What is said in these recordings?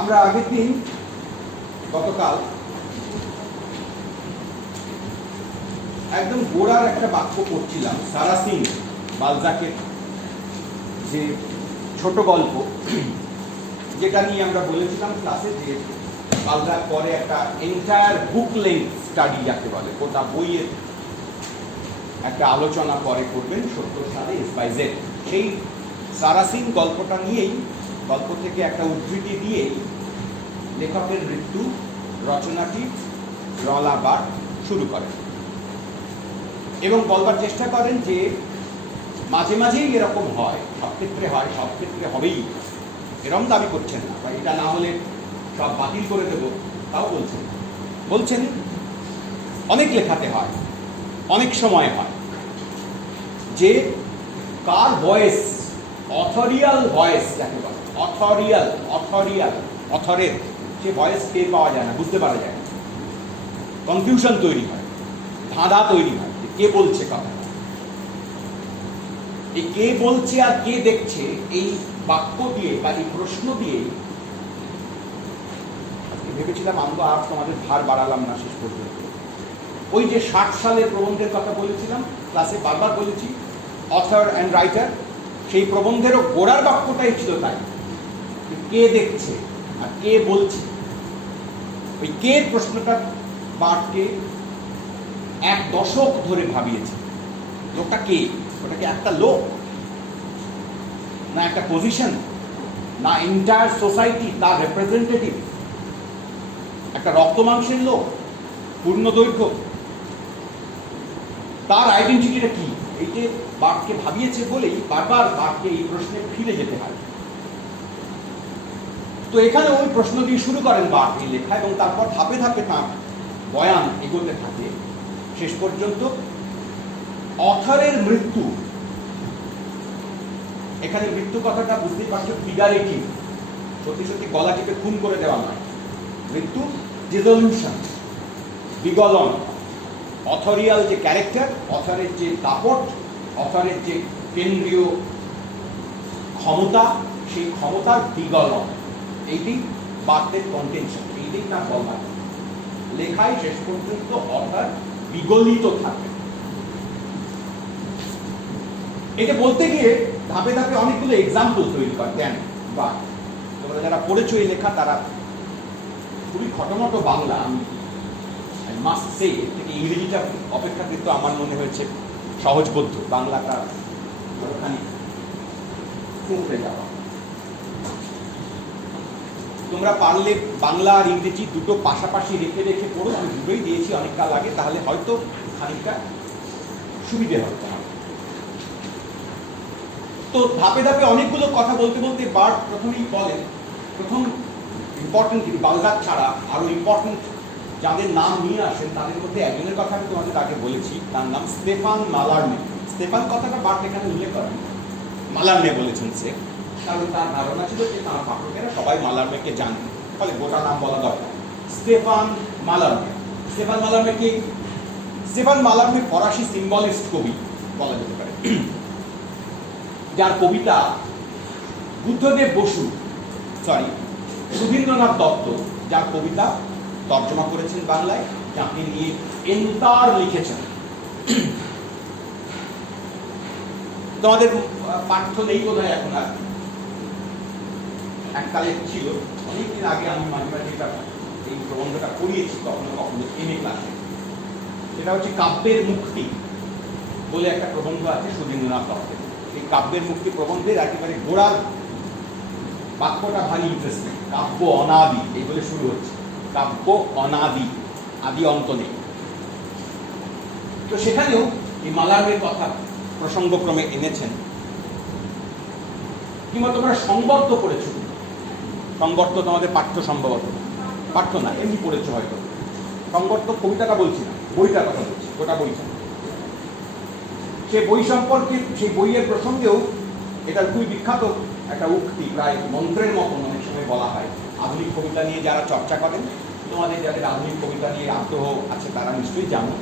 আমরা আগের দিন গতকাল একদম গোড়ার একটা বাক্য পড়ছিলাম, সারাসিং বালজাকের যে ছোট গল্প, যেটা নিয়ে আমরা বলেছিলাম ক্লাসে যে বালজাক পরে একটা এন্টায়ার বুক লেন্থ স্টাডি যাকে বলে, গোটা বইয়ের একটা আলোচনা পরে করবেন 70 সালে SY-Z। সেই সারাসিং গল্পটা নিয়েই, গল্প থেকে একটা উদ্ধৃতি দিয়েই লেখকের মৃত্যু রচনাটি রলা বার্ট শুরু করেন এবং বলবার চেষ্টা করেন যে মাঝে মাঝেই এরকম হয়, সব ক্ষেত্রে হয়, সব ক্ষেত্রে হবেই, এরকম দাবি করছেন না, বা এটা না হলে সব বাতিল করে দেব তাও বলছেন না। বলছেন অনেক লেখাতে হয়, অনেক সময় হয় যে কার ভয়েস, অথরিয়াল ভয়েস যাকে বলে, অথরের সে ভয়েস টের পাওয়া যায় না, বুঝতে পারা যায় না, কনফিউশন তৈরি হয়, ধাঁধা তৈরি হয়, কে বলছে কথা, এই কে বলছে আর কে দেখছে, এই বাক্য দিয়ে বা এই প্রশ্ন দিয়ে ভেবেছিলাম আমরা আর তোমাদের ভার বাড়ালাম না শেষ পর্যন্ত। ওই যে 60 সালের প্রবন্ধের কথা বলেছিলাম ক্লাসে, বারবার বলেছি, অথর অ্যান্ড রাইটার, সেই প্রবন্ধেরও গোড়ার বাক্যটাই ছিল তাই, কে দেখছে আর কে বলছে। ওই কে প্রশ্নটা বার্টকে 1 দশক ধরে ভাবিয়েছে। লোকটা কে? ওটা কি একটা লোক, না একটা পজিশন, না এন্টায়ার সোসাইটি তার রিপ্রেজেন্টেটিভ, একটা রক্ত মাংসের লোক পূর্ণ দৈর্ঘ্য, তার আইডেন্টিটিটা কি? এই যে বার্টকে ভাবিয়েছে বলেই বারবার বার্টকে এই প্রশ্নে ফিরে যেতে হয়। তো এখানে ওই প্রশ্ন দিয়ে শুরু করেন বার্ট এই লেখা, এবং তারপর ধাপে ধাপে তাঁর বয়ান এগোতে থাকে, শেষ পর্যন্ত অথরের মৃত্যু। এখানে মৃত্যু কথাটা বুঝতেই পারছো, ফিগারেটিভ, সত্যি সত্যি গলা টিপে খুন করে দেওয়া নয়। মৃত্যু ডিসলিউশন, বিগলন, অথরিয়াল যে ক্যারেক্টার, অথরের যে দাপট, অথরের যে কেন্দ্রীয় ক্ষমতা, সেই ক্ষমতার বিগলন, এইটি বার্টের কন্টেনশন, এইটাই তার বলবার। লেখায় শেষ পর্যন্ত অথর বিগলিত থাকে। এটা বলতে গিয়ে ধাপে ধাপে অনেকগুলো এক্সাম্পল তৈরি করে দেন বার্ট। তোমরা যারা পড়েছো এই লেখা তারা খুবই খটোমটো বাংলা, আমি মাস্ট সে, থেকে ইংরেজিটা অপেক্ষাকৃত আমার মনে হয়েছে সহজবোধ্য, বাংলাটা ওখানে ফুঁকড়ে যাওয়া। তোমরা পারলে বাংলা আর ইংরেজি দুটো পাশাপাশি রেখে রেখে পড়ো, আমি দুটোই দিয়েছি অনেক কাল আগে, তাহলে হয়তো খানিকটা সুবিধে হবে। তো ধাপে ধাপে অনেকগুলো কথা বলতে বলতে বার্ট প্রথমেই বলেন, প্রথম ইম্পর্টেন্ট বালজাক ছাড়া আরো ইম্পর্টেন্ট যাদের নাম নিয়ে আসেন তাদের মধ্যে একজনের কথা আমি তোমাদের আগে বলেছি, তার নাম স্টেফান মালারমে। স্টেফান কথাটা বার্ট এখানে উল্লেখ করেন, মালারমে বলেছেন সে, কারণ তার ধারণা ছিল যে তার পাঠকেরা সবাই মালারমেকে জানেন, ফলে গোটা নাম বলা দরকার। স্টেফান মালারমে। স্টেফান মালারমে কি? স্টেফান মালারমে ফরাসি সিম্বলিস্ট কবি বলা যেতে পারে, যার কবিতা বুদ্ধদেব বসু, সুধীন্দ্রনাথ দত্ত যার কবিতা তর্জমা করেছেন বাংলায়, যাকে নিয়ে এন্তার লিখেছেন। তোমাদের পাঠ্য নেই বোধহয় এখন আর, এককালে ছিল, অনেকদিন আগে আমি মাঝে মাঝে এই প্রবন্ধটা পড়িয়েছি কখনো কখনো MA ক্লাসে। সেটা হচ্ছে কাব্যের মুক্তি বলে একটা প্রবন্ধ আছে সুধীন্দ্রনাথ দত্তের। এই কাব্যের মুক্তি প্রবন্ধের একেবারে গোড়ার বাক্যটা ভারী ইন্টারেস্টিং। কাব্য অনাদি এই বলে শুরু হচ্ছে, কাব্য অনাদি, আদি অন্ত নেই। তো সেখানেও এই মালারমের কথা প্রসঙ্গক্রমে এনেছেন। কিংবা তোমরা সংবর্ত পড়েছ, সংবর্ত তোমাদের পাঠ্য সম্ভবত, পাঠ্য না এমনি পড়েছ হয়তো। সংবর্ত কবিতাটা বলছি না, বইটার কথা বলছি, গোটা বইটা। সে বই সম্পর্কে, সেই বইয়ের প্রসঙ্গেও এটা খুবই বিখ্যাত একটা উক্তি, প্রায় মন্ত্রের মতন অনেক সময় বলা হয়। আধুনিক কবিতা নিয়ে যারা চর্চা করেন, তোমাদের যাদের আধুনিক কবিতা নিয়ে আগ্রহ আছে তারা নিশ্চয়ই জানো।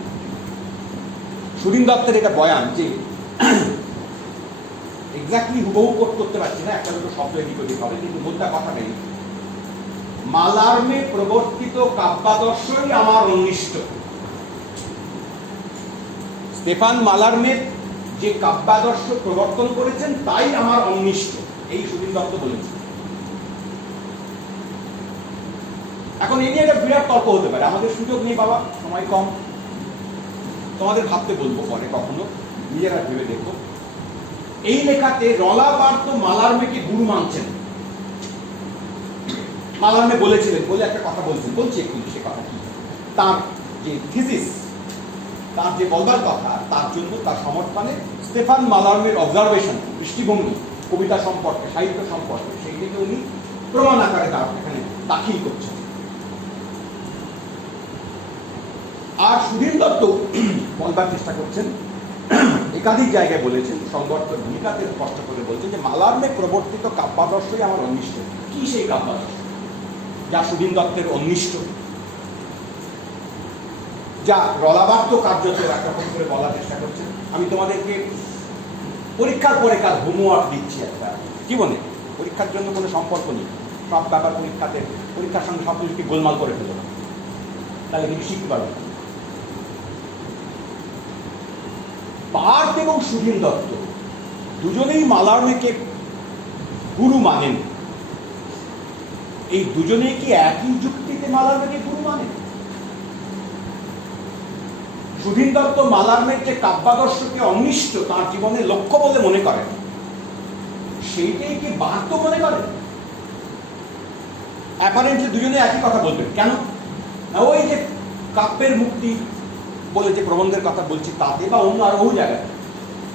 সুধীন দত্তের এটা বয়ান, যে এক্স্যাক্টলি হুবহু কোট করতে পারছি না, একটা দুটো শব্দ এদিক ওদিক হবে, কিন্তু মোদ্দা কথাটাই মালার্মে প্রবর্তিত কাব্যাদর্শই আমার অন্বিষ্ট। স্টেফান মালার্মের যে কাব্যাদর্শ প্রবর্তন করেছেন তাই আমার অন্বিষ্ট, এই সুধীন দত্ত বলেছেন। এখন এই নিয়ে একটা বিরাট তর্ক হতে পারে, আমাদের সুযোগ নেই বাবা, সময় কম, তোমাদের ভাবতে বলবো পরে কখনো, নিজেরা ভেবে দেখো। এই লেখাতে রলাবার্ত মালার্মেকে গুরু মানছেন। মালার্মে বলেছিলেন বলে একটা কথা বলছেন, বলছি একটু সে কথা কি, তার যে থিসিস, তার যে বলবার কথা, তার জন্য তার সমর্থনে স্টেফান মালার্মের অবজারভেশন, দৃষ্টিভঙ্গি কবিতা সম্পর্কে, সাহিত্য সম্পর্কে, সেইটিকে উনি প্রমাণ আকারে তার এখানে দাখিল করছেন। আর সুধীন দত্ত বলবার চেষ্টা করছেন, একাধিক জায়গায় বলেছেন, সংবর্ধর ভূমিকাতে স্পষ্ট করে বলছেন যে মালার্মে প্রবর্তিত কাব্যাদর্শই আমার অন্বিষ্ট। কি সেই কাব্যাদর্শ যা সুধীন দত্তের অন্বিষ্ট, যা রলাবার্ত কার্যত একরকম করে বলার চেষ্টা করছেন? আমি তোমাদেরকে পরীক্ষার পরে কাজ হোমওয়ার্ক দিচ্ছি একটা, জীবনে পরীক্ষার জন্য কোনো সম্পর্ক নেই, সব ব্যাপার পরীক্ষাতে, পরীক্ষার সঙ্গে সব কিছুকে গোলমাল করে ফেলো না, তাহলে কিছু শিখতে পারবে। পার্থ এবং সুধীন দত্ত দুজনেই মালার্মেকে গুরু মানেন। এই দুজনেই কি একই যুক্তিতে মালার্মেকে গুরু মানেন? সুধীন দত্ত মালার্মের যে কাব্যাদর্শকে অন্বিষ্ট তাঁর জীবনের লক্ষ্য বলে মনে করেন, সেইটাই কি বার্ত মনে করেন? অ্যাপারেন্টলি দুজনে একই কথা বলবেন। কেন না, ওই যে কাব্যের মুক্তি বলে যে প্রবন্ধের কথা বলছি তাতে, বা অন্য আর বহু জায়গায়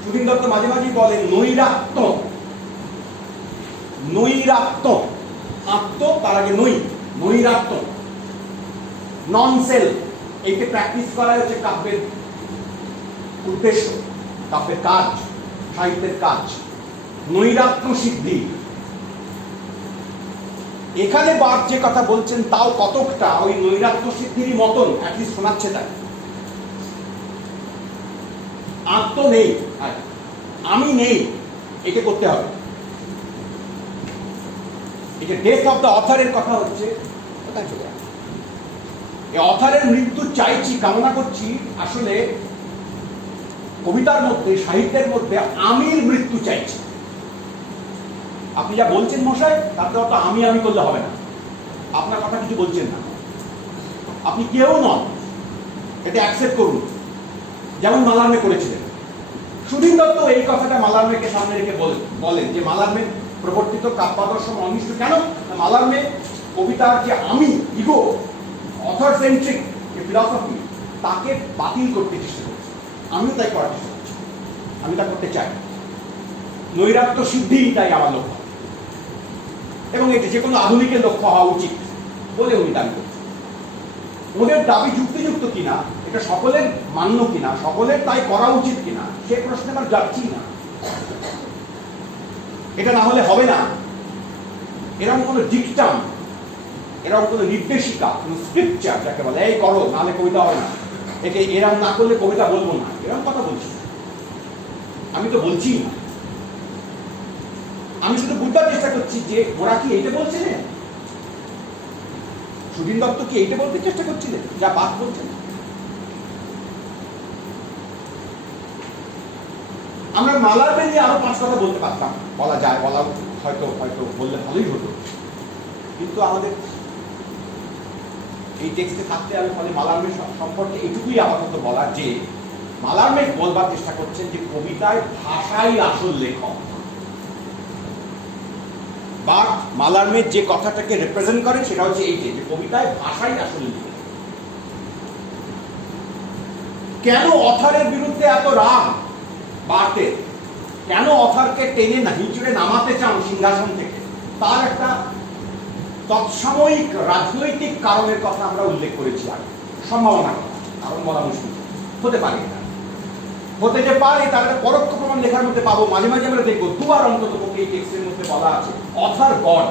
সুধীন দত্ত মাঝে মাঝেই বলেন নৈরাত্ম, নৈরাত্ম, আত্ম তার আগে নই, নৈরাত্ম, নন সেলফ, এইকে প্র্যাকটিস করা হচ্ছে কাব্যের উদ্দেশ্য, কাব্যের কাজ, সাহিত্যের কাজ, নৈরাত্ম সিদ্ধি। এখানে বাদ যে কথা বলছেন তাও কতকটা ওই নৈরাত্ম সিদ্ধিরই মতন অ্যাটলিস্ট শোনাচ্ছে। তাই আত্ম নেই, আমি নেই, একে করতে হবে। এই যে ডেথ অফ দ্য অথরের কথা হচ্ছে, কোথায় চলে যাবে, এই অথরের মৃত্যু চাইছি, কামনা করছি, আসলে কবিতার মধ্যে, সাহিত্যের মধ্যে আমির মৃত্যু চাইছি। আপনি যা বলছেন মশাই, তাতে অত আমি আমি করলে হবে না, আপনার কথা কিছু বলছেন না, আপনি কেউ নন, এটা অ্যাকসেপ্ট করুন, যেমন মালার্মে করেছিলেন। সুধীন দত্ত এই কথাটা মালার্মেকে সামনে রেখে বলেন যে মালার্মে প্রবর্তিত কাব্যাদর্শ অনিষ্ট। কেন? মালার্মে কবিতার যে আমি, ইগো, অথর সেন্ট্রিক যে ফিলসফি, তাকে বাতিল করতে চেষ্টা করছি। আমিও তাই করার চেষ্টা করছি, আমি তা করতে চাই। নৈরাত্য সিদ্ধি তাই আমার লক্ষ্য, এবং এটি যে কোনো আধুনিকের লক্ষ্য হওয়া উচিত বলে উনি দাবি করছেন। ওদের দাবি যুক্তিযুক্ত কিনা, এটা সকলের মান্য কিনা, সকলের তাই করা উচিত কিনা, সে প্রশ্নে আমরা যাচ্ছি না। এটা না হলে হবে না। এরকম কোনো ডিকটাম, এরকম কোনো নির্দেশিকা, কোনো স্ক্রিপচার যাকে বলে এই করো নাহলে কবিতা হবে না, একে এরকম না করলে কবিতা বলবো না, এরকম কথা বলছি আমি তো বলছি না। আমি শুধু বুঝবার চেষ্টা করছি যে ওরা কি এইটা বলছিলেন, সুধীন দত্ত কি এইটা বলতে চেষ্টা করছিলেন যা বাদ বলছেন? আমরা মালার্মে নিয়ে আরো 5 কথা বলতে পারতাম, বলা যায়, বলা হয়তো হয়তো বললে ভালোই হতো, কিন্তু আমাদের এই টেক্সটে থাকতে হবে। ফলে মালার্মে সম্পর্কে এটুকুই আপাতত বলা যে মালার্মে বলবার চেষ্টা করছেন যে কবিতায় ভাষাই আসল লেখক, বা মালার্মের যে কথাটাকে রিপ্রেজেন্ট করে সেটা হচ্ছে এইটা, যে কবিতায় ভাষাই আসল লেখক। কেন অথরের বিরুদ্ধে এত রাগ বাড়তে, কেন অথরকে টেনে হিঁচড়ে নামাতে চান সিংহাসন থেকে, তার একটা তৎসাময়িক রাজনৈতিক কারণের কথা আমরা উল্লেখ করেছি আগে, সম্ভাবনার কথা, কারণ বলা মুশকিল, হতে পারে না, হতে যে পারে তার একটা পরোক্ষ প্রমাণ লেখার মধ্যে পাবো। মাঝে মাঝে আমরা দেখবো, দুবার অন্তত এই টেক্সটের মধ্যে বলা আছে অথর গড,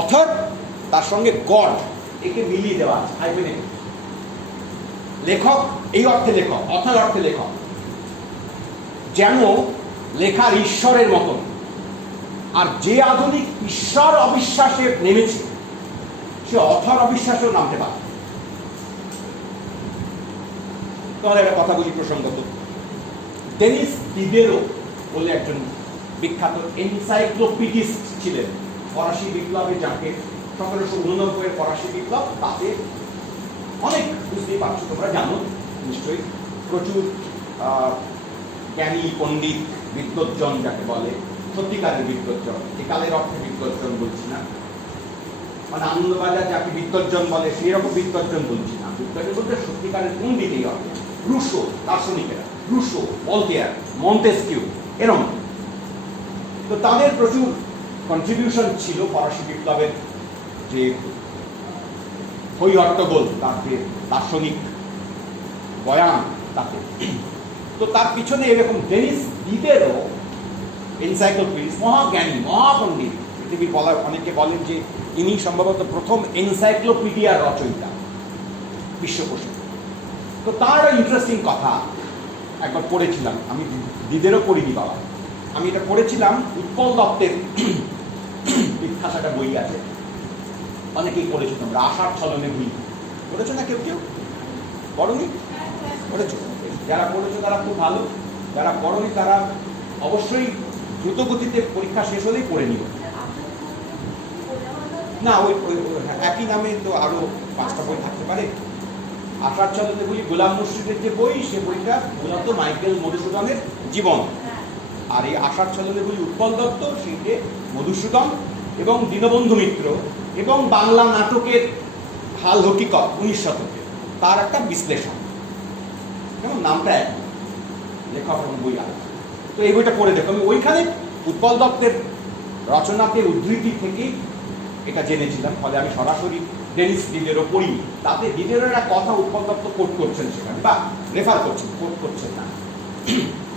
অথর তার সঙ্গে গড একে মিলিয়ে দেওয়া আছে, হাইফেনে। লেখক এই অর্থে লেখক, অথর অর্থে লেখক, যেন লেখার ঈশ্বরের মতন, আর যে আধুনিক ঈশ্বর অবিশ্বাসে নেমেছে সে অথর অবিশ্বাসেও নামতে পারে। তোমাদের একটা কথা বলি প্রসঙ্গত, ডেনিস ডিদেরো বলে একজন বিখ্যাত এনসাইক্লোপিডিস্ট ছিলেন ফরাসি বিপ্লবে, যাকে 1789 ফরাসি বিপ্লব, তাতে অনেক, বুঝতেই পারছো তোমরা জানো নিশ্চয়ই, প্রচুর জ্ঞানী পণ্ডিত বিদ্বজ্জন যাকে বলে, সত্যিকারের বিদ্বজ্জন, একালের অর্থে বিদ্বজ্জন বলছি না, মানে আনন্দবাজার যাকে বিদ্বজ্জন বলে সেই রকম বিদ্বজ্জন বলছি না, বিদ্বজ্জন বলতে সত্যিকারের পণ্ডিত এই অর্থে, রুশো দার্শনিকেরা, রুশো, ভলতেয়ার, মন্তেস্কিউ এরকম। তো তাদের প্রচুর কন্ট্রিবিউশন ছিল ফরাসি বিপ্লবের যে হই হট্টগোল, তার যে দার্শনিক বয়ান তাতে। তো তার পিছনে এরকম ডেনিস ডিদেরো এনসাইক্লোপিডিস্ট, মহাজ্ঞানী মহাপণ্ডিত পৃথিবীর, বলার অনেকে বলেন যে ইনি সম্ভবত প্রথম এনসাইক্লোপিডিয়ার রচয়িতা বিশ্বকোষে। তো তার ইন্টারেস্টিং কথা একবার পড়েছিলাম আমি, দিদেরও পড়িনি বাবা, আমি এটা পড়েছিলাম উৎপল দত্তের বিখ্যাত একটা বই আছে, অনেকেই পড়েছো তোমরা, আষাঢ় ছলনে ভুল, পড়েছো না কেউ কেউ? পড়নি? পড়েছো? যারা পড়েছো তারা খুব ভালো, যারা পড়নি তারা অবশ্যই দ্রুত গতিতে পরীক্ষা শেষ হলেই পড়ে নিও। না ওই একই নামে তো আরো 5টা বই থাকতে পারে। আষাঢ় ছলনে ভুলি গোলাম মুর্শিদের যে বই, সে বইটা মূলত মাইকেল মধুসূদনের জীবন, আর এই আষাঢ় ছলনে ভুলি উৎপল দত্ত, সেইটে মধুসূদন এবং দীনবন্ধু মিত্র এবং বাংলা নাটকের হাল হকিকত 19 শতকে, তার একটা বিশ্লেষণ, এবং নামটা এক, লেখক এবং বই আলাদা। তো এই বইটা পড়ে দেখো, আমি ওইখানে উৎপল দত্তের রচনাতে উদ্ধৃতি থেকেই এটা জেনেছিলাম, ফলে আমি সরাসরি ডেনিস ডিদেরো পড়িনি। তাতে ডিদেরোর একটা কথা উৎপল দত্ত কোট করছেন সেখানে, বা রেফার করছেন, কোট করছেন না,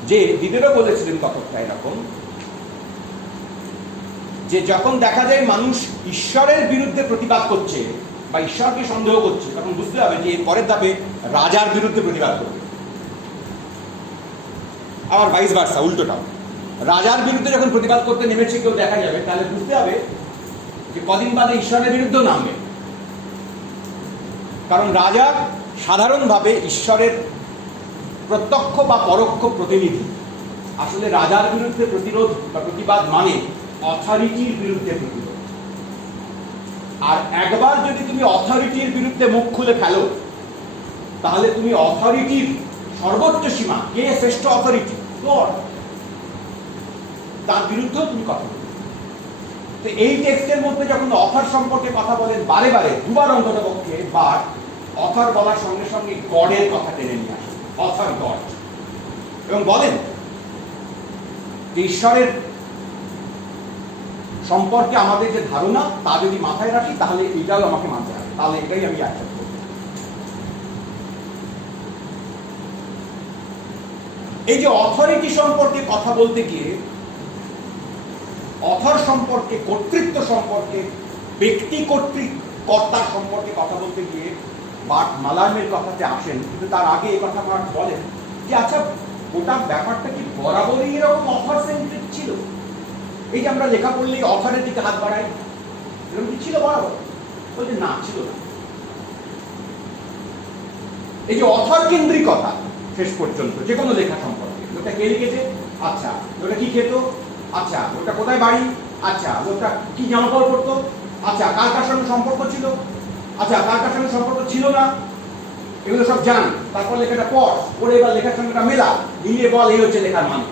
যে ডিদেরো বলেছিলেন কথাটা এরকম, যে যখন দেখা যায় মানুষ ঈশ্বরের বিরুদ্ধে প্রতিবাদ করছে বা ঈশ্বরকে সন্দেহ করছে, তখন বুঝতে হবে যে এর পরের ধাপে রাজার বিরুদ্ধে প্রতিবাদ করবে। আবার ভাইস ভার্সা, উল্টোটাও, রাজার বিরুদ্ধে যখন প্রতিবাদ করতে নেমেছে কেউ দেখা যাবে, তাহলে বুঝতে হবে যে কদিন বাদে ঈশ্বরের বিরুদ্ধেও নামবে। কারণ রাজা সাধারণভাবে ঈশ্বরের প্রত্যক্ষ বা পরোক্ষ প্রতিনিধি। আসলে রাজার বিরুদ্ধে প্রতিরোধ বা প্রতিবাদ মানে অথরিটির বিরুদ্ধে প্রতিরোধ। আর একবার যদি তুমি অথরিটির বিরুদ্ধে মুখ খুলে ফেলো, তাহলে তুমি অথরিটির সর্বোচ্চ সীমা, কে শ্রেষ্ঠ অথরিটি, গড, তার বিরুদ্ধেও তুমি কথা বলবে। তো এই টেক্সটের মধ্যে যখন অথর সম্পর্কে কথা বলেন বারে বারে, দুবার অন্তত পক্ষে বার অথর বলার সঙ্গে সঙ্গে গডের কথা টেনে নিয়ে আসেন, অথর গড, এবং বলেন যে ঈশ্বরের সম্পর্কে আমাদের যে ধারণা তা যদি মাথায় রাখি, তাহলে এটাও আমাকে মানতে হবে, তাহলে এটাই আমি অ্যাকসেপ্ট করব। এই যে অথরিটি সম্পর্কে কথা বলতে গিয়ে, অথর সম্পর্কে, কর্তৃত্ব সম্পর্কে, ব্যক্তি কর্তৃক কর্তার সম্পর্কে কথা বলতে গিয়ে বার্ট মালার্মের কথাতে আসেন, কিন্তু তার আগে এই কথা বার্ট বলেন যে আচ্ছা, ওটা ব্যাপারটা কি বরাবরই এরকম অথর সেন্ট্রিক ছিল? এই যে আমরা লেখা পড়লেই অথরের দিকে হাত বাড়াই, এরকম কি ছিল বরাবর? বলছে না, ছিল না। এই যে অথর কেন্দ্রিকতা শেষ পর্যন্ত যে কোনো লেখা সম্পর্কে, লোকটা কে লিখেছে, আচ্ছা লোকটা কি খেত, আচ্ছা লোকটা কোথায় বাড়ি, আচ্ছা লোকটা কি জামা কাপড় পরতো, আচ্ছা কার কার সঙ্গে সম্পর্ক ছিল, আচ্ছা কার কার সঙ্গে সম্পর্ক ছিল না, এগুলো সব জান। তারপর লেখাটা পড়ে এবার লেখার সঙ্গে মেলা, মিলিয়ে বল এই হচ্ছে লেখার মানে।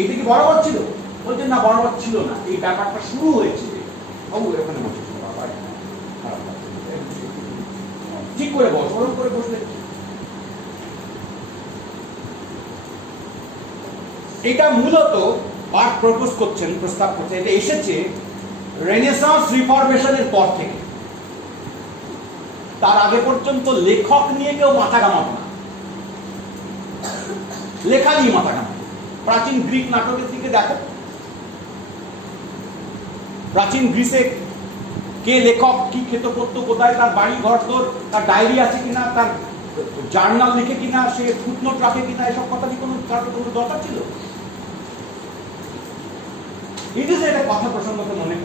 এইটা কি বরাবর ছিল? বলছেন না, বরাবর ছিল না। এই ব্যাপারটা শুরু হয়েছে, ওখানে বসেছিল বাবা, ঠিক করে বস, ওরকম করে বসলে। এটা মূলত বার্ট প্রপোজ করছেন, প্রস্তাব করছেন, এটা এসেছে রেনেসাঁস রিফরমেশনের পর থেকে। তার আগে পর্যন্ত লেখক নিয়ে কেউ মাথা ঘামাত না, লেখা নিয়ে মাথা ঘামাত। প্রাচীন গ্রিক নাটকের দিকে দেখো, প্রাচীন গ্রিসে কে লেখক, কি খেতে পড়তো, কোথায় তার বাড়ি ঘর, তোর তার ডায়েরি আছে কিনা, তার জার্নাল লিখে কিনা, সে ফুটনোট রাখে কিনা, এসব কথা কি কোনো দরকার ছিল? এই যে একটা কথা প্রসঙ্গত মনে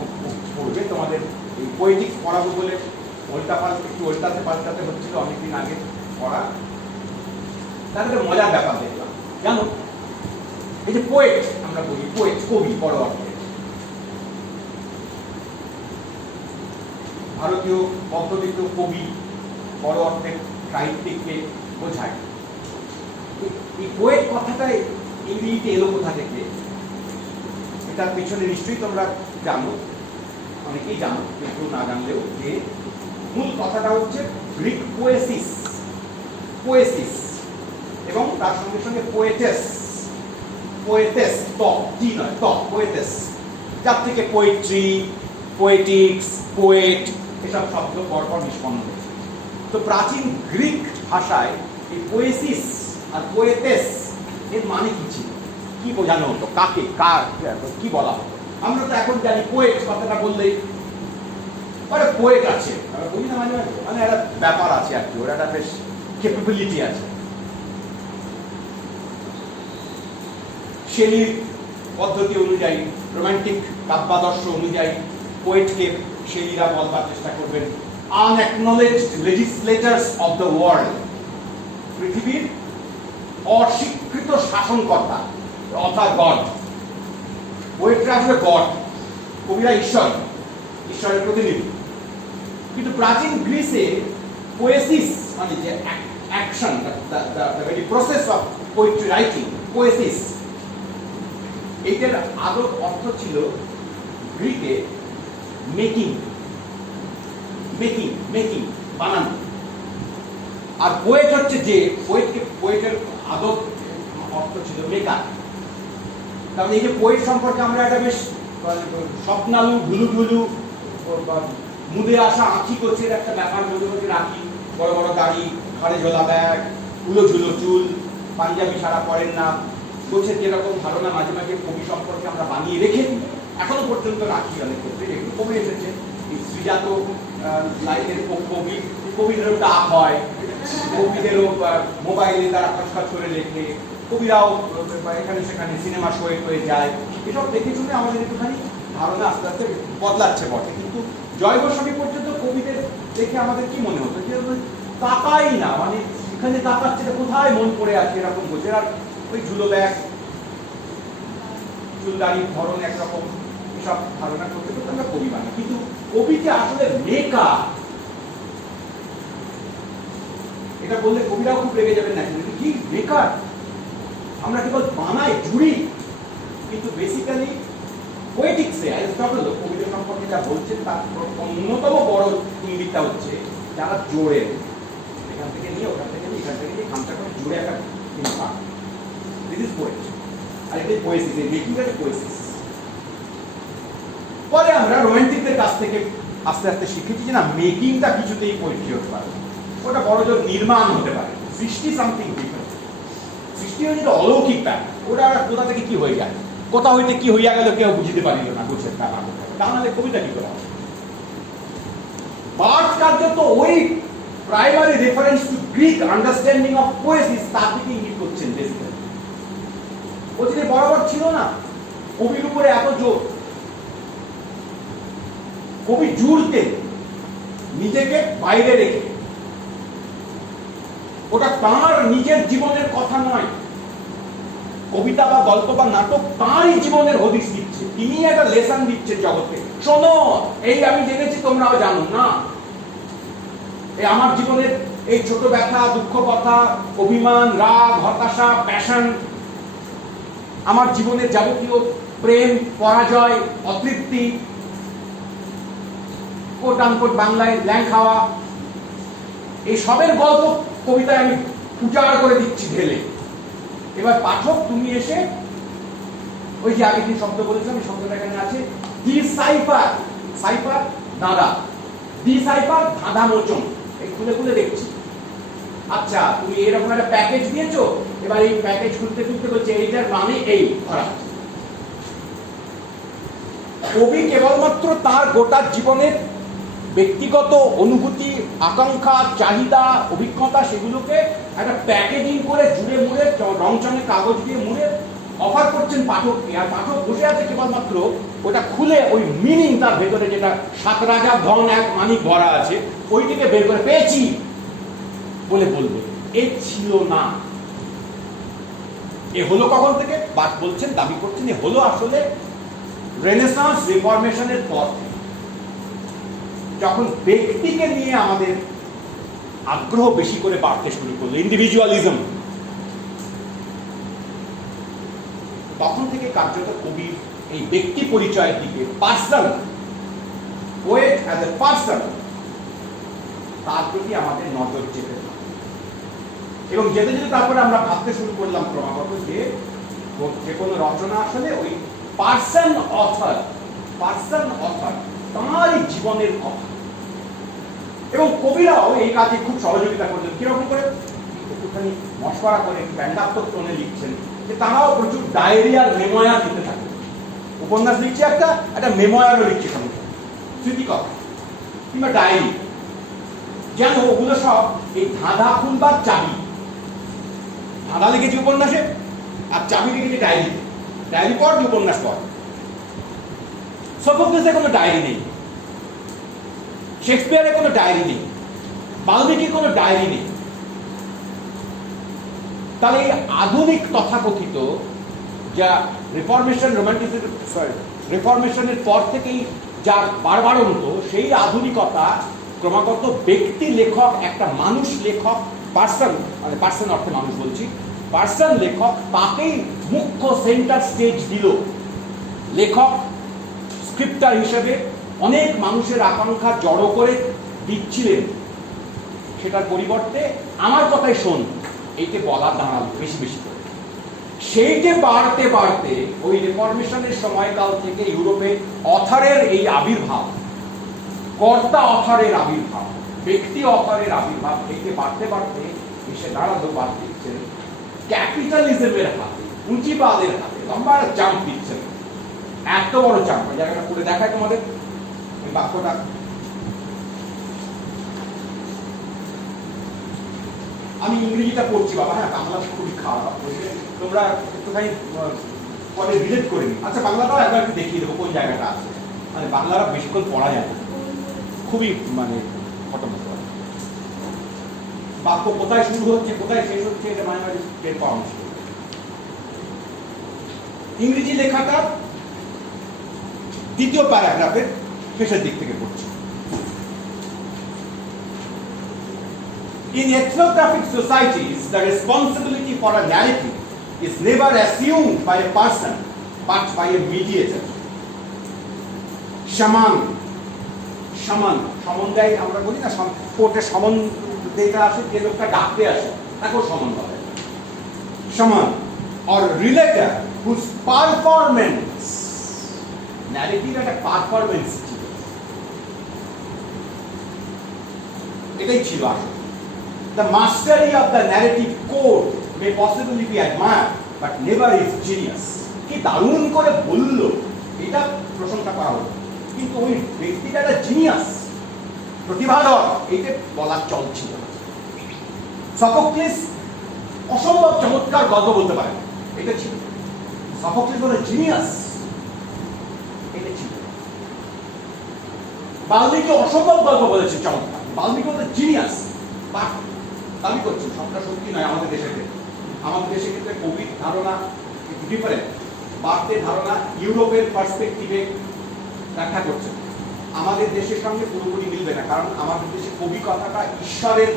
পড়বে তোমাদের, এই পোয়েটিক্স পড়াবো বলে একটু ওল্টাতে পাল্টাতে হচ্ছিল অনেকদিন আগে পড়া, তার একটা মজার ব্যাপার দেখলাম জানো। এই যে পোয়েট আমরা বলি, পোয়েট কবি বড় অর্থে, ভারতীয় পদ্ধতিতে কবি বড় অর্থে সাহিত্যিককে বোঝায়। এই পোয়েট কথাটা ইংরেজিতে এলো কোথা থেকে, এটার পিছনে নিশ্চয়ই তোমরা জানো, অনেকেই জানো, কিন্তু না জানলেও, যে মূল কথাটা হচ্ছে গ্রিক পোয়েসিস, পোয়েসিস এবং তার সঙ্গে সঙ্গে পোয়েটেস, পোয়েটেস টি নয় পোয়েটেস, যার থেকে পোয়েট্রি, পোয়েটিক্স, পোয়েট এসব শব্দ পরপর নিষ্পন্ন হয়েছে। তো প্রাচীন গ্রিক ভাষায় এই পোয়েসিস আর পোয়েটেস এর মানে কি ছিল, কি বোঝানো হতো, কাকে কার কি বলা হতো? আমরা তো এখন জানি পোয়েট কথাটা বললেই ওরা পোয়েট আছে, আমরা বলি না মাঝে মাঝে, মানে একটা ব্যাপার আছে আর কি, ওরা একটা বেশ ক্যাপাবিলিটি আছে। শেলির পদ্ধতি অনুযায়ী, রোমান্টিক কাব্যাদর্শ অনুযায়ী পোয়েটকে শেলিরা বলবার চেষ্টা করবেন আনঅ্যাকনোলেজড লেজিসলেটার্স অফ দ্য ওয়ার্ল্ড, পৃথিবীর অস্বীকৃত শাসনকর্তা, অর্থাৎ গড। পোয়েটরা আসলে গড, কবিরা ঈশ্বর, ঈশ্বরের প্রতিনিধি। কিন্তু প্রাচীন গ্রিসে পোয়েসিস মানে যে action, the very process of poetry writing, poiesis, এইটার আদর অর্থ ছিল গ্রিকে মেকিং, মেকিং, মেকিং বানানো। আর পোয়েট হচ্ছে যে পোয়েটের আদর অর্থ ছিল মেকার। কারণ এই যে পোয়েট সম্পর্কে আমরা একটা বেশ স্বপ্নালু ঢুলু ঢুলু মুদে আসা আঁখি কোচের একটা ব্যাপার মধ্যে মধ্যে রাখি, বড় বড় গাড়ি, ঘাড়ে ঝোলা ব্যাগ, উলো ঝুলো চুল, পাঞ্জাবি সারা পরেন না, কোচের যেরকম ধারণা মাঝে মাঝে কবি সম্পর্কে আমরা বানিয়ে রেখে এখনো পর্যন্ত রাখি অনেক ক্ষেত্রে, এগুলো কমে এসেছে। শ্রীজাত লাইনের কবিদেরও ডাক হয়, কবিদেরও মোবাইলে তারা খসখস করে লেখে, কবিরাও এখানে সেখানে সিনেমা শোয়ে হয়ে যায়। এসব দেখে শুনে আমাদের একটুখানি ধারণা আস্তে আস্তে বদলাচ্ছে বটে, কিন্তু জয় গোস্বামী পর্যন্ত কবিদের দেখে আমাদের কি মনে হতো যে তাকাই না, মানে এখানে তাকাচ্ছে কোথায় মন পড়ে আছে এরকম বোঝে। আর ওই ঝুলো ব্যাগ, চুলদারির ধরন একরকম, এসব ধারণা করতে করতে আমরা কবি বানাই। কিন্তু কবি যে আসলে মেকার, এটা বললে কবিরাও খুব রেগে যাবেন না, কিন্তু কি মেকার, আমরা কেবল বানাই, জুড়ি। কিন্তু বেসিক্যালি পোয়েটিক্সে অ্যারিস্টটল কবিদের সম্পর্কে যা বলছেন তার অন্যতম বড় ইঙ্গিতটা হচ্ছে যারা জোড়ে, এখান থেকে নিয়ে ওখান থেকে নিয়ে এখান থেকে নিয়ে খামচা করে জুড়ে একটা জিনিস পান, দিস ইজ পোয়েট। আর এটাই পোয়েসিস, এই মেকিংটাকে পোয়েসিস। পরে আমরা রোমান্টিকদের কাছ থেকে আস্তে আস্তে শিখেছি যে না, মেকিংটা কিছুতেই পোয়েট্রি হতে পারে, ওটা বড় জোর নির্মাণ হতে পারে, সৃষ্টি সামথিং ডিফারেন্ট। সৃষ্টি হচ্ছে অলৌকিক ব্যাপার, ওটা কোথা থেকে কি হয়ে যায়, কোথা হইতে কি হইয়া গেল কেউ বুঝতে পারিল না, গোছের ব্যাপার। তাহলে কবিতা কি করা হবে? বার্থ কার্যত ওই primary reference to Greek understanding of poiesis তার দিকে ইঙ্গিত করছেন। বেসিক্যালি ওদিকে বরাবর ছিল না কবির উপরে এত জোর, কবি জুড়তেন নিজেকে বাইরে রেখে, ওটা তাঁর নিজের জীবনের কথা নয়, কবিতা বা গল্প বা নাটক তাঁরই জীবনের হদিস দিচ্ছে, তিনি একটা লেসন দিচ্ছেন জগৎকে, শোনো এই আমি জেনেছি তোমরাও জানো না, এই আমার জীবনের এই ছোট ব্যথা, দুঃখ কথা, অভিমান, রাগ, হতাশা, প্যাশন, আমার জীবনের যাবতীয় প্রেম, পরাজয়, অতৃপ্তি, কোট আনকোট বাংলায় ল্যাং খাওয়া, এই সবের গল্প কবিতায় আমি উজাড় করে দিচ্ছি ঢেলে। এবার পাঠক তুমি এসে ওই যে আগের দিন শব্দ বলেছিলাম, এই শব্দটা এখানে আছে, ডিসাইফার, সাইফার দাদা, ডিসাইফার ধাঁধা মোচন, এই খুলে খুলে দেখছি। আচ্ছা তুমি এরকম একটা প্যাকেজ দিয়েছো, এবার এই প্যাকেজ খুলতে খুলতে বলছে এইটার মানে এই ধরা। কবি কেবলমাত্র তার গোটা জীবনের ব্যক্তিগত অনুভূতি, আকাঙ্ক্ষা, চাহিদা, অভিজ্ঞতা, সেগুলোকে একটা প্যাকেজিং করে জুড়ে মুড়ে রংচঙে কাগজ দিয়ে মুড়ে অফার করছেন পাঠককে, আর পাঠক বসে আছে কেবলমাত্র ওটা খুলে ওই মিনিং তার ভেতরে যেটা 7 রাজা ধন 1 মানিক ভরা আছে ওইটিকে বের করে পেয়েছি বলে বলবে। এ ছিল না। এ হলো কখন থেকে? বাদ বলছেন, দাবি করছেন এ হলো আসলে রেনেসাঁস রিফরমেশনের পর, যখন ব্যক্তিকে নিয়ে আমাদের আগ্রহ বেশি করে বাড়তে শুরু করলো, ইন্ডিভিজুয়ালিজম, তখন থেকে কার্যত কবির এই ব্যক্তি পরিচয়ের দিকে, person, poet as a person, তার প্রতি আমাদের নজর যেতে থাকে। এবং যেতে যেতে তারপরে আমরা ভাবতে শুরু করলাম ক্রমাগত যে কোনো রচনা আসলে ওই পার্সন অথর তাঁরই জীবনের কথা। এবং কবিরাও এই কাজে খুব সহযোগিতা করলেন। কিরকম করে? একটুখানি মশকরা করে ব্যঙ্গাত্মক টোনে লিখছেন যে তারাও প্রচুর ডায়েরি আর মেমোয়ার লিখতে থাকে। উপন্যাস লিখছে একটা মেমোয়ারও লিখছে সঙ্গে, স্মৃতিকথা কিংবা ডায়েরি, যেন ওগুলো সব এই ধাঁধা খুলবার চাবি। ধাঁধা লিখেছি উপন্যাসে আর চাবি লিখেছি ডায়েরিতে। ডায়েরি পড়, উপন্যাস পড়। সোফোক্লেসের কোনো ডায়েরি নেই, শেক্সপিয়ারের কোনো ডায়েরি নেই, বাল্মীকির কোনো ডায়েরি নেই। তাহলে এই আধুনিক তথাকথিত যা রিফরমেশনের পর থেকেই যা বারবারন্ত, সেই আধুনিকতা ক্রমাগত ব্যক্তি লেখক, একটা মানুষ লেখক, পার্সন অর্থে মানুষ বলছি, পার্সন লেখক, তাকেই মুখ্য সেন্টার স্টেজ দিল। লেখক স্ক্রিপ্টার হিসেবে অনেক মানুষের আকাঙ্ক্ষা জড়ো করে দিচ্ছিলেন, সেটার পরিবর্তে আমার কথাই শোন এইকে বলা দাঁড়ালো বেশি বেশি করে। সেইটে বাড়তে বাড়তে ওই রিফরমেশনের সময়কাল থেকে ইউরোপে অথরের এই আবির্ভাব, কর্তা অথরের আবির্ভাব, ব্যক্তি অথরের আবির্ভাব থেকে বাড়তে বাড়তে এসে দাঁড়ালো, বাদ দিচ্ছেন ক্যাপিটালিজমের হাতে, পুঁজিবাদের হাতে। লম্বা জাম্প দিচ্ছেন, এত বড় জাম্প। জায়গাটা করে দেখায় তোমাদের এই বাক্যটা। আমি ইংরেজিটা পড়ছি বাবা, হ্যাঁ, বাংলা খুবই খারাপ, তোমরা একটুখানি পরে রিলেট করে নি। আচ্ছা, বাংলাটাও একবার একটু দেখিয়ে দেবো কোন জায়গাটা আছে। মানে বাংলাটা বেশিক্ষণ পড়া যায় না, খুবই ঘটনা। বাক্য কোথায় শুরু হচ্ছে কোথায় শেষ হচ্ছে এটা মাঝে মাঝে টের পাওয়া মুশকিল। ইংরেজি লেখাটা দ্বিতীয় প্যারাগ্রাফের শেষের দিক থেকে পড়ছি। In ethnographic societies, the responsibility for a narrative is never assumed by a person, but by a mediator. Shaman, দেয় আমরা বলি না, কোর্টে সমন দিতে আসে, যে লোকটা ডাকতে আসে তাকেও সমন বলে। Shaman or relator whose performance, narrative একটা পারফরমেন্স ছিল, এটাই ছিল আসলে। The mastery of the narrative code may possibly be admired, but never is genius. কি দারুণ করে বলল, এটা প্রশংসা করা হলো, কিন্তু ওই ব্যক্তিটা একটা জিনিয়াস, প্রতিভাধর, এইটা বলার চল ছিল। সফোক্লিস অসম্ভব চমৎকার গল্প বলতে পারে, এটা ছিল। সফোক্লিস বলে জিনিয়াস, এটা ছিল। বাল্মীকি অসম্ভব গল্প বলেছে চমৎকার, বাল্মীকি বলে জিনিয়াস। বাট দাবি করছি সবটা সত্যি নয়। আমাদের দেশে ক্ষেত্রে কবির ধারণা একটু ডিফারেন্ট। বার্থের ধারণা ইউরোপের পার্সপেক্টিভে ব্যাখ্যা করছে, আমাদের দেশের সঙ্গে পুরোপুরি মিলবে না। কারণ আমাদের দেশে কবি কথাটা ঈশ্বরের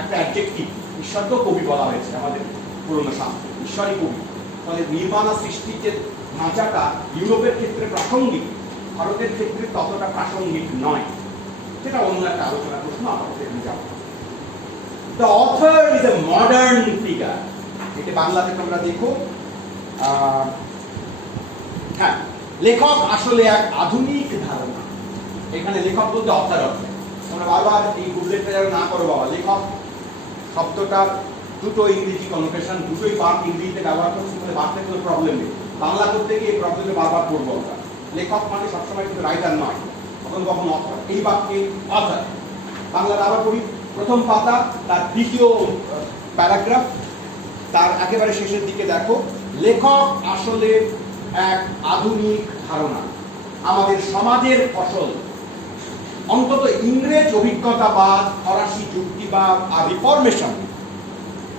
একটা অ্যাডজেক্টিভ, ঈশ্বরকেও কবি বলা হয়েছে আমাদের পুরনো শাস্ত্রে, ঈশ্বরই কবি। ফলে নির্মাণ সৃষ্টির যে ধাঁচাটা ইউরোপের ক্ষেত্রে প্রাসঙ্গিক, ভারতের ক্ষেত্রে ততটা প্রাসঙ্গিক নয়। সেটা অন্য একটা আলোচনা প্রশ্ন, আমাদের এখানে যাব। The author is a modern figure. এটা বাংলাতে তোমরা দেখো, হ্যাঁ, লেখক আসলে এক আধুনিক ধারণা। এখানে লেখক বলতে অর্থাৎ তোমরা বারবার এই গুজলেটটা যেন না করো বাবা। লেখক শব্দটার দুটো ইংরেজি কনোটেশন, দুটোই বার্থ ইংরেজিতে ব্যবহার করছি বলে বার্থে কোনো প্রবলেম নেই। বাংলা করতে গিয়ে এই প্রবলেমে বারবার পড়বো আমরা। লেখক মানে সবসময় কিন্তু রাইটার নয়, কখনো কখনো অথর। এই বাক্যে অথর, বাংলাটা আবার পড়ি। প্রথম পাতা, তার দ্বিতীয় প্যারাগ্রাফ, তার একেবারে শেষের দিকে দেখো, লেখক আসলে এক আধুনিক ধারণা, আমাদের সমাজের ফসল। অন্তত ইংরেজ অভিজ্ঞতাবাদ, ফরাসি যুক্তিবাদ আর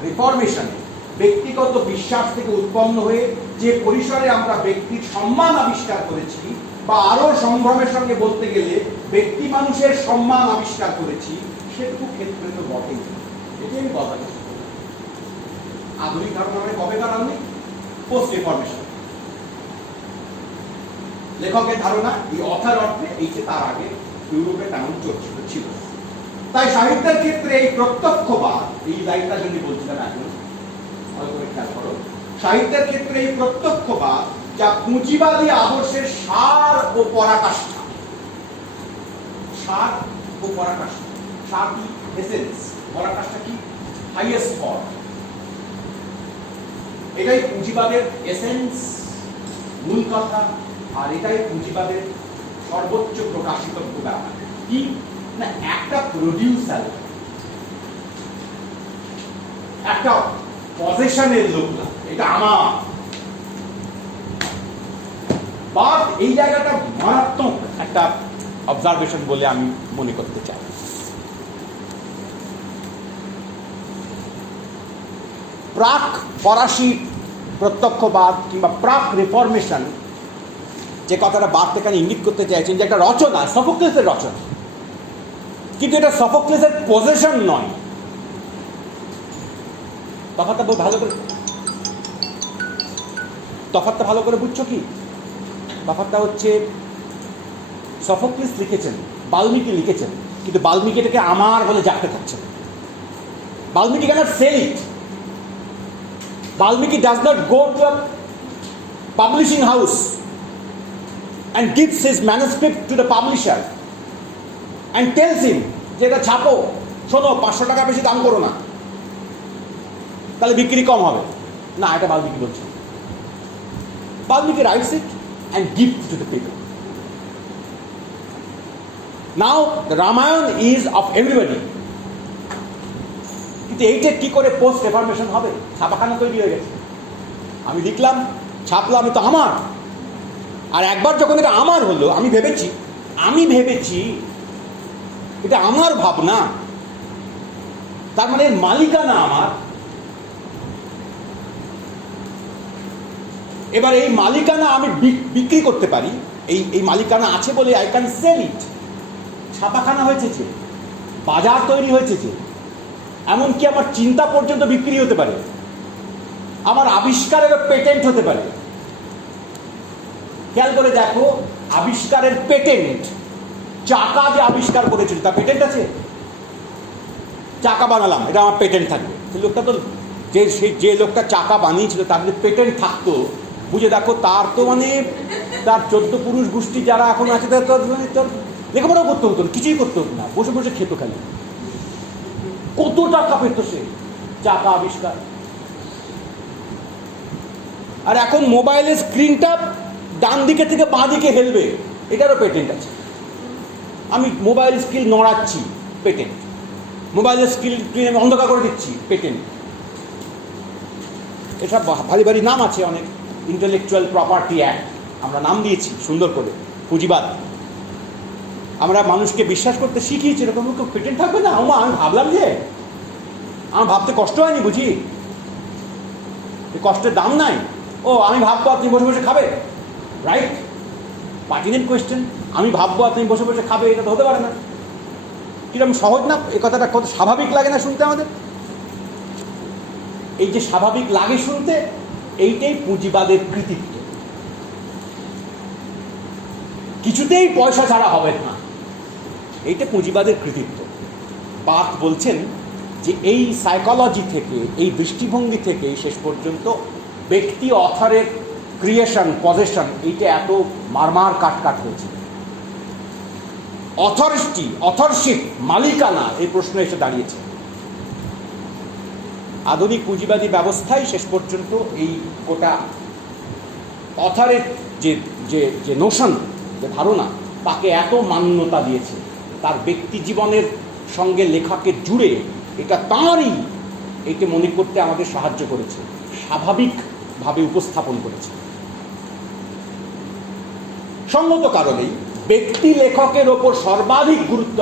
রিফরমেশনে ব্যক্তিগত বিশ্বাস থেকে উৎপন্ন হয়ে যে পরিসরে আমরা ব্যক্তির সম্মান আবিষ্কার করেছি, বা আরো সম্ভ্রমের সঙ্গে বলতে গেলে ব্যক্তি মানুষের সম্মান আবিষ্কার করেছি, সেটুকু ক্ষেত্রে তো বটেই। এটি আমি কথা বলছি। আধুনিক ধারণা মানে কবেকার আধুনিক? Post reformation. লেখকের ধারণা এই অথার অর্থে এই যে তার আগে ইউরোপে তেমন চর্চিত ছিল। তাই সাহিত্যের ক্ষেত্রে এই প্রত্যক্ষবাদ, এই লাইনটা যদি বলছিলাম এখন ভালো করে খেয়াল করো, সাহিত্যের ক্ষেত্রে এই প্রত্যক্ষবাদ যা পুঁজিবাদী আদর্শের সার ও পরাকাষ্ঠা। সার ও পরাকাষ্ঠা। সার কি? এসেন্স। পরাকাষ্ঠা কি? Highest form. এটাই পুঁজিবাদের এসেন্স, মূল কথা। আর এটাই পুঁজিবাদের সর্বোচ্চ প্রকাশিতব্য ব্যাপার। কি না, একটা প্রডিউসার, একটা পজেশনের লোক না, এটা আমার। বাট এই জায়গাটা মারাত্মক একটা অবজারভেশন বলে আমি মনে করতে চাই। প্রাক ফরাসি প্রত্যক্ষবাদ কিংবা প্রাক রিফরমেশন যে কথাটা বাদ থেকে ইঙ্গিত করতে চাইছেন, যে একটা রচনা, সফোক্লেসের রচনা, কিন্তু এটা সফোক্লেসের পজেশন নয়। তফাৎটা ভালো করে বুঝছো কি? তফাৎটা হচ্ছে সফোক্লেস লিখেছেন, বাল্মীকি লিখেছেন, কিন্তু বাল্মীকি এটাকে আমার বলে জানতে থাকছেন। Valmiki cannot sell it. Valmiki does not go to a publishing house and gives his manuscript to the publisher and tells him যে এটা ছাপো, শোনো 500 টাকা বেশি দাম করো না, তাহলে বিক্রি কম হবে না। এটা বাল্মীকি বলছে। Valmiki writes it and gives to the people. Now the Ramayana is of everybody. কিন্তু এইটা কি করে পোস্ট রেফরমেশন হবে? ছাপাখানা তৈরি হয়ে গেছে, আমি লিখলাম, ছাপলাম, তো আমার। আর একবার যখন এটা আমার হলো, আমি ভেবেছি এটা আমার ভাবনা, তার মানে মালিকানা আমার। এবার এই মালিকানা আমি বিক্রি করতে পারি, এই মালিকানা আছে বলে আই ক্যান সেল ইট। ছাপাখানা হয়েছে, বাজার তৈরি হয়েছে, এমনকি আমার চিন্তা পর্যন্ত বিক্রি হতে পারে, আমার আবিষ্কারের পেটেন্ট হতে পারে। খেয়াল করে দেখো, আবিষ্কারের পেটেন্ট, চাকা যে আবিষ্কার করেছিল তার পেটেন্ট আছে। চাকা বানালাম, এটা আমার পেটেন্ট থাকবে। সেই লোকটা তো যে লোকটা চাকা বানিয়েছিল তার যদি পেটেন্ট থাকতো, বুঝে দেখো তার তো মানে তার 14 পুরুষ গোষ্ঠী যারা এখন আছে তার তো মানে লেখাপড়াও করতে হতো না, কিছুই করতে হতো না, বসে বসে খেতো খালি। কত টাকা পেত সে চাকা আবিষ্কার। আর এখন মোবাইলের স্ক্রিনটা ডান দিকে থেকে বাঁ দিকে হেলবে, এটারও পেটেন্ট আছে। আমি মোবাইল স্ক্রিন নড়াচ্ছি, পেটেন্ট। মোবাইলের স্ক্রিন আমি অন্ধকার করে দিচ্ছি, পেটেন্ট। এসব ভারী ভারী নাম আছে অনেক, ইন্টেলেকচুয়াল প্রপার্টি অ্যাক্ট আমরা নাম দিয়েছি সুন্দর করে, পুঁজিবাদ। আমরা মানুষকে বিশ্বাস করতে শিখিয়েছি এরকম পেটেন্ট থাকবে না। আমি ভাবলাম যে আমার ভাবতে কষ্ট হয়নি, বুঝি কষ্টের দাম নাই। ও আমি ভাববো আপনি বসে বসে খাবে, রাইট? Pertinent question. আমি ভাববো আপনি বসে বসে খাবে, এটা তো হতে পারে না। কিরকম সহজ না এ কথাটা? কত স্বাভাবিক লাগে না শুনতে আমাদের? এই যে স্বাভাবিক লাগে শুনতে, এইটাই পুঁজিবাদের কৃতিত্ব। কিছুতেই পয়সা ছাড়া হবে না, এইটা পুঁজিবাদের কৃতিত্ব। পার্থ বলছেন যে এই সাইকোলজি থেকে, এই দৃষ্টিভঙ্গি থেকে শেষ পর্যন্ত ব্যক্তি অথরের ক্রিয়েশন, পজেশন, এইটা এত মারমার কাট হয়েছে। অথরশিপ, মালিকানা, এই প্রশ্ন এসে দাঁড়িয়েছে। আধুনিক পুঁজিবাদী ব্যবস্থায় শেষ পর্যন্ত এই গোটা অথরের যে নোশন, যে ধারণা, তাকে এত মান্যতা দিয়েছে, তার ব্যক্তি জীবনের সঙ্গে লেখাকে জুড়ে এটা তাঁরই, এইটা মনে করতে আমাদের সাহায্য করেছে। স্বাভাবিক ভাবে উপস্থাপন করেছে। সঙ্গত কারণেই ব্যক্তি লেখকের ওপর সর্বাধিক গুরুত্ব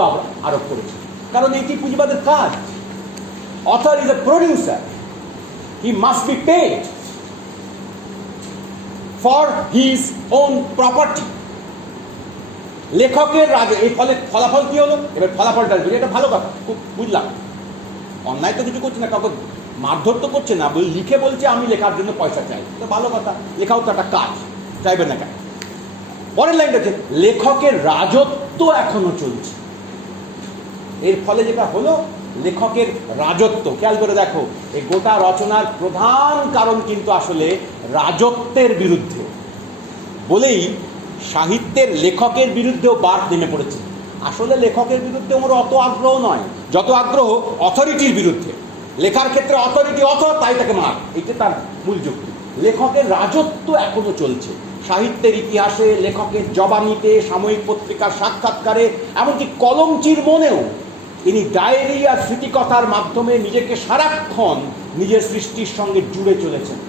আরোপ করেছে, কারণ এটি পুঁজিবাদের কাজ। Author is a producer, he must be paid for his own property. লেখকের রাজে এই ফলাফল কি হলো? এবার ফলাফলটা এটা ভালো কথা, খুব বুঝলাম। অন্যায় তো কিছু করছে না, কাউকে মারধর তো করছে না, লিখে বলছে আমি লেখার জন্য পয়সা চাই, তো ভালো কথা, লেখাও তো একটা কাজ, চাইবে না কেন। পরের লাইনটা হচ্ছে লেখকের রাজত্ব এখনো চলছে। এর ফলে যেটা হলো, লেখকের রাজত্ব, খেয়াল করে দেখো, এই গোটা রচনার প্রধান কারণ কিন্তু আসলে রাজত্বের বিরুদ্ধে বলেই সাহিত্যের লেখকের বিরুদ্ধেও বাদ নেমে পড়েছে। আসলে লেখকের বিরুদ্ধে ওর অত আগ্রহ নয়, যত আগ্রহ অথরিটির বিরুদ্ধে। লেখার ক্ষেত্রে অথরিটি অথর, তাই তাকে মার, এইটা তার মূল যুক্তি। লেখকের রাজত্ব এখনো চলছে সাহিত্যের ইতিহাসে, লেখকের জবানিতে, সাময়িক পত্রিকার সাক্ষাৎকারে, এমনকি কলমচির মনেও ইনি ডায়েরি আর স্মৃতিকথার মাধ্যমে নিজেকে সারাক্ষণ নিজের সৃষ্টির সঙ্গে জুড়ে চলেছেন।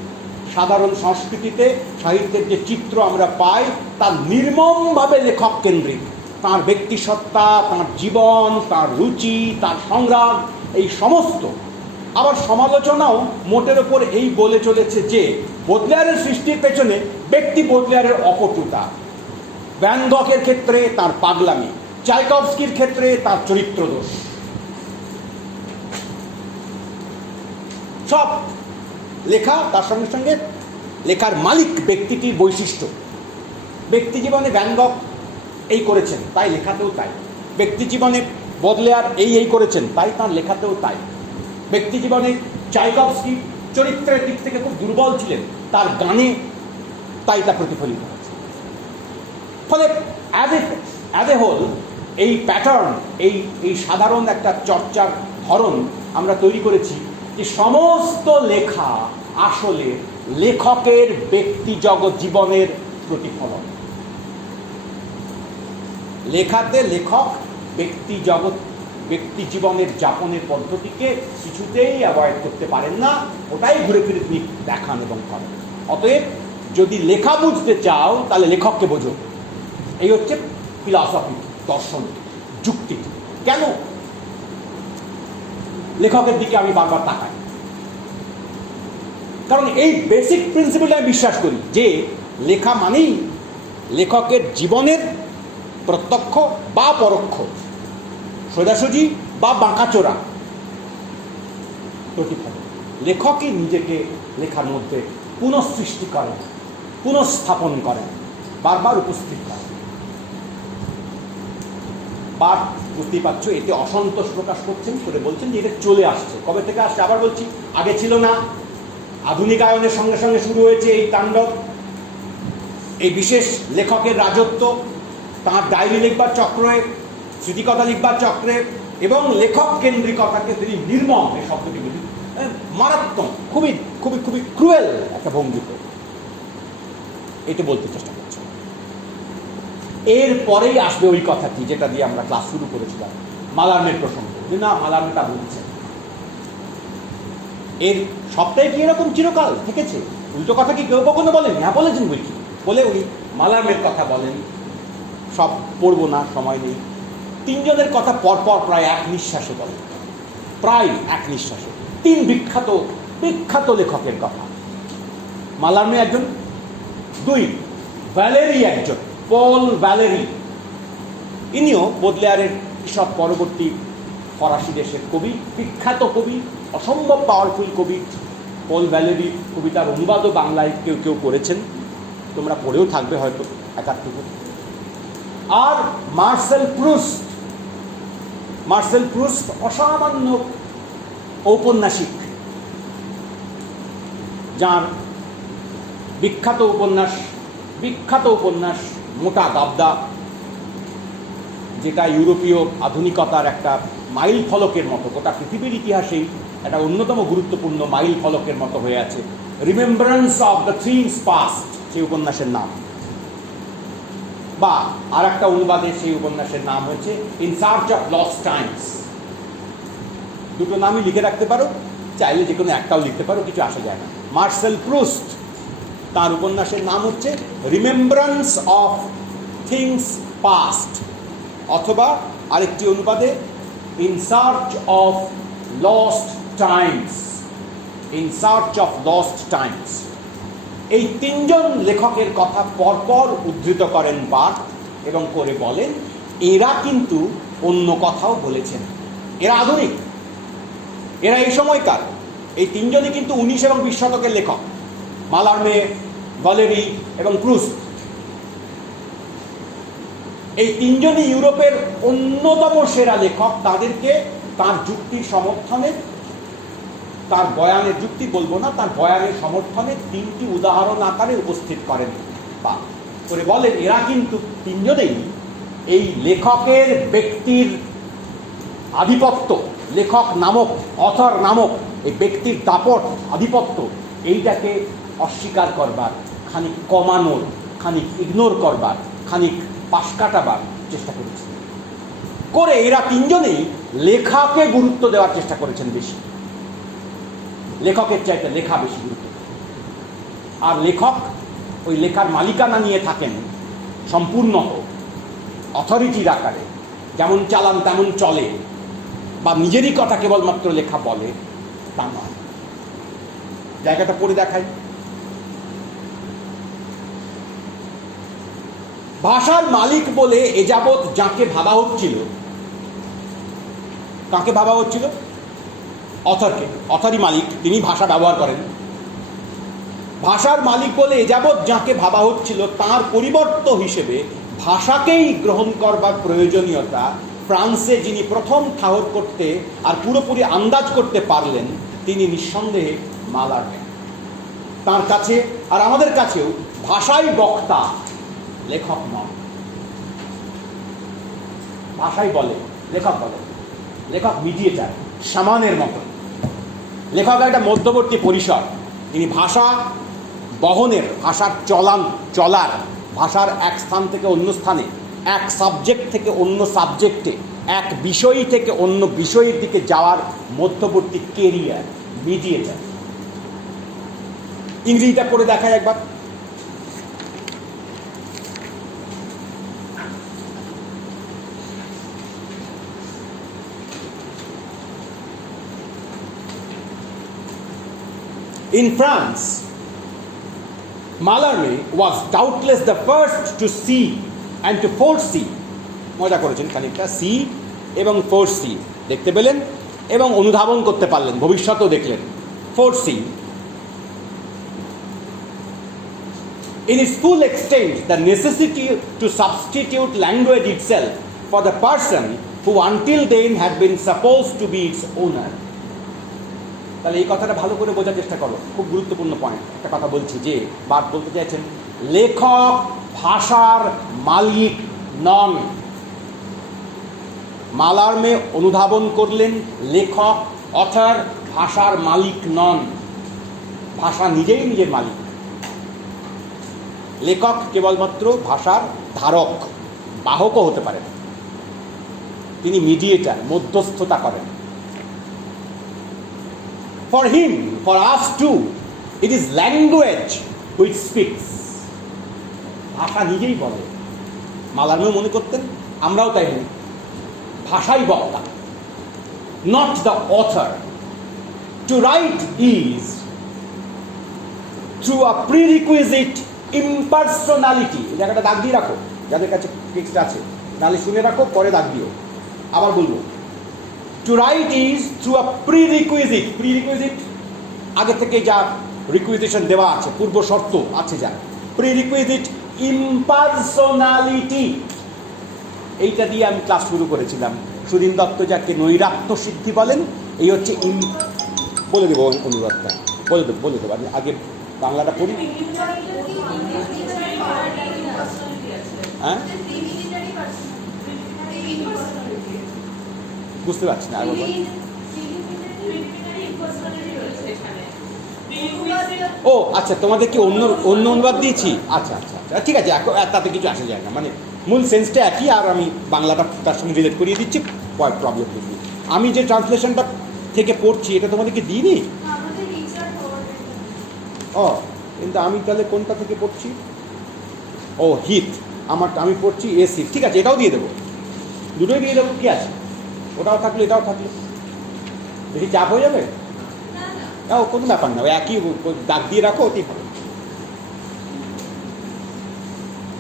সাধারণ সংস্কৃতিতে সাহিত্যের যে চিত্র আমরা পাই তা নির্মমভাবে লেখক কেন্দ্রিক। তাঁর ব্যক্তিসত্তা, তাঁর জীবন, তাঁর রুচি, তাঁর সংগ্রাম, এই সমস্ত। আবার সমালোচনাও মোটের ওপর এই বলে চলেছে যে বোদলেয়ারের সৃষ্টির পেছনে ব্যক্তি বোদলেয়ারের অপটুতা, ভ্যান গকের ক্ষেত্রে তাঁর পাগলামি, চাইকভস্কির ক্ষেত্রে তাঁর চরিত্র দোষ। সব লেখা, তার সঙ্গে সঙ্গে লেখার মালিক ব্যক্তিটির বৈশিষ্ট্য। ব্যক্তি জীবনে ভ্যান গক এই করেছেন, তাই লেখাতেও তাই। ব্যক্তি জীবনে বোদলেয়ার এই করেছেন, তাই তাঁর লেখাতেও তাই। ব্যক্তি জীবনে চাইকভস্কি চরিত্রের দিক থেকে খুব দুর্বল ছিলেন, তার গানে তাই তা প্রতিফলিত হয়েছে। ফলে অ্যাজ এ হোল এই প্যাটার্ন, এই সাধারণ একটা চর্চার ধরন আমরা তৈরি করেছি যে সমস্ত লেখা আসলে লেখকের ব্যক্তিজগৎ জীবনের প্রতিফলন। লেখাতে লেখক ব্যক্তি জীবনের যাপনের পদ্ধতিকে কিছুতেই অ্যাভয়েড করতে পারেন না, ওটাই ঘুরে ফিরে তিনি দেখান এবং করেন। অতএব যদি লেখা বুঝতে চাও তাহলে লেখককে বোঝো, এই হচ্ছে ফিলসফি, দর্শন, যুক্তি। কেন লেখকের দিকে আমি বারবার তাকাই? কারণ এই বেসিক প্রিন্সিপালে আমি বিশ্বাস করি যে লেখা মানেই লেখকের জীবনের প্রত্যক্ষ বা পরোক্ষ, সোজাসুজি বা বাঁকাচোরা প্রতিফলন। লেখকই নিজেকে লেখার মধ্যে পুনঃসৃষ্টি করেন, পুনঃস্থাপন করেন, বারবার উপস্থিত করেন। বার বুঝতেই পারছো, এতে অসন্তোষ প্রকাশ করছেন, করে বলছেন যে এটা চলে আসছে। কবে থেকে আসছে? আবার বলছি, আগে ছিল না। আধুনিকায়নের সঙ্গে সঙ্গে শুরু হয়েছে এই তাণ্ডব, এই বিশেষ লেখকের রাজত্ব, তাঁর ডায়েরি লিখবার চক্রে, স্মৃতিকথা লিখবার চক্রে, এবং লেখক কেন্দ্রিকতাকে তিনি নির্মম, এই শব্দটি বলি, মারাত্মক, খুবই খুবই খুবই ক্রুয়েল একটা ভঙ্গিতে এটা বলতে চেষ্টা করছে। এর পরেই আসবে ওই কথাটি যেটা দিয়ে আমরা ক্লাস শুরু করেছিলাম, মালার্মের প্রসঙ্গ। যে না, মালার্মে তা বলছে, এর সবটাই কি এরকম চিরকাল থেকেছে? উল্টো কথা কি কেউ কখনো বলেন? না, বলেছেন বলছি, বলে উনি মালার্মের কথা বলেন। সব পড়বো না, সময় নেই। তিনজনের কথা পরপর প্রায় এক নিঃশ্বাসে বলেন, প্রায় এক নিঃশ্বাসে। তিন বিখ্যাত বিখ্যাত লেখকের কথা। মালার্মে একজন, দুই ভ্যালেরি একজন, পল ভ্যালেরি। ইনিও বোদলেয়ারের সব পরবর্তী ফরাসি দেশের কবি, বিখ্যাত কবি, অসম্ভব পাওয়ারফুল কবি। পল ভ্যালেরি কবিতার অনুবাদও বাংলায় কেউ কেউ করেছেন, তোমরা পড়েও থাকবে হয়তো একাত্তরে। আর মার্সেল প্রুস্ট। মার্সেল প্রুস্ট অসামান্য ঔপন্যাসিক, যার বিখ্যাত উপন্যাস মোটা গাবদা, যেটা ইউরোপীয় আধুনিকতার একটা মাইল ফলকের মতো, গোটা পৃথিবীর ইতিহাসেই একটা অন্যতম গুরুত্বপূর্ণ মাইল ফলকের মতো হয়ে আছে। Remembrance of the things past সেই উপন্যাসের নাম, বা আর একটা অনুবাদে সেই উপন্যাসের নাম হচ্ছে in search of lost Times. দুটো নামই লিখে রাখতে পারো, চাইলে যে কোনো একটাও লিখতে পারো, কিছু আসা যায় না। মার্সেল প্রুস্ট তার উপন্যাসের নাম হচ্ছে রিমেম্ব্রান্স অফ থিংস পাস্ট, অথবা আরেকটি অনুবাদে in search of lost Times. In search of lost Times. এই তিনজন লেখকের কথা পরপর উদ্ধৃত করেন বার্থ এবং করে বলেন এরা কিন্তু অন্য কথাও বলেছেন, এরা আধুনিক, এরা এই সময়কার। এই তিনজনই কিন্তু 19 এবং 20 শতকের লেখক, মালার্মে, ভ্যালেরি এবং প্রুস্ট। এই তিনজনই ইউরোপের অন্যতম সেরা লেখক। তাদেরকে তার যুক্তির সমর্থনে, তার বয়ানের যুক্তি বলবো না, তার বয়ানের সমর্থনে 3টি উদাহরণ আকারে উপস্থিত করেন বা করে বলেন এরা কিন্তু তিনজনেই এই লেখকের ব্যক্তির আধিপত্য, লেখক নামক, অথর নামক এই ব্যক্তির দাপট, আধিপত্য, এইটাকে অস্বীকার করবার, খানিক কমানোর, খানিক ইগনোর করবার, খানিক পাশ কাটাবার চেষ্টা করেছেন। করে এরা তিনজনেই লেখাকে গুরুত্ব দেওয়ার চেষ্টা করেছেন বেশি, লেখকের চাইতে লেখা বেশি গুরুত্ব। আর লেখক ওই লেখার মালিকানা নিয়ে থাকেন সম্পূর্ণ অথরিটির আকারে, যেমন চালান তেমন চলে, বা নিজেরই কথা কেবলমাত্র লেখা বলে তা নয়। জায়গাটা পড়ে দেখাই। ভাষার মালিক বলে এ যাবৎ যাকে ভাবা হচ্ছিল, কাকে ভাবা হচ্ছিল? অথরকে। অথরই মালিক, তিনি ভাষা ব্যবহার করেন। ভাষার মালিক বলে এ যাবৎ যাকে ভাবা হচ্ছিল তার পরিবর্ত হিসেবে ভাষাকেই গ্রহণ করবার প্রয়োজনীয়তা ফ্রান্সে যিনি প্রথম ঠাহর করতে আর পুরোপুরি আন্দাজ করতে পারলেন তিনি নিঃসন্দেহে মালার্মে। তার কাছে আর আমাদের কাছেও ভাষাই বক্তা, লেখক নন। ভাষাই বলে, লেখক বলে। লেখক মিডিয়েটার, সামানের মতো। লেখক একটা মধ্যবর্তী পরিসর, তিনি ভাষা বহনের, ভাষার চলার, ভাষার এক স্থান থেকে অন্য স্থানে, এক সাবজেক্ট থেকে অন্য সাবজেক্টে, এক বিষয় থেকে অন্য বিষয়ের দিকে যাওয়ার মধ্যবর্তী কেরিয়ার, মিডিয়েটার। ইংরেজিটা করে দেখায় একবার। In France, Mallarmé was doubtless the first to see and to foresee, মজা করেছেন খানিকটা, সি এবং ফোরসি দেখতে পেলেন এবং অনুধাবন করতে পারলেন, ভবিষ্যতেও দেখলেন। foresee in its full extent the necessity to substitute language itself for the person who until then had been supposed to be its owner. তাহলে এই কথাটা ভালো করে বোঝার চেষ্টা করো, খুব গুরুত্বপূর্ণ পয়েন্ট। একটা কথা বলছি যে বাদ বলতে চাইছেন লেখক ভাষার মালিক নন। মালার্মে অনুধাবন করলেন লেখক, অথর ভাষার মালিক নন। ভাষা নিজেই নিজের মালিক। লেখক কেবলমাত্র ভাষার ধারক, বাহকও হতে পারেন। তিনি মিডিয়েটার, মধ্যস্থতা করেন। For him, for us too, it is language which speaks. ভাষা নিজেই বলে। মালার্মে মনে করতেন, আমরাও তাই বলি, ভাষাই বক্তা, not the author. To write is through a prerequisite impersonality. এই জায়গাটা দাগ দিয়ে রাখো, যাদের কাছে টেক্সট আছে, নাহলে শুনে রাখো, পরে দাগ দিও। আবার বলবো, to write is through a prerequisite. prerequisite আগে থেকে যা রিকুইজিশন দেওয়া আছে, পূর্ব শর্ত আছে যা, prerequisite impersonality, এইটা দিয়ে আমি ক্লাস শুরু করেছিলাম। সুদীন দত্ত যাকে নৈরাত্য সিদ্ধি বলেন, এই হচ্ছে বলে দেবো অনুবাদটা, বলে দেবো। আমি আগে বাংলাটা পড়ি। হ্যাঁ, বুঝতে পারছি না। ও আচ্ছা, তোমাদের কি অন্য অনুবাদ দিয়েছি? আচ্ছা আচ্ছা আচ্ছা, ঠিক আছে, তাতে কিছু আসা যায় না, মানে মূল সেন্সটা একই, আর আমি বাংলাটা তার সঙ্গে রিলেট করিয়ে দিচ্ছি, প্রবলেম নেই। আমি যে ট্রান্সলেশনটা থেকে পড়ছি এটা তোমাদেরকে দিইনি। ও কিন্তু আমি তাহলে কোনটা থেকে পড়ছি? ও হিট, আমি পড়ছি এসি, ঠিক আছে এটাও দিয়ে দেবো, দুটোই দিয়ে দেবো, কি আছে, ওটাও থাকলো এটাও থাকলো, বেশি চাপ হয়ে যাবে? ও কোনো ব্যাপার না, একই দাগ দিয়ে রাখো, ওটাই ভালো।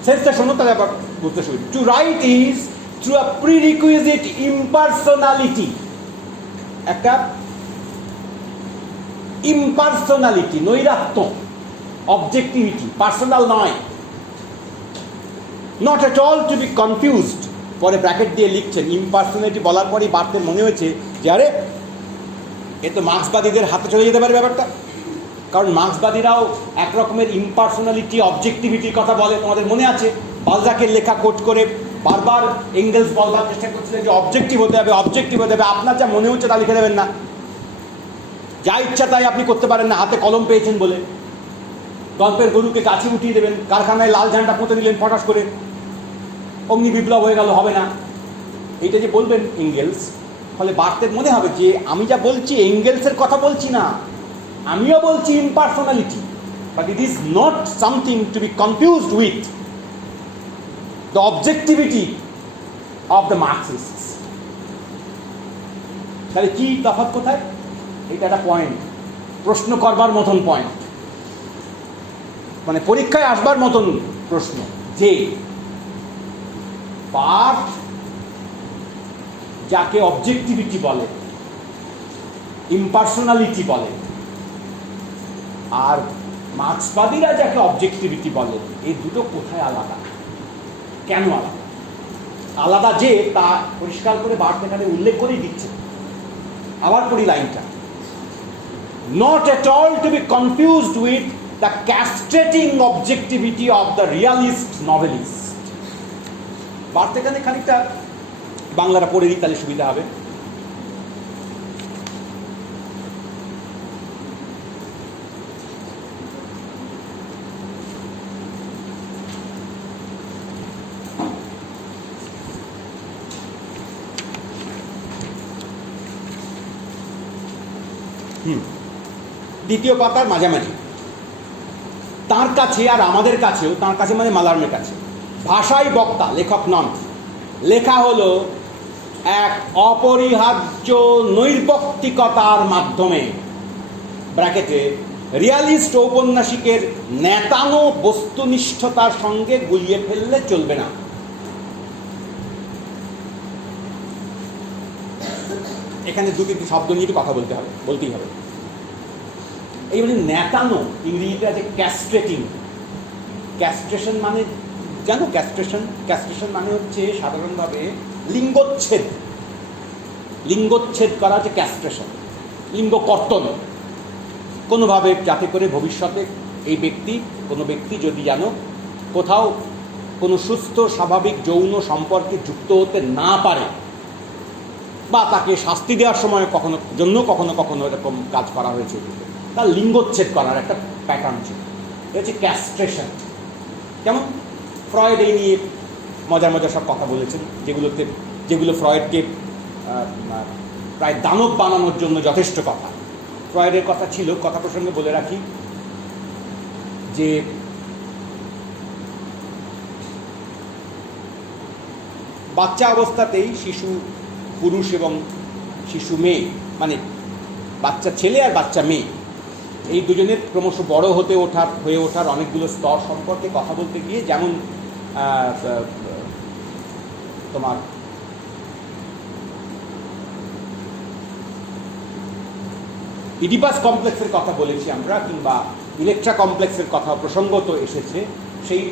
সেন্সটা শোনো তাহলে আবার বুঝতে শুরু। To write is through a prerequisite impersonality, একটা ইম্পার্সোনালিটি, নৈরাত্য, অবজেক্টিভিটি, পার্সোনাল নয়। Not at all to be confused, পরে ব্র্যাকেট দিয়ে লিখছেন। ইম্পার্সোনালিটি বলার পরই বার্তের মনে হয়েছে যে আরে এ তো মার্ক্সবাদীদের হাতে চলে যেতে পারে ব্যাপারটা, কারণ মার্ক্সবাদীরাও একরকমের ইম্পার্সোনালিটি, অবজেক্টিভিটির কথা বলে। তোমাদের মনে আছে বালজাকের লেখা কোট করে বারবার এঙ্গেলস বলবার চেষ্টা করছিলেন যে অবজেক্টিভ হতে হবে, অবজেক্টিভ হতে হবে, আপনার যা মনে হচ্ছে তা লিখে দেবেন না, যা ইচ্ছা তাই আপনি করতে পারেন না, হাতে কলম পেয়েছেন বলে। গল্পের গরুকে গাছে উঠিয়ে দেবেন, কারখানায় লাল ঝান্ডা পুঁতে দিলেন ফটাস করে, অগ্নি বিপ্লব হয়ে গেল, হবে না। এইটা যে বলবেন এঙ্গেলস, ফলে বার্তের মনে হবে যে আমি যা বলছি এঙ্গেলসের কথা বলছি না, আমিও বলছি impersonality, but it is not something to be confused with the objectivity of the Marxists. তাহলে কি তফাৎ কোথায়? এটা একটা পয়েন্ট, প্রশ্ন করবার মতন পয়েন্ট, মানে পরীক্ষায় আসবার মতন প্রশ্ন, যে পার্ট যাকে অবজেক্টিভিটি বলে, ইম্পার্সোনালিটি বলে, আর মার্ক্সবাদীরা যাকে অবজেক্টিভিটি বলে, এই দুটো কোথায় আলাদা, কেন আলাদা? আলাদা যে তা পরিষ্কার করে বার্তা এখানে উল্লেখ করেই দিচ্ছে। আবার পড়ি লাইনটা, not at all to be confused with the castrating objectivity of the realist novelist. বার্তা এখানে খানিকটা বাংলাটা পড়ে দিই, তাহলে সুবিধা হবে। দ্বিতীয় পাতার মাঝামাঝি, তার কাছে আর আমাদের কাছেও, তার কাছে মানে মালার্মের কাছে, ভাষাই বক্তা, লেখক নন। লেখা হলো এক অপরিহার্য নৈর্বক্তিকতার মাধ্যমে, ব্র্যাকেটে রিয়ালিস্ট ঔপন্যাসিকের নেতানো বস্তুনিষ্ঠতার সঙ্গে গুলিয়ে ফেললে চলবে না। এখানে দুটি শব্দ নিয়ে কথা বলতেই হবে। এই মানে নেতানো, ইংরেজিতে আছে ক্যাস্ট্রেটিং। ক্যাস্ট্রেশন মানে জানো? ক্যাস্ট্রেশন মানে হচ্ছে সাধারণভাবে লিঙ্গচ্ছেদ করা হচ্ছে ক্যাস্ট্রেশন, লিঙ্গ কর্তন কোনোভাবে, যাতে করে ভবিষ্যতে কোনো ব্যক্তি যদি জানো কোথাও কোনো সুস্থ স্বাভাবিক যৌন সম্পর্কে যুক্ত হতে না পারে, বা তাকে শাস্তি দেওয়ার সময় কখনো কখনো এরকম কাজ করা হয়েছে, তার লিঙ্গচ্ছেদ করার একটা প্যাটার্ন ছিল, এটা হচ্ছে ক্যাস্ট্রেশন। যেমন ফ্রয়েড এই নিয়ে মজার সব কথা বলেছেন, যেগুলো ফ্রয়েডকে প্রায় দানব বানানোর জন্য যথেষ্ট কথা। ফ্রয়েডের কথা ছিল, কথা প্রসঙ্গে বলে রাখি, যে বাচ্চা অবস্থাতেই শিশু পুরুষ এবং শিশু মেয়ে, মানে বাচ্চা ছেলে আর বাচ্চা মেয়ে, এই দুজনের ক্রমশ বড় হয়ে ওঠার অনেকগুলো স্তর সম্পর্কে কথা বলতে গিয়ে, যেমন তোমার ইডিপাস কমপ্লেক্সের কথা বলেছি আমরা, কিংবা ইলেকট্রা কমপ্লেক্সের কথা প্রসঙ্গত এসেছে, সেই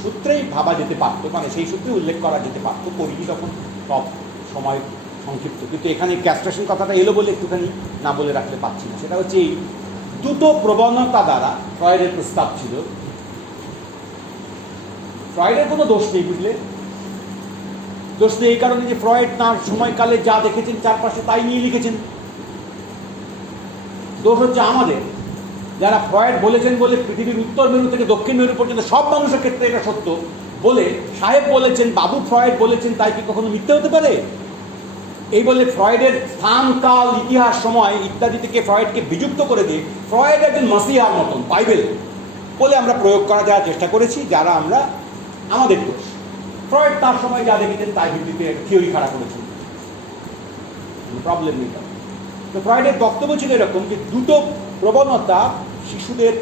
সূত্রেই ভাবা যেতে পারতো, মানে সেই সূত্রে উল্লেখ করা যেতে পারতো, পড়িনি তখন সব সময় সংক্ষিপ্ত, কিন্তু এখানে ক্যাস্ট্রেশন কথাটা এলো বলে একটুখানি না বলে রাখতে পারছি না। সেটা হচ্ছে এই দুটো প্রবণতা দ্বারা ফ্রয়েডের প্রস্তাব ছিল। ফ্রয়েডের কোনো দোষ নেই, বুঝলে, দোষ নেই এই কারণে যে ফ্রয়েড তাঁর সময়কালে যা দেখেছেন চারপাশে তাই নিয়ে লিখেছেন। দোষ হচ্ছে আমাদের, যারা ফ্রয়েড বলেছেন বলে পৃথিবীর উত্তর মেরু থেকে দক্ষিণ মেরু পর্যন্ত সব মানুষের ক্ষেত্রে এটা সত্য বলে সাহেব বলেছেন, বাবু ফ্রয়েড বলেছেন, তাই কি কখনো মিথ্যে হতে পারে? এই বলে ফ্রয়েডের স্থান, কাল, ইতিহাস, সময় ইত্যাদি থেকে ফ্রয়েডকে বিযুক্ত করে দিয়ে ফ্রয়েড একজন মাসিহার মতন, বাইবেল, বলে আমরা প্রয়োগ করা যাওয়ার চেষ্টা করেছি, যারা আমরা আমাদের দোষ। ফ্রয়েড তার সময় যা দেখেছেন তাই ভিত্তিতে থিওরি খাড়া করেছেন, প্রবলেম নেই। তো ফ্রয়েডের বক্তব্য ছিল এরকম যে দুটো প্রবণতা শিশুদের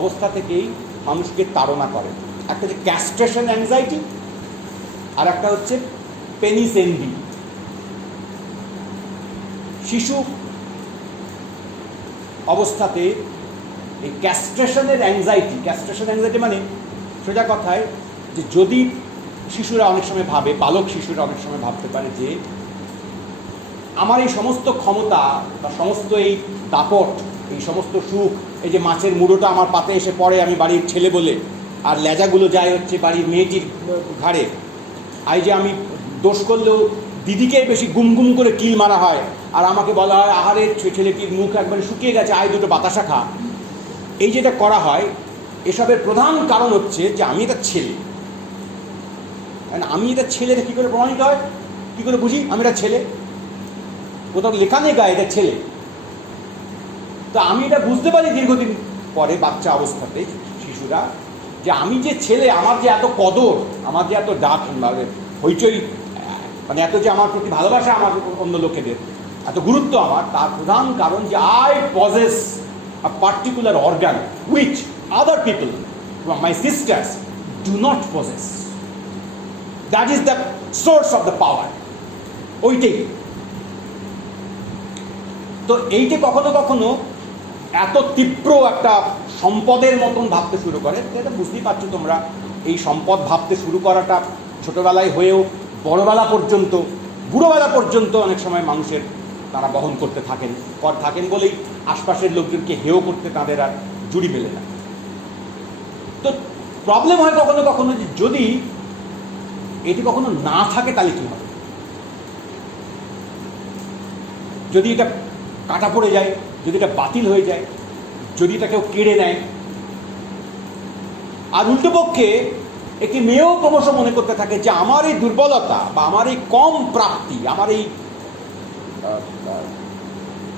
অবস্থা থেকেই মানুষকে তাড়না করে। একটা হচ্ছে ক্যাস্ট্রেশন অ্যাংজাইটি, আর একটা হচ্ছে পেনিস এনভি। শিশু অবস্থাতে এই ক্যাস্ট্রেশনের অ্যাংজাইটি মানে সোজা কথায় যে যদি শিশুরা অনেক সময় ভাবে, বালক শিশুরা অনেক সময় ভাবতে পারে যে আমার এই সমস্ত ক্ষমতা বা সমস্ত এই দাপট, এই সমস্ত সুখ, এই যে মাছের মুড়োটা আমার পাতে এসে পড়ে আমি বাড়ির ছেলে বলে, আর লেজাগুলো যায় হচ্ছে বাড়ির মেয়েটির ঘাড়ে, আর যে আমি দোষ করলেও দিদিকে বেশি গুম করে কিল মারা হয়, আর আমাকে বলা হয় আহারের ছেলেটির মুখ একবারে শুকিয়ে গেছে, আয় দুটো বাতাসা খা। এই যেটা করা হয়, এসবের প্রধান কারণ হচ্ছে যে আমি এটা ছেলে। আমি এটা ছেলেটা কী করে প্রমাণিত হয়, কী করে বুঝি আমি এটা ছেলে? কোথাও লেখা নেই গায়ে এটা ছেলে। তো আমি এটা বুঝতে পারি দীর্ঘদিন পরে বাচ্চা অবস্থাতে শিশুরা, যে আমি যে ছেলে, আমার যে এত কদর, আমার যে এত ডাক হইচই, মানে এত যে আমার প্রতি ভালোবাসা আমার অন্য লোকেদের, এত গুরুত্ব আমার, তার প্রধান কারণ যে I possess a particular organ which other people, my sisters, do not possess. That is the source of the power. ওইটাই। তো এইটা কখনো কখনো এত তীব্র একটা সম্পদের মতন ভাবতে শুরু করে, এটা বুঝতেই পারছো তোমরা। এই সম্পদ ভাবতে শুরু করাটা ছোটোবেলায় হয়েও বড়বেলা পর্যন্ত, বুড়োবেলা পর্যন্ত অনেক সময় মানুষের তারা বহন করতে থাকেন বলেই আশপাশের লোকজনকে হেয় করতে তাদের আর জুড়ি মেলে না। তো প্রবলেম হয় কখনো কখনো যে যদি এটি কখনো না থাকে তাহলে কী হবে? যদি এটা কাটা পড়ে যায়, যদি এটা বাতিল হয়ে যায়, যদি এটা কেউ কেড়ে নেয়। আর উল্টো পক্ষে একটি মেয়েও ক্রমশ মনে করতে থাকে যে আমার এই দুর্বলতা বা আমার এই কম প্রাপ্তি, আমার এই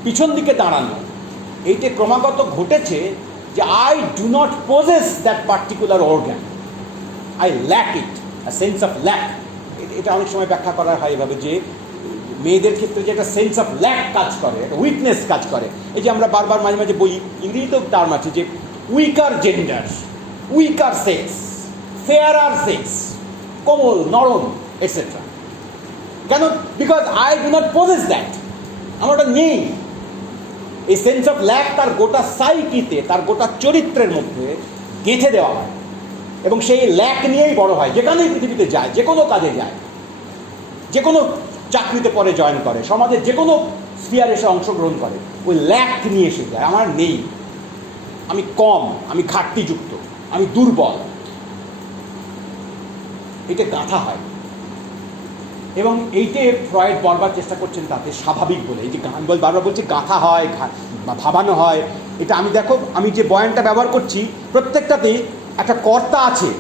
পিছন দিকে দাঁড়ানো, এইটা ক্রমাগত ঘটেছে যে I do not possess that particular organ, I lack it, a sense of lack. এটা অনেক সময় ব্যাখ্যা করা হয় এভাবে যে মেয়েদের ক্ষেত্রে যে একটা সেন্স অফ ল্যাক কাজ করে, একটা উইকনেস কাজ করে। এই যে আমরা বারবার মাঝে মাঝে বলি, ইংরেজিতেও টার্ম আছে যে weaker gender, weaker sex, fairer sex, কোমল, নরম, এটসেট্রা। কেন? Because I do not possess that, আমার ওটা নেই। এই সেন্স অফ ল্যাক তার গোটা সাইকিতে, তার গোটা চরিত্রের মধ্যে গেঁথে দেওয়া হয়, এবং সেই ল্যাক নিয়েই বড় হয়। যেখানেই পৃথিবীতে যায়, যে কোনো কাজে যায়, যে কোনো চাকরিতে পরে জয়েন করে, সমাজের যে কোনো স্ফিয়ার এসে অংশগ্রহণ করে, ওই ল্যাক নিয়ে এসে যায়। আমার নেই, আমি কম, আমি ঘাটতিযুক্ত, আমি দুর্বল, এটা গাঁথা হয়। এবং এইটে ফ্রয়েড বারবার চেষ্টা করছেন তাতে স্বাভাবিক বলে। এই যে গান বারবার বলছে গাঁথা হয়, ভাবানো হয়। এটা আমি দেখো, আমি যে বয়ানটা ব্যবহার করছি প্রত্যেকটাতেই একটা কর্তা আছে।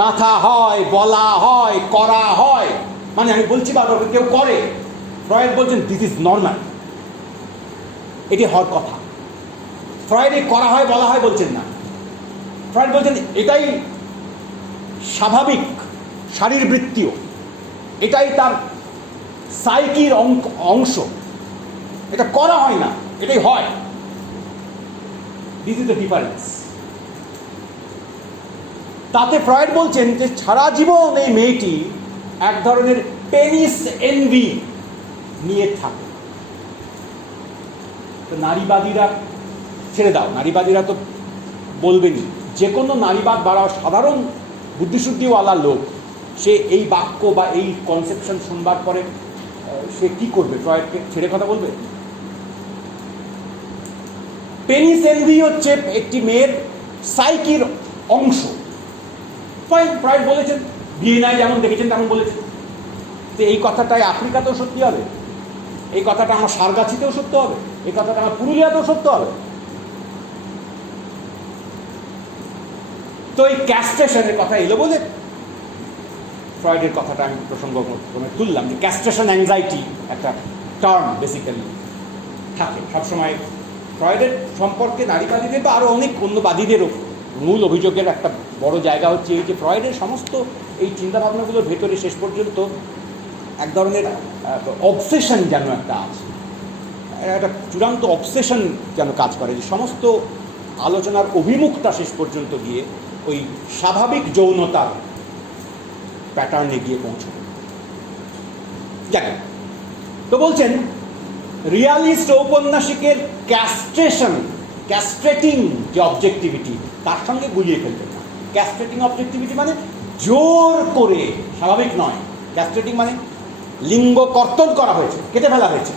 গাঁথা হয়, বলা হয়, করা হয়, মানে আমি বলছি বারবার কেউ করে। ফ্রয়েড বলছেন দিস ইজ নর্মাল, এটি হওয়ার কথা। ফ্রয়েড এই করা হয়, বলা হয় বলছেন না। ফ্রয়েড বলছেন এটাই স্বাভাবিক, শারীরবৃত্তীয়, এটাই তার সাইকির অংশ। এটা করা হয় না, এটাই হয়। This is the difference. তাতে ফ্রয়েড বলছেন যে সারা জীবন এই মেয়েটি এক ধরনের পেনিস এনভি নিয়ে থাকে। তো নারীবাদীরা ছেড়ে দাও, নারীবাদীরা তো বলবেনই। যে কোনো নারীবাদ বাড়াও সাধারণ বুদ্ধিশুদ্ধিওয়ালা লোক, সে এই বাক্য বা এই কনসেপশন শুনবার পরে সে কি করবে? ফ্রয়েডকে ছেড়ে কথা বলবে? পেনিস এনভি হচ্ছে একটি মেয়ের সাইকির অংশ। ফ্রয়েড বলেছেন, ভিয়েনায় যেমন দেখেছেন তেমন বলেছেন। তো এই কথাটাই আফ্রিকাতেও সত্যি হবে, এই কথাটা আমার সারগাছিতেও সত্য হবে, এই কথাটা আমার পুরুলিয়াতেও সত্য হবে। তো এই ক্যাস্ট্রেশনের কথা এলো বলে ফ্রয়েডের কথাটা আমি প্রসঙ্গক্রমে তুললাম, যে ক্যাস্ট্রেশন অ্যাংজাইটি একটা টার্ম বেসিক্যালি থাকে সবসময় ফ্রয়েডের সম্পর্কে, নারীবাদীদের বা আরও অনেক অন্য বাদীদেরও মূল অভিযোগের একটা বড় জায়গা হচ্ছে এই যে ফ্রয়েডের সমস্ত এই চিন্তাভাবনাগুলোর ভেতরে শেষ পর্যন্ত এক ধরনের অবসেশন যেন একটা আছে, একটা চূড়ান্ত অবসেশন যেন কাজ করে, যে সমস্ত আলোচনার অভিমুখটা শেষ পর্যন্ত গিয়ে ওই স্বাভাবিক যৌনতার প্যাটার্নে গিয়ে পৌঁছবে। যাক, তো বলছেন রিয়ালিস্ট ঔপন্যাসিকের ক্যাস্ট্রেটিং যে অবজেক্টিভিটি তার সঙ্গে গুলিয়ে ফেলবেন না। ক্যাস্ট্রেটিং অবজেক্টিভিটি মানে জোর করে, স্বাভাবিক নয়। ক্যাস্ট্রেটিং মানে লিঙ্গ কর্তন করা হয়েছে, কেটে ফেলা হয়েছে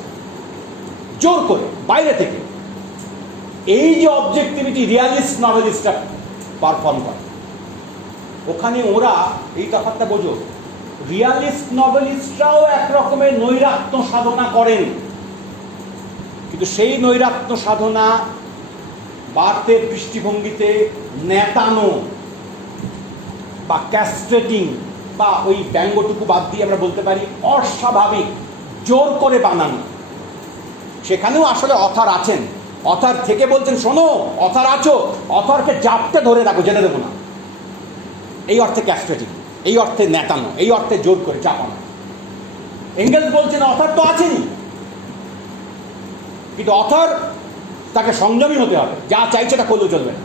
জোর করে বাইরে থেকে। এই যে অবজেক্টিভিটি রিয়ালিস্ট নভেলিস্টরা পারফর্ম করে, ওখানে ওরা এই তফাৎটা বোঝো, রিয়ালিস্ট নভেলিস্টরাও একরকমের নৈরাত্য সাধনা করেন, কিন্তু সেই নৈরাত্য সাধনা বার্তের দৃষ্টিভঙ্গিতে নেতানো বা ক্যাস্ট্রেটিং বা ওই ব্যঙ্গটুকু বাদ দিয়ে আমরা বলতে পারি অস্বাভাবিক, জোর করে বানানো। সেখানেও আসলে অথার আছেন, অথার থেকে বলছেন শোনো অথার আছো, অথারকে জাপটে ধরে রাখো, যেতে দেবো না। এই অর্থে ক্যাস্ট্রেটিং, এই অর্থে নেতানো, এই অর্থে জোর করে চাপানো। এঙ্গেলস বলছেন অথার তো আছেনই, কিন্তু অথার তাকে সংযমী হতে হবে, যা চাইছে তা করলেও চলবে না।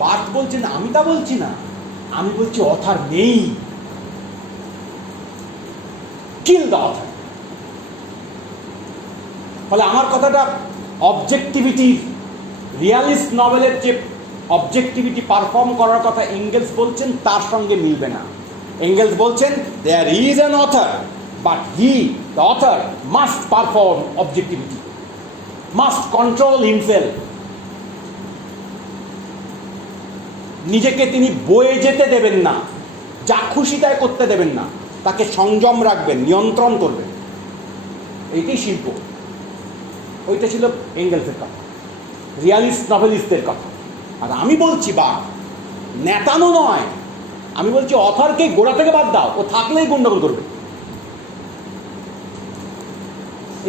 বার্থ বলছেন আমি তা বলছি না, আমি বলছি অথার নেই, কিল দ্য অথার। ফলে আমার কথাটা অবজেক্টিভিটির, রিয়ালিস্ট নভেলের যে অবজেক্টিভিটি পারফর্ম করার কথা এঙ্গেলস বলছেন তার সঙ্গে মিলবে না। এঙ্গেলস বলছেন there is an author, but he the author must perform objectivity, must control himself. নিজেকে তিনি বয়ে যেতে দেবেন না, যা খুশি তাই করতে দেবেন না, তাকে সংযম রাখবেন, নিয়ন্ত্রণ করবেন। এইটাই শিল্প। ওইটা ছিল এঙ্গেলসের কথা, রিয়ালিস্ট নভেলিস্টদের কথা। আর আমি বলছি বা নেতানো নয়, আমি বলছি অথারকে গোড়া থেকে বাদ দাও, ও থাকলেই গন্ডগোল করবে।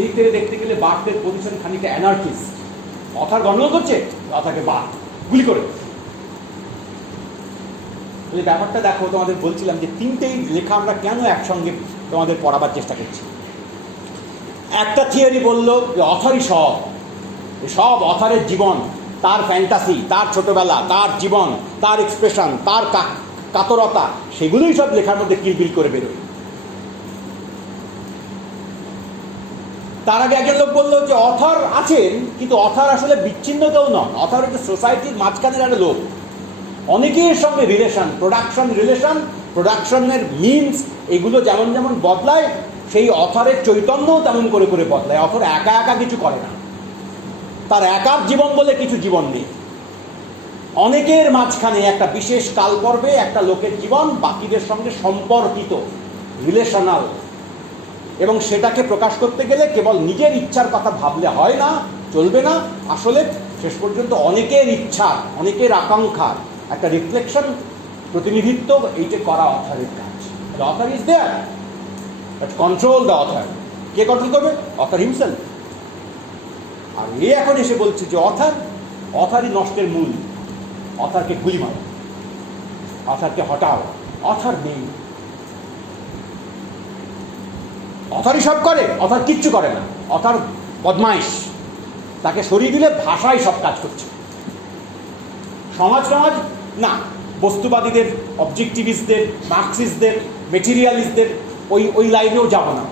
এই থেকে দেখতে গেলে বার্থের পজিশন খানিকটা অ্যানার্কিস্ট। অথার গন্ডগোল করছে, অথারকে বাদ গুলি করে। ব্যাপারটা দেখো, তোমাদের বলছিলাম যে তিনটেই লেখা আমরা কেন একসঙ্গে তোমাদের পড়াবার চেষ্টা করছি। একটা থিওরি বলল যে অথারই সব অথারের জীবন, তার ফ্যান্টাসি, তার ছোটবেলা, তার জীবন, তার এক্সপ্রেশন, তার কাতরতা, সেগুলোই সব লেখার মধ্যে কিলবিল করে বেরোয়। তার আগে একজন লোক বললো যে অথার আছেন, কিন্তু অথার আসলে বিচ্ছিন্ন কেউ নন, অথার হচ্ছে সোসাইটির মাঝখানের একটা লোক। অনেকের সঙ্গে রিলেশন, প্রোডাকশনের মিনস, এগুলো যেমন যেমন বদলায়, সেই অথারের চৈতন্যও তেমন করে করে বদলায়। অথর একা একা কিছু করে না, তার একার জীবন বলে কিছু জীবন নেই। অনেকের মাঝখানে একটা বিশেষ কালপর্বে একটা লোকের জীবন বাকিদের সঙ্গে সম্পর্কিত, রিলেশনাল, এবং সেটাকে প্রকাশ করতে গেলে কেবল নিজের ইচ্ছার কথা ভাবলে হয় না, চলবে না। আসলে শেষ পর্যন্ত অনেকের ইচ্ছা, অনেকের আকাঙ্ক্ষার একটা রিফ্লেকশন, প্রতিনিধিত্ব, এইটা করা অথারের কাজ। Author is there, but control the author. কে কন্ট্রোল করবে? Author himself. আর এ এখন এসে বলছে যে অথারই নষ্টের মূল, অথারকে গুলি মারো, অথারকে হটাও, অথার নেই। অথারই সব করে, অথার কিচ্ছু করে না, অথার বদমাইশ। তাকে সরিয়ে দিলে ভাষাই সব কাজ করছে। সমাজ না, বস্তুবাদীদের, অবজেক্টিভিস্টদের, মার্কসিস্টদের, মেটেরিয়ালিস্টদের ওই লাইনেও যাব না।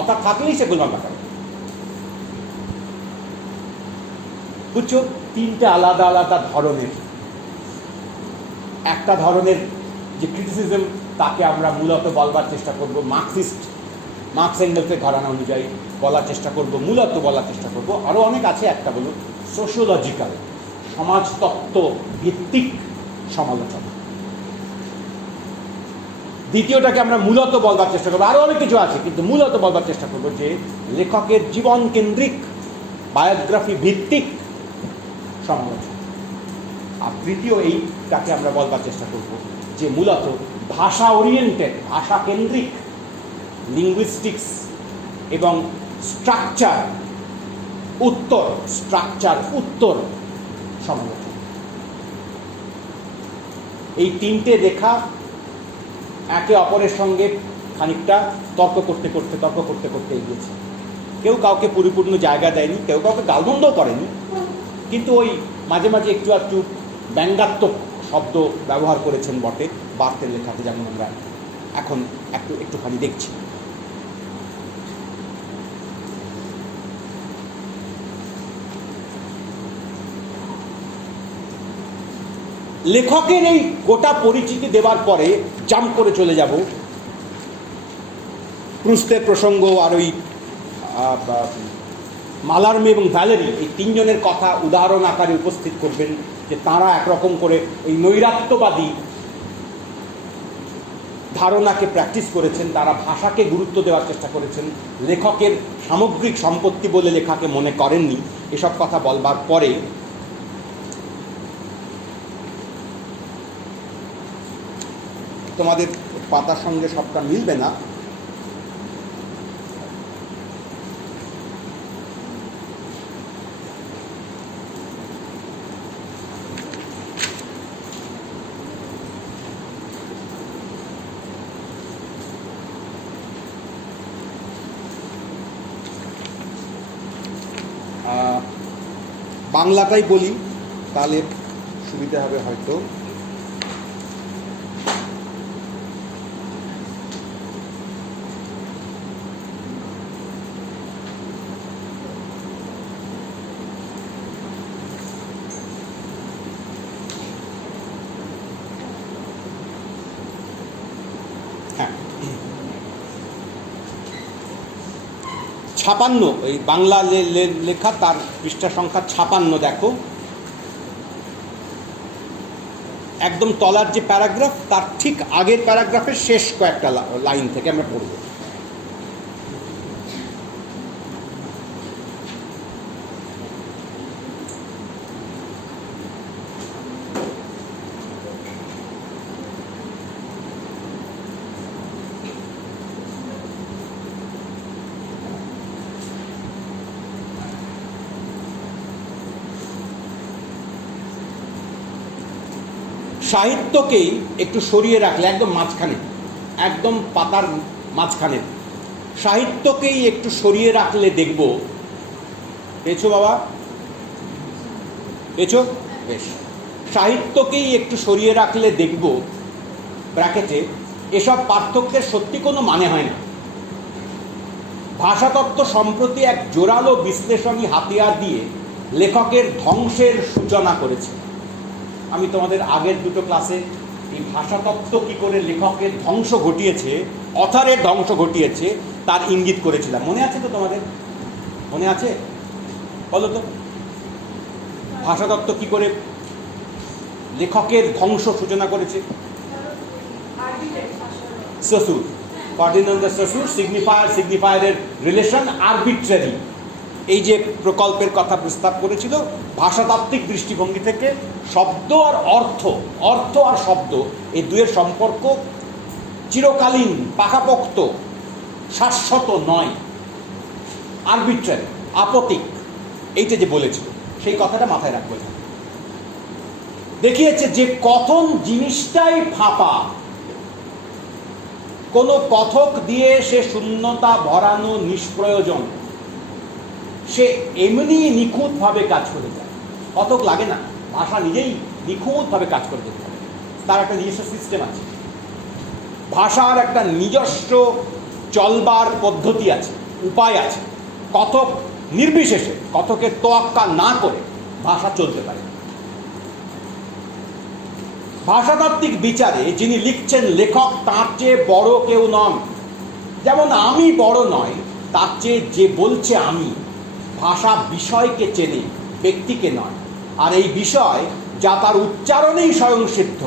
অথার থাকলেই সে গোলমাল পাঠাবে। বুঝছো, তিনটা আলাদা আলাদা ধরনের। একটা ধরনের যে ক্রিটিসিজম, তাকে আমরা মূলত বলবার চেষ্টা করব মার্কস এঙ্গেলসের ঘরানা অনুযায়ী বলার চেষ্টা করব, মূলত বলার চেষ্টা করব। আরও অনেক আছে, একটা বলব সোশিওলজিক্যাল, সমাজতত্ত্ব ভিত্তিক সমালোচনা। দ্বিতীয়টাকে আমরা মূলত বলবার চেষ্টা করবো, আরও অনেক কিছু আছে, কিন্তু মূলত বলবার চেষ্টা করবো যে লেখকের জীবন কেন্দ্রিক, বায়োগ্রাফি ভিত্তিক সমালোচনা। আর তৃতীয় এইটাকে আমরা বলবার চেষ্টা করব যে মূলত ভাষা ওরিয়েন্টেড, ভাষা কেন্দ্রিক, লিঙ্গুইস্টিক্স এবং স্ট্রাকচার উত্তর সমালোচনা। এই তিনটে রেখা একে অপরের সঙ্গে খানিকটা তর্ক করতে করতে এগিয়েছে। কেউ কাউকে পরিপূর্ণ জায়গা দেয়নি, কেউ কাউকে গালমন্দও করেনি, কিন্তু ওই মাঝে মাঝে একটু একটু ব্যঙ্গাত্মক শব্দ ব্যবহার করেছেন বটে বার্তের লেখাতে, যেমন আমরা এখন একটুখানি দেখছি। লেখকের এই গোটা পরিচিতি দেওয়ার পরে জাম্প করে চলে যাব প্রুস্টের প্রসঙ্গ, আর ওই মালার্মে এবং ভ্যালেরি এই তিনজনের কথা উদাহরণ আকারে উপস্থিত করবেন, যে তাঁরা একরকম করে এই নৈরাত্যবাদী ধারণাকে প্র্যাকটিস করেছেন, তারা ভাষাকে গুরুত্ব দেওয়ার চেষ্টা করেছেন, লেখকের সামগ্রিক সম্পত্তি বলে লেখাকে মনে করেননি। এসব কথা বলবার পরে তোমাদের পাতার সঙ্গে সবটা মিলবে না, বাংলাটাই বলি তাহলে সুবিধা হবে হয়তো। হ্যাঁ, 56 এই বাংলা লেখা, তার পৃষ্ঠা সংখ্যা 56 দেখো, একদম তলার যে প্যারাগ্রাফ তার ঠিক আগের প্যারাগ্রাফের শেষ কয়েকটা লাইন থেকে আমরা পড়ব। সাহিত্যকেই একটু সরিয়ে রাখলে, একদম মাঝখানে, একদম পাতার মাঝখানে, সাহিত্যকেই একটু সরিয়ে রাখলে দেখব, পেয়েছো বাবা, পেয়েছো? বেশ, সাহিত্যকেই একটু সরিয়ে রাখলে দেখব ব্র্যাকেটে এসব পার্থক্যের সত্যি কোনো মানে হয় না। ভাষাতত্ত্ব সম্প্রতি এক জোরালো বিশ্লেষণী হাতিয়ার দিয়ে লেখকের ধ্বংসের সূচনা করেছে। আমি তোমাদের আগের দুটো ক্লাসে এই ভাষাতত্ত্ব কী করে লেখকের ধ্বংস ঘটিয়েছে, অথারের ধ্বংস ঘটিয়েছে, তার ইঙ্গিত করেছিলাম। মনে আছে তো তোমাদের? মনে আছে? বলো তো, ভাষাতত্ত্ব কী করে লেখকের ধ্বংস সূচনা করেছে? Sasur, ফার্ডিনান্দ the Sasur, সিগনিফায়ারের relation arbitrary, এই যে প্রকল্পের কথা প্রস্তাব করেছিল, ভাষাতাত্ত্বিক দৃষ্টিভঙ্গি থেকে শব্দ আর অর্থ আর শব্দ, এই দুয়ের সম্পর্ক চিরকালীন, পাকাপোক্ত, শাশ্বত নয়, আরবিট্রারি, আপতিক, এইটা যে বলেছিল, সেই কথাটা মাথায় রাখবে। দেখিয়েছে যে কথন জিনিসটাই ফাঁপা, কোনো কথক দিয়ে সে শূন্যতা ভরানো নিষ্প্রয়োজন, সে এমনি নিখুঁতভাবে কাজ করে যায়। কথক লাগে না, ভাষা নিজেই নিখুঁতভাবে কাজ করে যেতে পারে, তার একটা নিজস্ব সিস্টেম আছে, ভাষার একটা নিজস্ব চলবার পদ্ধতি আছে, উপায় আছে। কথক নির্বিশেষে, কথকের তোয়াক্কা না করে ভাষা চলতে পারে। ভাষাতাত্ত্বিক বিচারে যিনি লিখছেন, লেখক তার চেয়ে বড় কেউ নন। যেমন আমি বড় নয়, তার চেয়ে যে বলছে আমি। ভাষা বিষয়কে চেনে, ব্যক্তিকে নয়। আর এই বিষয় যা তার উচ্চারণেই স্বয়ংসিদ্ধ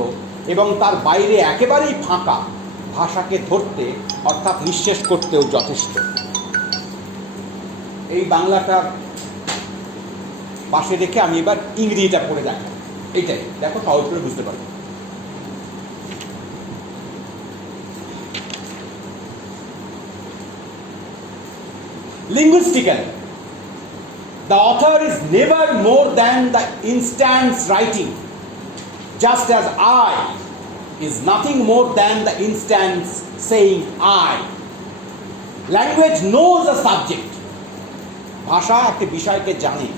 এবং তার বাইরে একেবারেই ফাঁকা, ভাষাকে ধরতে অর্থাৎ নিঃশেষ করতেও যথেষ্ট। এই বাংলাটার পাশে রেখে আমি এবার ইংরেজিটা পড়ে দেখাই। এইটাই দেখো, সহজ করে বুঝতে পারবে। Linguistically, the author is never more than the instance writing, just as I is nothing more than the instance saying I. Language knows a subject. ভাষা একটা বিষয়কে জানে,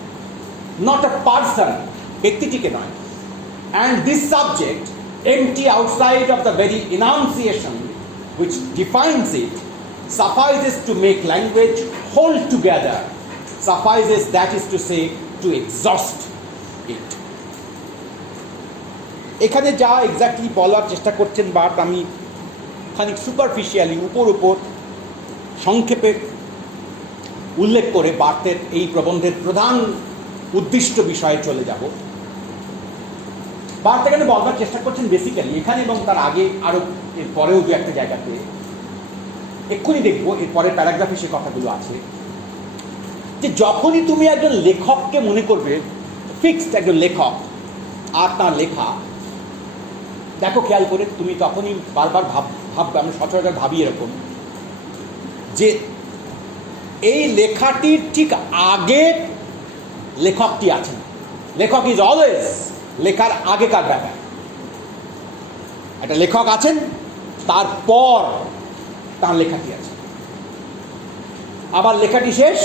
not a person, ব্যক্তিটিকে নয়. And this subject, empty outside of the very enunciation which defines it, suffices to make language hold together, suffices, that is to say, to exhaust it. এখানে যা exactly বলার চেষ্টা করছেন বাট আমি খানিক superficially উপর সংক্ষেপে উল্লেখ করে বার্তের এই প্রবন্ধের প্রধান উদ্দিষ্ট বিষয়ে চলে যাব। বার্তা এখানে বলবার চেষ্টা করছেন বেসিক্যালি এখানে এবং তার আগে আরও এর পরেও দু একটা জায়গাতে, এক্ষুনি দেখবো এর পরের প্যারাগ্রাফে সে কথাগুলো আছে, যে যখনই তুমি একজন লেখককে মনে করবে ফিক্সড একজন লেখক আর তার লেখা, দেখো খেয়াল করে তুমি তখনই বারবার ভাববে, আমি সচরাচর ভাবি এরকম, যে এই লেখাটির ঠিক আগে লেখকটি আছেন। লেখক ইজ অলওয়েজ লেখার আগেকার ব্যাপার। একটা লেখক আছেন, তারপর তার লেখাটি আছে, আবার লেখাটি শেষ,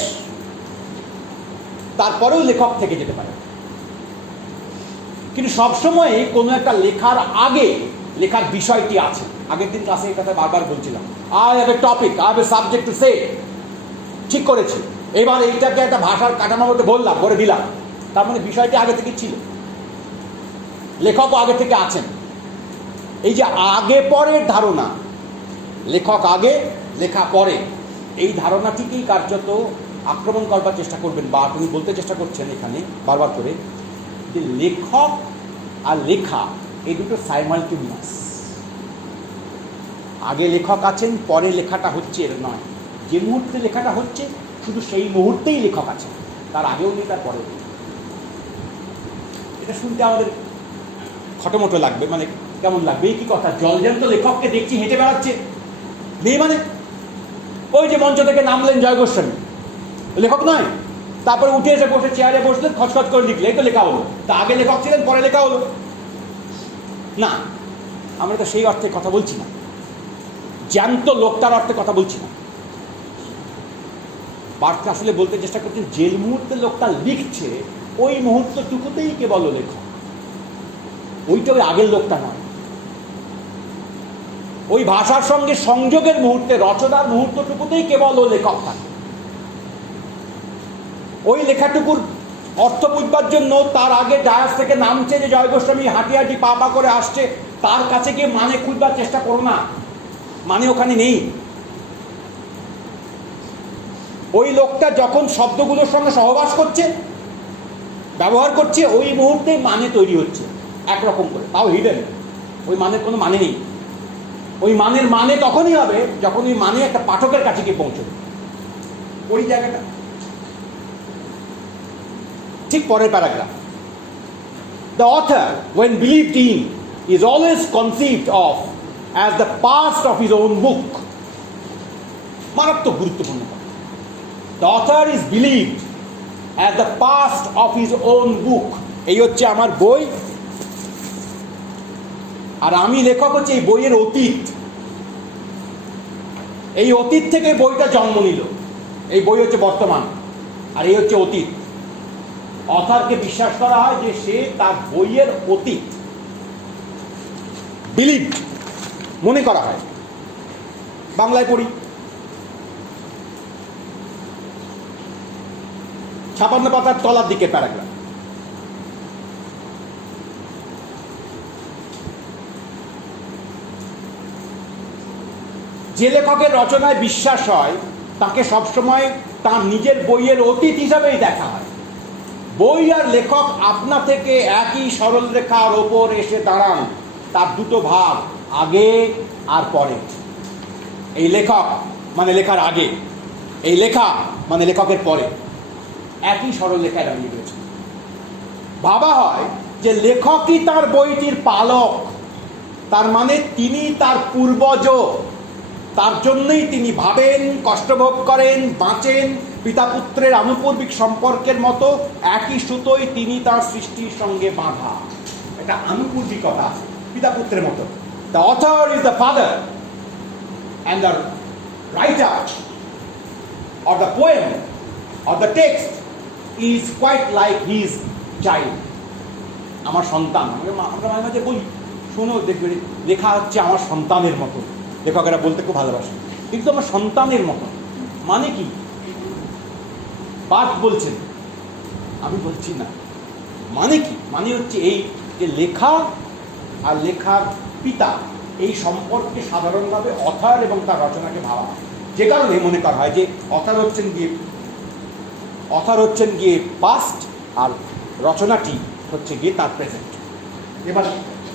তারপরেও লেখক থেকে যেতে পারে। কিন্তু সবসময় কোনো একটা লেখার আগে লেখার বিষয়টি আছে। আগের দিন ক্লাসে এই কথা বারবার বলছিলাম, I have a topic, I have a subject to say, ঠিক করেছি, এবার এইটাকে একটা ভাষার কাঠামোর মধ্যে বললাম, করে দিলাম, তার মানে বিষয়টি আগে থেকে ছিল, লেখকও আগে থেকে আছেন। এই যে আগে পরের ধারণা, লেখক আগে লেখা পরে, এই ধারণাটিকেই কার্যত আক্রমণ করবার চেষ্টা করবেন, বা তিনি বলতে চেষ্টা করছেন এখানে বারবার করে, যে লেখক আর লেখা এই দুটো সাইমালটেনিয়াস। আগে লেখক আছেন, পরে লেখাটা হচ্ছে, এর নয়। যে মুহূর্তে লেখাটা হচ্ছে শুধু সেই মুহূর্তেই লেখক আছেন, তার আগেও নেই, তার পরেও নেই। এটা শুনতে আমাদের খটোমটো লাগবে, মানে কেমন লাগবে, এই কি কথা, জলজ্যান্ত লেখককে দেখছি হেঁটে বেড়াচ্ছে, নেই মানে? ওই যে মঞ্চ থেকে নামলেন জয় গোস্বামী, লেখক নয়, তারপরে উঠে এসে বসে চেয়ারে বসলেন, খচখচ করে লিখলে, এই তো লেখা হলো। তা আগে লেখক ছিলেন, পরে লেখা হলো না। আমরা তো সেই অর্থে কথা বলছি না, জ্যান্ত লোকটার অর্থে কথা বলছি না। বার্তা আসলে বলতে চেষ্টা করছেন, যে মুহূর্তে লোকটা লিখছে ওই মুহূর্তটুকুতেই কেবল লেখক, ওইটা ওই আগের লোকটা নয়। ওই ভাষার সঙ্গে সংযোগের মুহূর্তে, রচনার মুহূর্তটুকুতেই কেবল ও লেখক থাকে। ওই লেখাটুকুর অর্থ বুঝবার জন্য তার আগে ডায়াস থেকে নামছে যে জয় গোস্বামী হাঁটি হাঁটি পা পা করে আসছে, তার কাছে গিয়ে মানে খুঁজবার চেষ্টা করো না, মানে ওখানে নেই। ওই লোকটা যখন শব্দগুলোর সঙ্গে সহবাস করছে, ব্যবহার করছে, ওই মুহূর্তে মানে তৈরি হচ্ছে একরকম করে, তাও হিডেন। ওই মানের কোনো মানে নেই। ওই মানের মানে তখনই হবে যখন ওই মানে একটা পাঠকের কাছে গিয়ে পৌঁছবে, ওই জায়গাটা। ঠিক পরের paragraph, the author when believed in is always conceived of as the past of his own book. মারাত্মক গুরুত্বপূর্ণ কথা। The author is believed as the past of his own book. এই হচ্ছে আমার বই, আর আমি লেখক হচ্ছে এই বইয়ের অতীত। এই অতীত থেকে বইটা জন্ম নিল, এই বই হচ্ছে বর্তমান, আর এই হচ্ছে অতীত। অথরকে বিশ্বাস করা হয় যে সে তার বইয়ের অতীত, বিলিভ মনে করা হয়। বাংলায় পড়ি, 56 পাতার তলার দিকে প্যারাগ্রাফ। যে লেখকের রচনায় বিশ্বাস হয় তাকে সবসময় তার নিজের বইয়ের অতীত হিসাবেই দেখা হয়। বই আর লেখক আপনা থেকে একই সরল রেখার ওপর এসে দাঁড়ান, তার দুটো ভাগ, আগে আর পরে। এই লেখক মানে লেখার আগে, এই লেখা মানে লেখকের পরে, একই সরল রেখায় দাঁড়িয়ে রয়েছে। ভাবা হয় যে লেখকই তার বইটির পালক, তার মানে তিনি তার পূর্বজ, তার জন্যই তিনি ভাবেন, কষ্টভোগ করেন, বাঁচেন। পিতা পুত্রের আনুপূর্বিক সম্পর্কের মতো একই সুতোয় তিনি তার সৃষ্টির সঙ্গে বাঁধা। এটা আনুপূর্বিকতা আছে পিতা পুত্রের মতো। The author is the father, and the writer of the poem or the text is quite like his child. আমার সন্তান, আমরা মাঝে মাঝে বলি, শোনো দেখবে লেখা হচ্ছে আমার সন্তানের মতো, লেখকেরা বলতে খুব ভালোবাসে, কিন্তু আমার সন্তানের মতো মানে কি? পাঠ বলছেন, আমি বলছি না। মানে কি? মানে হচ্ছে এই যে লেখা আর লেখার পিতা, এই সম্পর্কে সাধারণভাবে অথার এবং তার রচনাকে ভাবা হয়। যে কারণে মনে করা হয় যে অথার হচ্ছেন গিয়ে পাস্ট আর রচনাটি হচ্ছে গিয়ে তার প্রেজেন্ট। এবার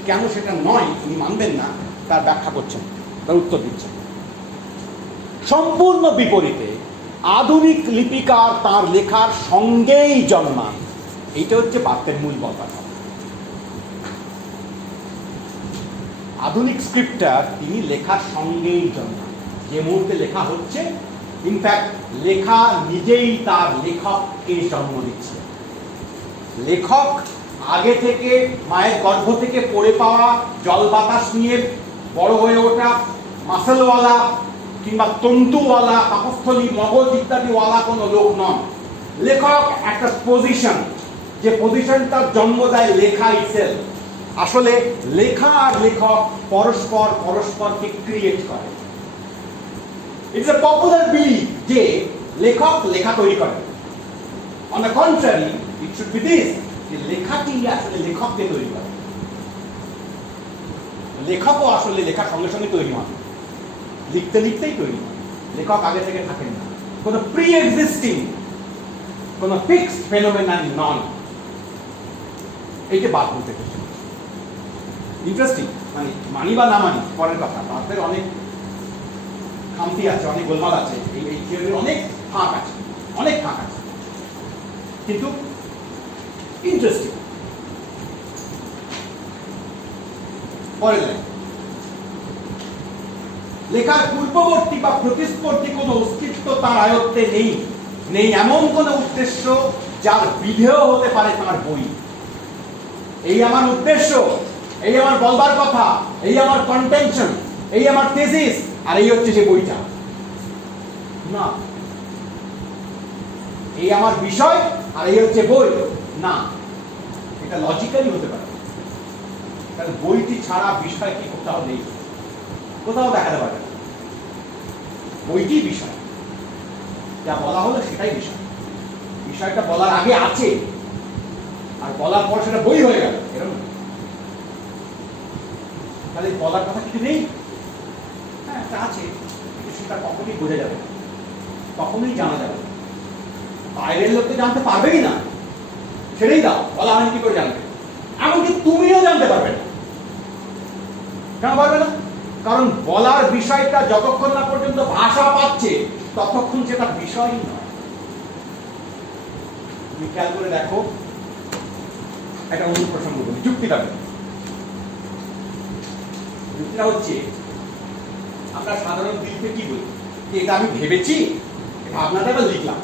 কেন সেটা নয় তিনি মানবেন না, তার ব্যাখ্যা করছেন, তার উত্তর দিচ্ছেন। সম্পূর্ণ বিপরীতে আধুনিক লিপিকার তার লেখার সঙ্গেই জন্মান, এইটা হচ্ছে বাক্যের মূল কথা। আধুনিক স্ক্রিপ্টার তিনি লেখার সঙ্গেই জন্মান, যে মুহূর্তে লেখা হচ্ছে, ইনফ্যাক্ট লেখা নিজেই তার লেখককে জন্ম দিচ্ছে। লেখক আগে থেকে মায়ের গর্ভ থেকে পড়ে পাওয়া, জল বাতাস নিয়ে বড় হয়ে ওঠা, মাসেলওয়ালা কিংবা তন্তুওয়ালা, পাকস্থলী, মগজ ইত্যাদিওয়ালা কোনো লোক নন। লেখক একটা পজিশন, যে পজিশনটার জন্ম দেয় লেখা ইটসেলফ। আসলে লেখা আর লেখক পরস্পরকে ক্রিয়েট করে। ইটস এ পপুলার বিলিভ যে লেখক লেখা তৈরি করে। On the contrary, it should be this, যে লেখাটি আসলে লেখককে তৈরি করে। লেখকও আসলে লেখার সঙ্গে সঙ্গে তৈরি হয়, লিখতে লিখতেই তৈরি হয়। লেখক আগে থেকে থাকেন না, কোনো প্রি এক্সিস্টিং, কোনো ফিক্সড ফেনোমেনন নন। এইটা বাদ বলতে গেছে। ইন্টারেস্টিং, মানে মানি বা না মানি পরের কথা, বাদের অনেক খামতি আছে, অনেক গোলমাল আছে, এই থিওরির অনেক ফাঁক আছে, কিন্তু ইন্টারেস্টিং। পরের লাইন, লেখার পূর্ববর্তী বা প্রতিস্পর্ধী কোনো অস্তিত্ব তার আয়ত্তে নেই এমন কোনো উদ্দেশ্য যার বিধেয় হতে পারে তার বই। এই আমার উদ্দেশ্য, এই আমার বলবার কথা, এই আমার কন্টেনশন, এই আমার থিসিস, আর এই হচ্ছে যে বইটা না। এই আমার বিষয় আর এই হচ্ছে বই না, এটা লজিক্যালি হতে পারে। কারণ বইটি ছাড়া বিষয় কি কোথাও দেখাতে পারে না। বইটি বিষয়, যা বলা হলো সেটাই বিষয়। বিষয়টা বলার আগে আছে, আর বলার পর সেটা বই হয়ে গেল, এরকম। তাহলে বলার কথা কিছু নেই? হ্যাঁ, একটা আছে, কিন্তু সেটা কখনই বোঝা যাবে না, কখনোই জানা যাবে না। বাইরের লোককে জানতে পারবেই না, সেটাই দাও, বলা হয়নি কি করে জানবে? এমনকি তুমিও জানতে পারবে না। কেন পারবে না? কারণ বলার বিষয়টা যতক্ষণ না পর্যন্ত ভাষা পাচ্ছে ততক্ষণ সেটা বিষয়ই নয়। তুমি খেয়াল করে দেখো, একটা অন্য প্রসঙ্গ বলি, যুক্তিটা হচ্ছে, আমরা সাধারণ দিক থেকে কি বলি যে এটা আমি ভেবেছি, ভাবনাটা এবার লিখলাম,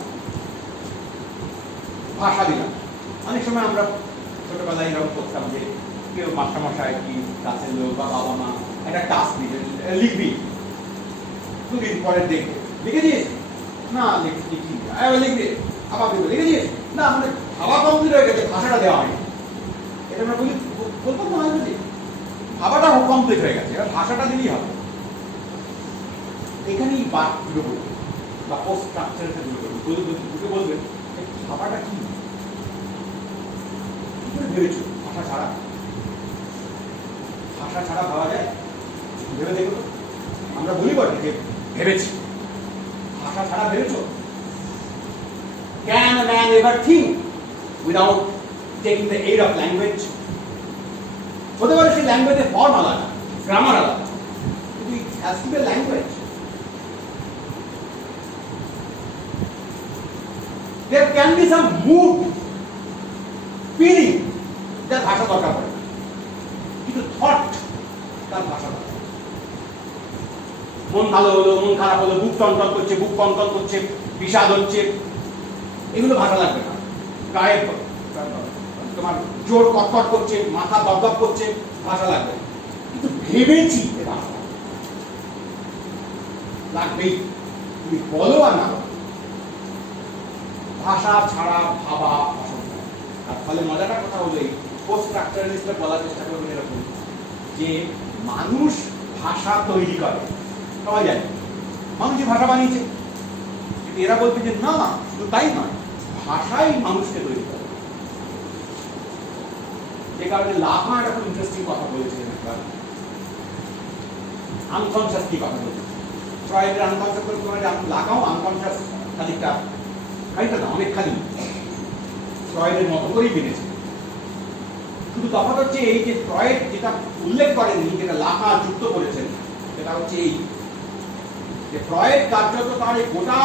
ভাষা দিলাম। অনেক সময় আমরা ছোটবেলায় এরকম করতাম যে কেউ মাস্টারমশাই কি কাছের লোক বা বাবা মা একটা টাস্ক দিবে, লিখবি, দুদিন পরে দেখবে, লিখেছিস? না লিখবি, লিখবি, আবার দেখবে, লিখেছিস? না, মানে ভাবা কমপ্লিট হয়ে গেছে, ভাষাটা দেওয়া হয়নি। এটা আমরা বলবো না, হয় বুঝি ভাবাটা কমপ্লিট হয়ে গেছে, এবার ভাষাটা দিলেই হবে। এখানেই বাক্যগুলো বলবে বা পোস্ট স্ট্রাকচারটা দুটো বলবেন ভাবাটা কি ভেবেছো। ভাষা ছাড়া ভাবা যায়? ভেবে দেখো, আমরা বলি বটে যে ভেবেছি, ভাষা ছাড়া ভেবেছো? Can a man ever think without taking the aid of language? হতে পারে সেই ল্যাঙ্গুয়েজের ফর্ম আলাদা, গ্রামার আলাদা, কিন্তু it has to be a language. There can be some mood, feeling, যার ভাষা দরকার পড়ে, কিন্তু থট তার ভাষা দরকার। মন ভালো হলো, মন খারাপ হলো, বুক টনটন করছে, বিষাদ হচ্ছে, এগুলো ভাষা লাগবে না। গায়ে তোমার জোর কটকট করছে, মাথা দপদপ করছে, ভাষা লাগবে। কিন্তু ভেবেছি লাগবেই, তুমি বলো আর না বলো, ভাষা ছাড়া ভাবা অসম্ভব। আর ফলে মজাটার কথা হলো এই পোস্ট স্ট্রাকচারালিস্টরা বলার চেষ্টা করবেন এরকম যে মানুষ ভাষা তৈরি করে, সবাই জানে মানুষই ভাষা বানিয়েছে, কিন্তু এরা বলবে যে না, শুধু তাই নয়, ভাষাই মানুষকে তৈরি করে। যে কারণে লাফা একটা খুব ইন্টারেস্টিং কথা বলেছিলেন একবার, আনকনশাস কি কথা বলেছে, ফ্রয়েডের আনকনশাস করে তোমার লাগাও আনকনশাস খানিকটা না অনেকখানি ফ্রয়েডের মতো করেই মেনেছে। শুধু তফাৎ হচ্ছে এই যে ফ্রয়েড যেটা উল্লেখ করেননি, যেটা লাফা যুক্ত করেছেন, সেটা হচ্ছে এই যে ফ্রয়েড কার্যত তার এই গোটা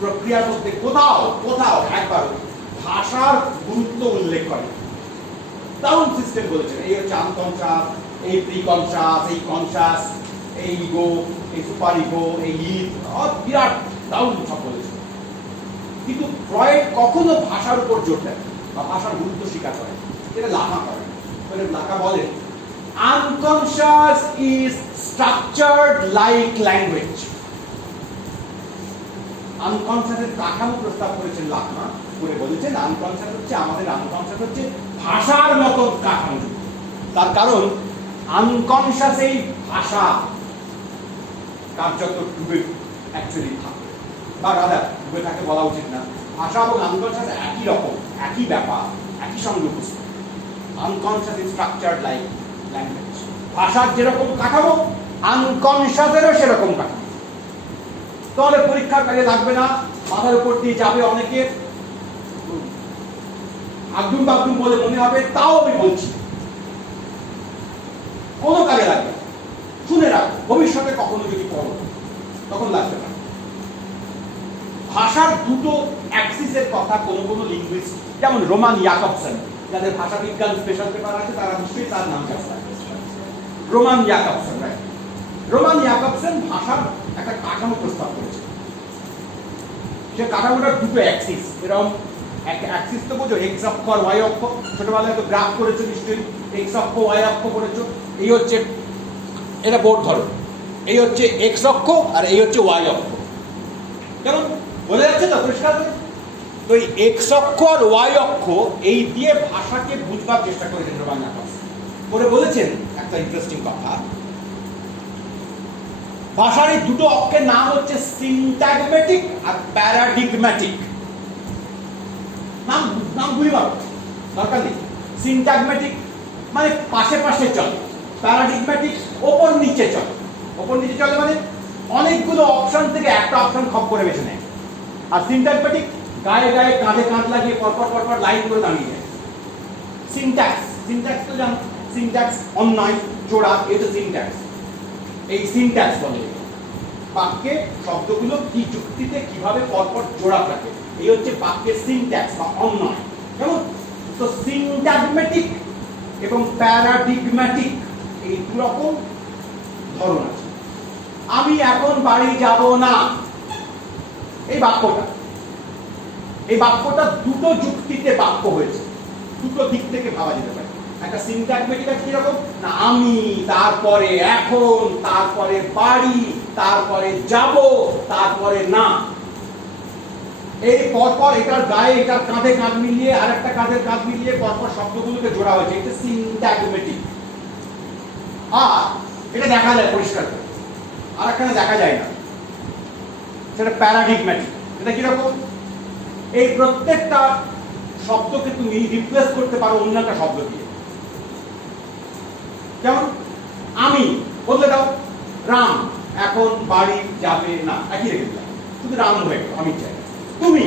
প্রক্রিয়ার মধ্যে কোথাও একবার ভাষার গুরুত্ব উল্লেখ করে। দারুণ সিস্টেম বলেছেন, এই হচ্ছে আনকনশাস, এই প্রিকনশাস, এই কনশাস, এই ইগো, এই সুপার ইগো, এই বিরাট দারুণ সব বলেছেন। কিন্তু ফ্রয়েড কখনো ভাষার উপর জোর দেয় বা ভাষার গুরুত্ব স্বীকার করে, এটা লাফা করে। লাফা বলেন unconscious is structured like language. আনকনশাসের কাঠামো প্রস্তাব করেছেন লাকমা, করে বলেছেন আনকনশাস হচ্ছে আমাদের আনকনশাস হচ্ছে ভাষার মতো কাঠামো। তার কারণ আনকনশাস এই ভাষা কার্যত ডুবে অ্যাকচুয়ালি থাকে, বা রাদার ডুবে থাকে বলা উচিত না, ভাষা এবং আনকনশাস একই রকম, একই ব্যাপার, একই সঙ্গে উপস্থিত। Unconscious is structured like language. ভাষার যেরকম কাঠামো আনকনশাসেরও সেরকম কাঠামো। তাহলে পরীক্ষার কাজে লাগবে না, মাথার উপর দিয়ে যাবে অনেকে, আগডুম বাগডুম বলে মনে হবে, তাও আমি বলছি কোনো কাজে লাগবে না। শুনে রাখো, ভবিষ্যতে কখনো যদি পড়ো তখন লাগবে না। ভাষার দুটো অ্যাক্সিসের কথা কোনো লিঙ্গুইস্ট, যেমন রোমান ইয়াকবসন, যাদের ভাষা বিজ্ঞান স্পেশাল পেপার আছে তারা নিশ্চয়ই তার নাম জানবেন, রোমান ইয়াকবসন। রোমান ইয়াকবসন ভাষার একটা কাঠামো প্রস্তাব করেছে। সে কাঠামোটার দুটো অ্যাক্সিস, এরকম একটা অ্যাক্সিস তো বোঝো, এক্স অক্ষ আর ওয়াই অক্ষ, ছোটবেলায় তো গ্রাফ করেছো নিশ্চয়ই, এক্স অক্ষ ওয়াই অক্ষ করেছো। এই হচ্ছে, এটা বোর্ড ধরো, এই হচ্ছে এক্স অক্ষ আর এই হচ্ছে ওয়াই অক্ষ। কেমন বলে যাচ্ছে তো পরিষ্কার করে? তো এই এক্স অক্ষ আর ওয়াই অক্ষ এই দিয়ে ভাষাকে বুঝবার চেষ্টা করেছেন রোমান ইয়াকবসন। করে বলেছেন একটা ইন্টারেস্টিং কথা, ভাষার এই দুটো অক্ষের নাম হচ্ছে সিনট্যাগমেটিক আর প্যারাডিগম্যাটিক। নাম ভুলি পারো, দরকার নেই। সিনট্যাগমেটিক মানে পাশে পাশে চলে, প্যারাডিগম্যাটিক ওপর নিচে চলে। ওপর নিচে চলে মানে অনেকগুলো অপশন থেকে একটা অপশন খপ করে বেছে নেয়। আর সিনট্যাগমেটিক গায়ে গায়ে কাঁধে কাঁধ লাগিয়ে পরপর লাইন করে দাঁড়িয়ে যায়। সিনট্যাক্স তো জানো, সিনট্যাক্স অন্যায় জোড়া, এটা সিনট্যাক্স। এই সিনট্যাক্স বলে বাক্যে শব্দগুলো কি যুক্তিতে কিভাবে পরপর জোড়া থাকে, এই হচ্ছে বাক্যের সিনট্যাক্স বা অন্যায়। কেমন? তো সিনট্যাগমেটিক এবং প্যারাডিগম্যাটিক এই দু রকম ধরন আছে। আমি এখন বাড়ি যাব না, এই বাক্যটা দুটো যুক্তিতে বাক্য হয়েছে, দুটো দিক থেকে ভাবা যেতে পারে। একটা সিনট্যাগমেটিক আছে কিরকম না, আমি, তারপরে এখন, তারপরে বাড়ি, তারপরে যাব, তারপরে না, এই পরপর এটার গায়ে এটার কাঁধে কাঁধ মিলিয়ে আর একটা কাঁধের কাঁধ মিলিয়ে পরপর শব্দগুলোকে জোড়া হয়েছে, এটা সিনট্যাগমেটিক। আর এটা দেখা যায় পরিষ্কার করে, আর এখানে দেখা যায় না, সেটা প্যারাডিগম্যাটিক। এটা কিরকম, এই প্রত্যেকটা শব্দকে তুমি রিপ্লেস করতে পারো অন্য একটা শব্দ দিয়ে। যেমন আমি বদলে দাও, রাম এখন বাড়ি যাবে না, একই রেখে দিলাম, শুধু রাম হয়ে গেল আমি চাই। তুমি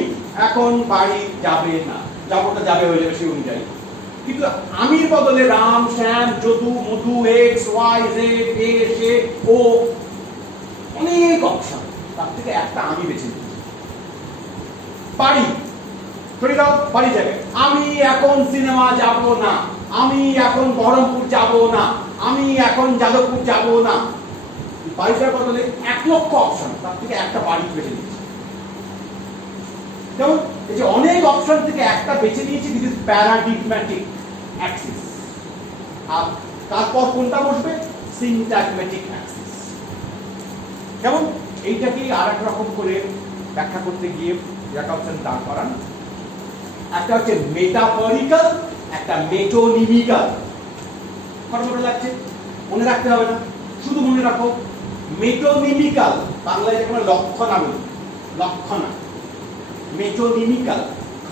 এখন বাড়ি যাবে না, যাবোটা যাবে হয়ে যাবে সেই অনুযায়ী। কিন্তু আমির বদলে রাম, শ্যাম, যদু, মধু, এক্স, ওয়াই, জেড, এ, সে, ও, অনেক অপশন, তার থেকে একটা আমি বেছে নিই। বাড়ি সরে দাও, বাড়ি যাবে। আমি এখন সিনেমা যাব না, আমি এখন বহরমপুর যাব না, আমি এখন যাদবপুর যাব না। বাড়িটার বদলে 1 লক্ষ অপশন, তার থেকে একটা বাড়ি বেছে নিয়েছি। যেমন এই যে অনেক অপশন থেকে একটা বেছে নিয়েছি, দিস ইজ প্যারাডিগম্যাটিক অ্যাক্সিস। আর তারপর কোনটা বসবে? সিনট্যাগমেটিক অ্যাক্সিস। কেমন? এইটাকেই আর এক রকম করে ব্যাখ্যা করতে গিয়ে জ্যাকবসন দাঁড় করান। একটা হচ্ছে মেটাফরিক্যাল, একটা মেটোনিমিক্যাল। কতটা লাগছে? মনে রাখতে হবে না, শুধু মনে রাখো মেটোনিমিক্যাল, বাংলায় যেখানে লক্ষণা বলি, লক্ষণা। মেটোনিমিক্যাল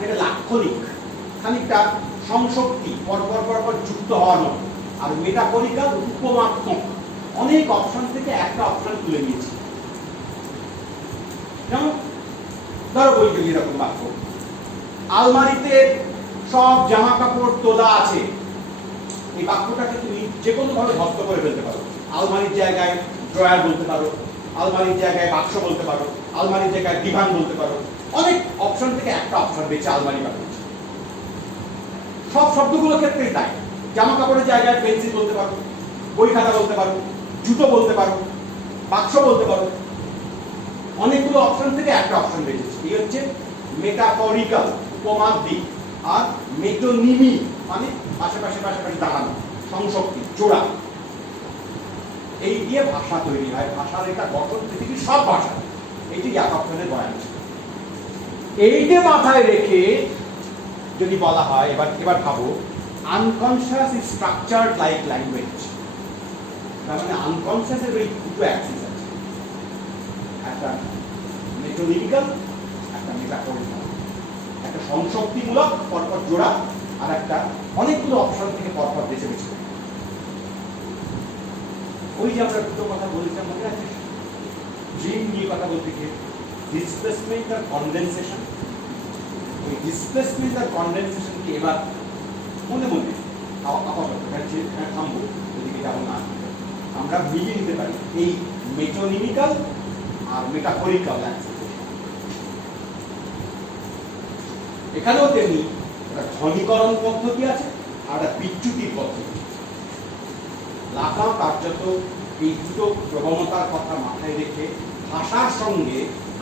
এটা লাক্ষণিক, খানিকটা সংশক্তি পরপর পরপর যুক্ত হওয়ার মতো। আর মেটাফরিক্যাল উপমাত্মক, অনেক অপশন থেকে একটা অপশন তুলে নিয়েছি। যেমন ধরো বলতে এরকম বাক্য, আলমারিতে সব জামা কাপড় তোলা আছে। এই বাক্যটাকে তুমি যে কোনো ভাবে ভক্ত করে ফেলতে পারো। আলমারির জায়গায় ড্রয়ার বলতে পারো, আলমারির জায়গায় বাক্স বলতে পারো, আলমারির জায়গায় ডিভান বলতে পারো। অনেক অপশন থেকে একটা অপশন বেছে আলমারি বাক্য। সব শব্দগুলোর ক্ষেত্রেই তাই। জামা কাপড়ের জায়গায় পেন্সিল বলতে পারো, বই খাতা বলতে পারো, জুতো বলতে পারো, বাক্স বলতে পারো। অনেকগুলো অপশন থেকে একটা অপশন বেঁচেছে। এই হচ্ছে মেটাফরিক্যাল, উপমার দিক। আর মেটোনিমি মানে পাশাপাশি পাশাপাশি দাঁড়ানো, সংশক্তি, জোড়া। এই দিয়ে ভাষা তৈরি হয়। ভাষার এটা গঠন পৃথিবীর সব ভাষা। এটি জ্যাকবসনের বয়ান। এইটা মাথায় রেখে যদি বলা হয়, এবার ভাবো, unconscious is structured like language. তার মানে আনকনশিয়াসের ওই দুটো অ্যাক্সিস আছে, একটা মেটোনিমিক্যাল, একটা মেটাফরিক্যাল, একটা সংশক্তিমূলক পরপর জোড়া, আর একটা অনেকগুলো অপশন থেকে পরপর বেছে বেছে। ওই যে আমরা দুটো কথা বলেছিলাম মনে আছে, ড্রিম নিয়ে কথা বলতে গিয়ে, ডিসপ্লেসমেন্ট আর কনডেনসেশন। ওই ডিসপ্লেসমেন্ট আর কনডেনসেশনকে এবার মনে মনে থামবো, ওদিকে যাবো না, আমরা মিলিয়ে নিতে পারি এই মেটোনিমিক্যাল আর মেটাফরিক্যাল অ্যাক্সিস। এখানেও তেমনি একটা ঘনীকরণ পদ্ধতি আছে আর একটা বিচ্যুতির পদ্ধতি। লাফা কার্যত এই দুটো প্রবণতার কথা মাথায় রেখে ভাষার সঙ্গে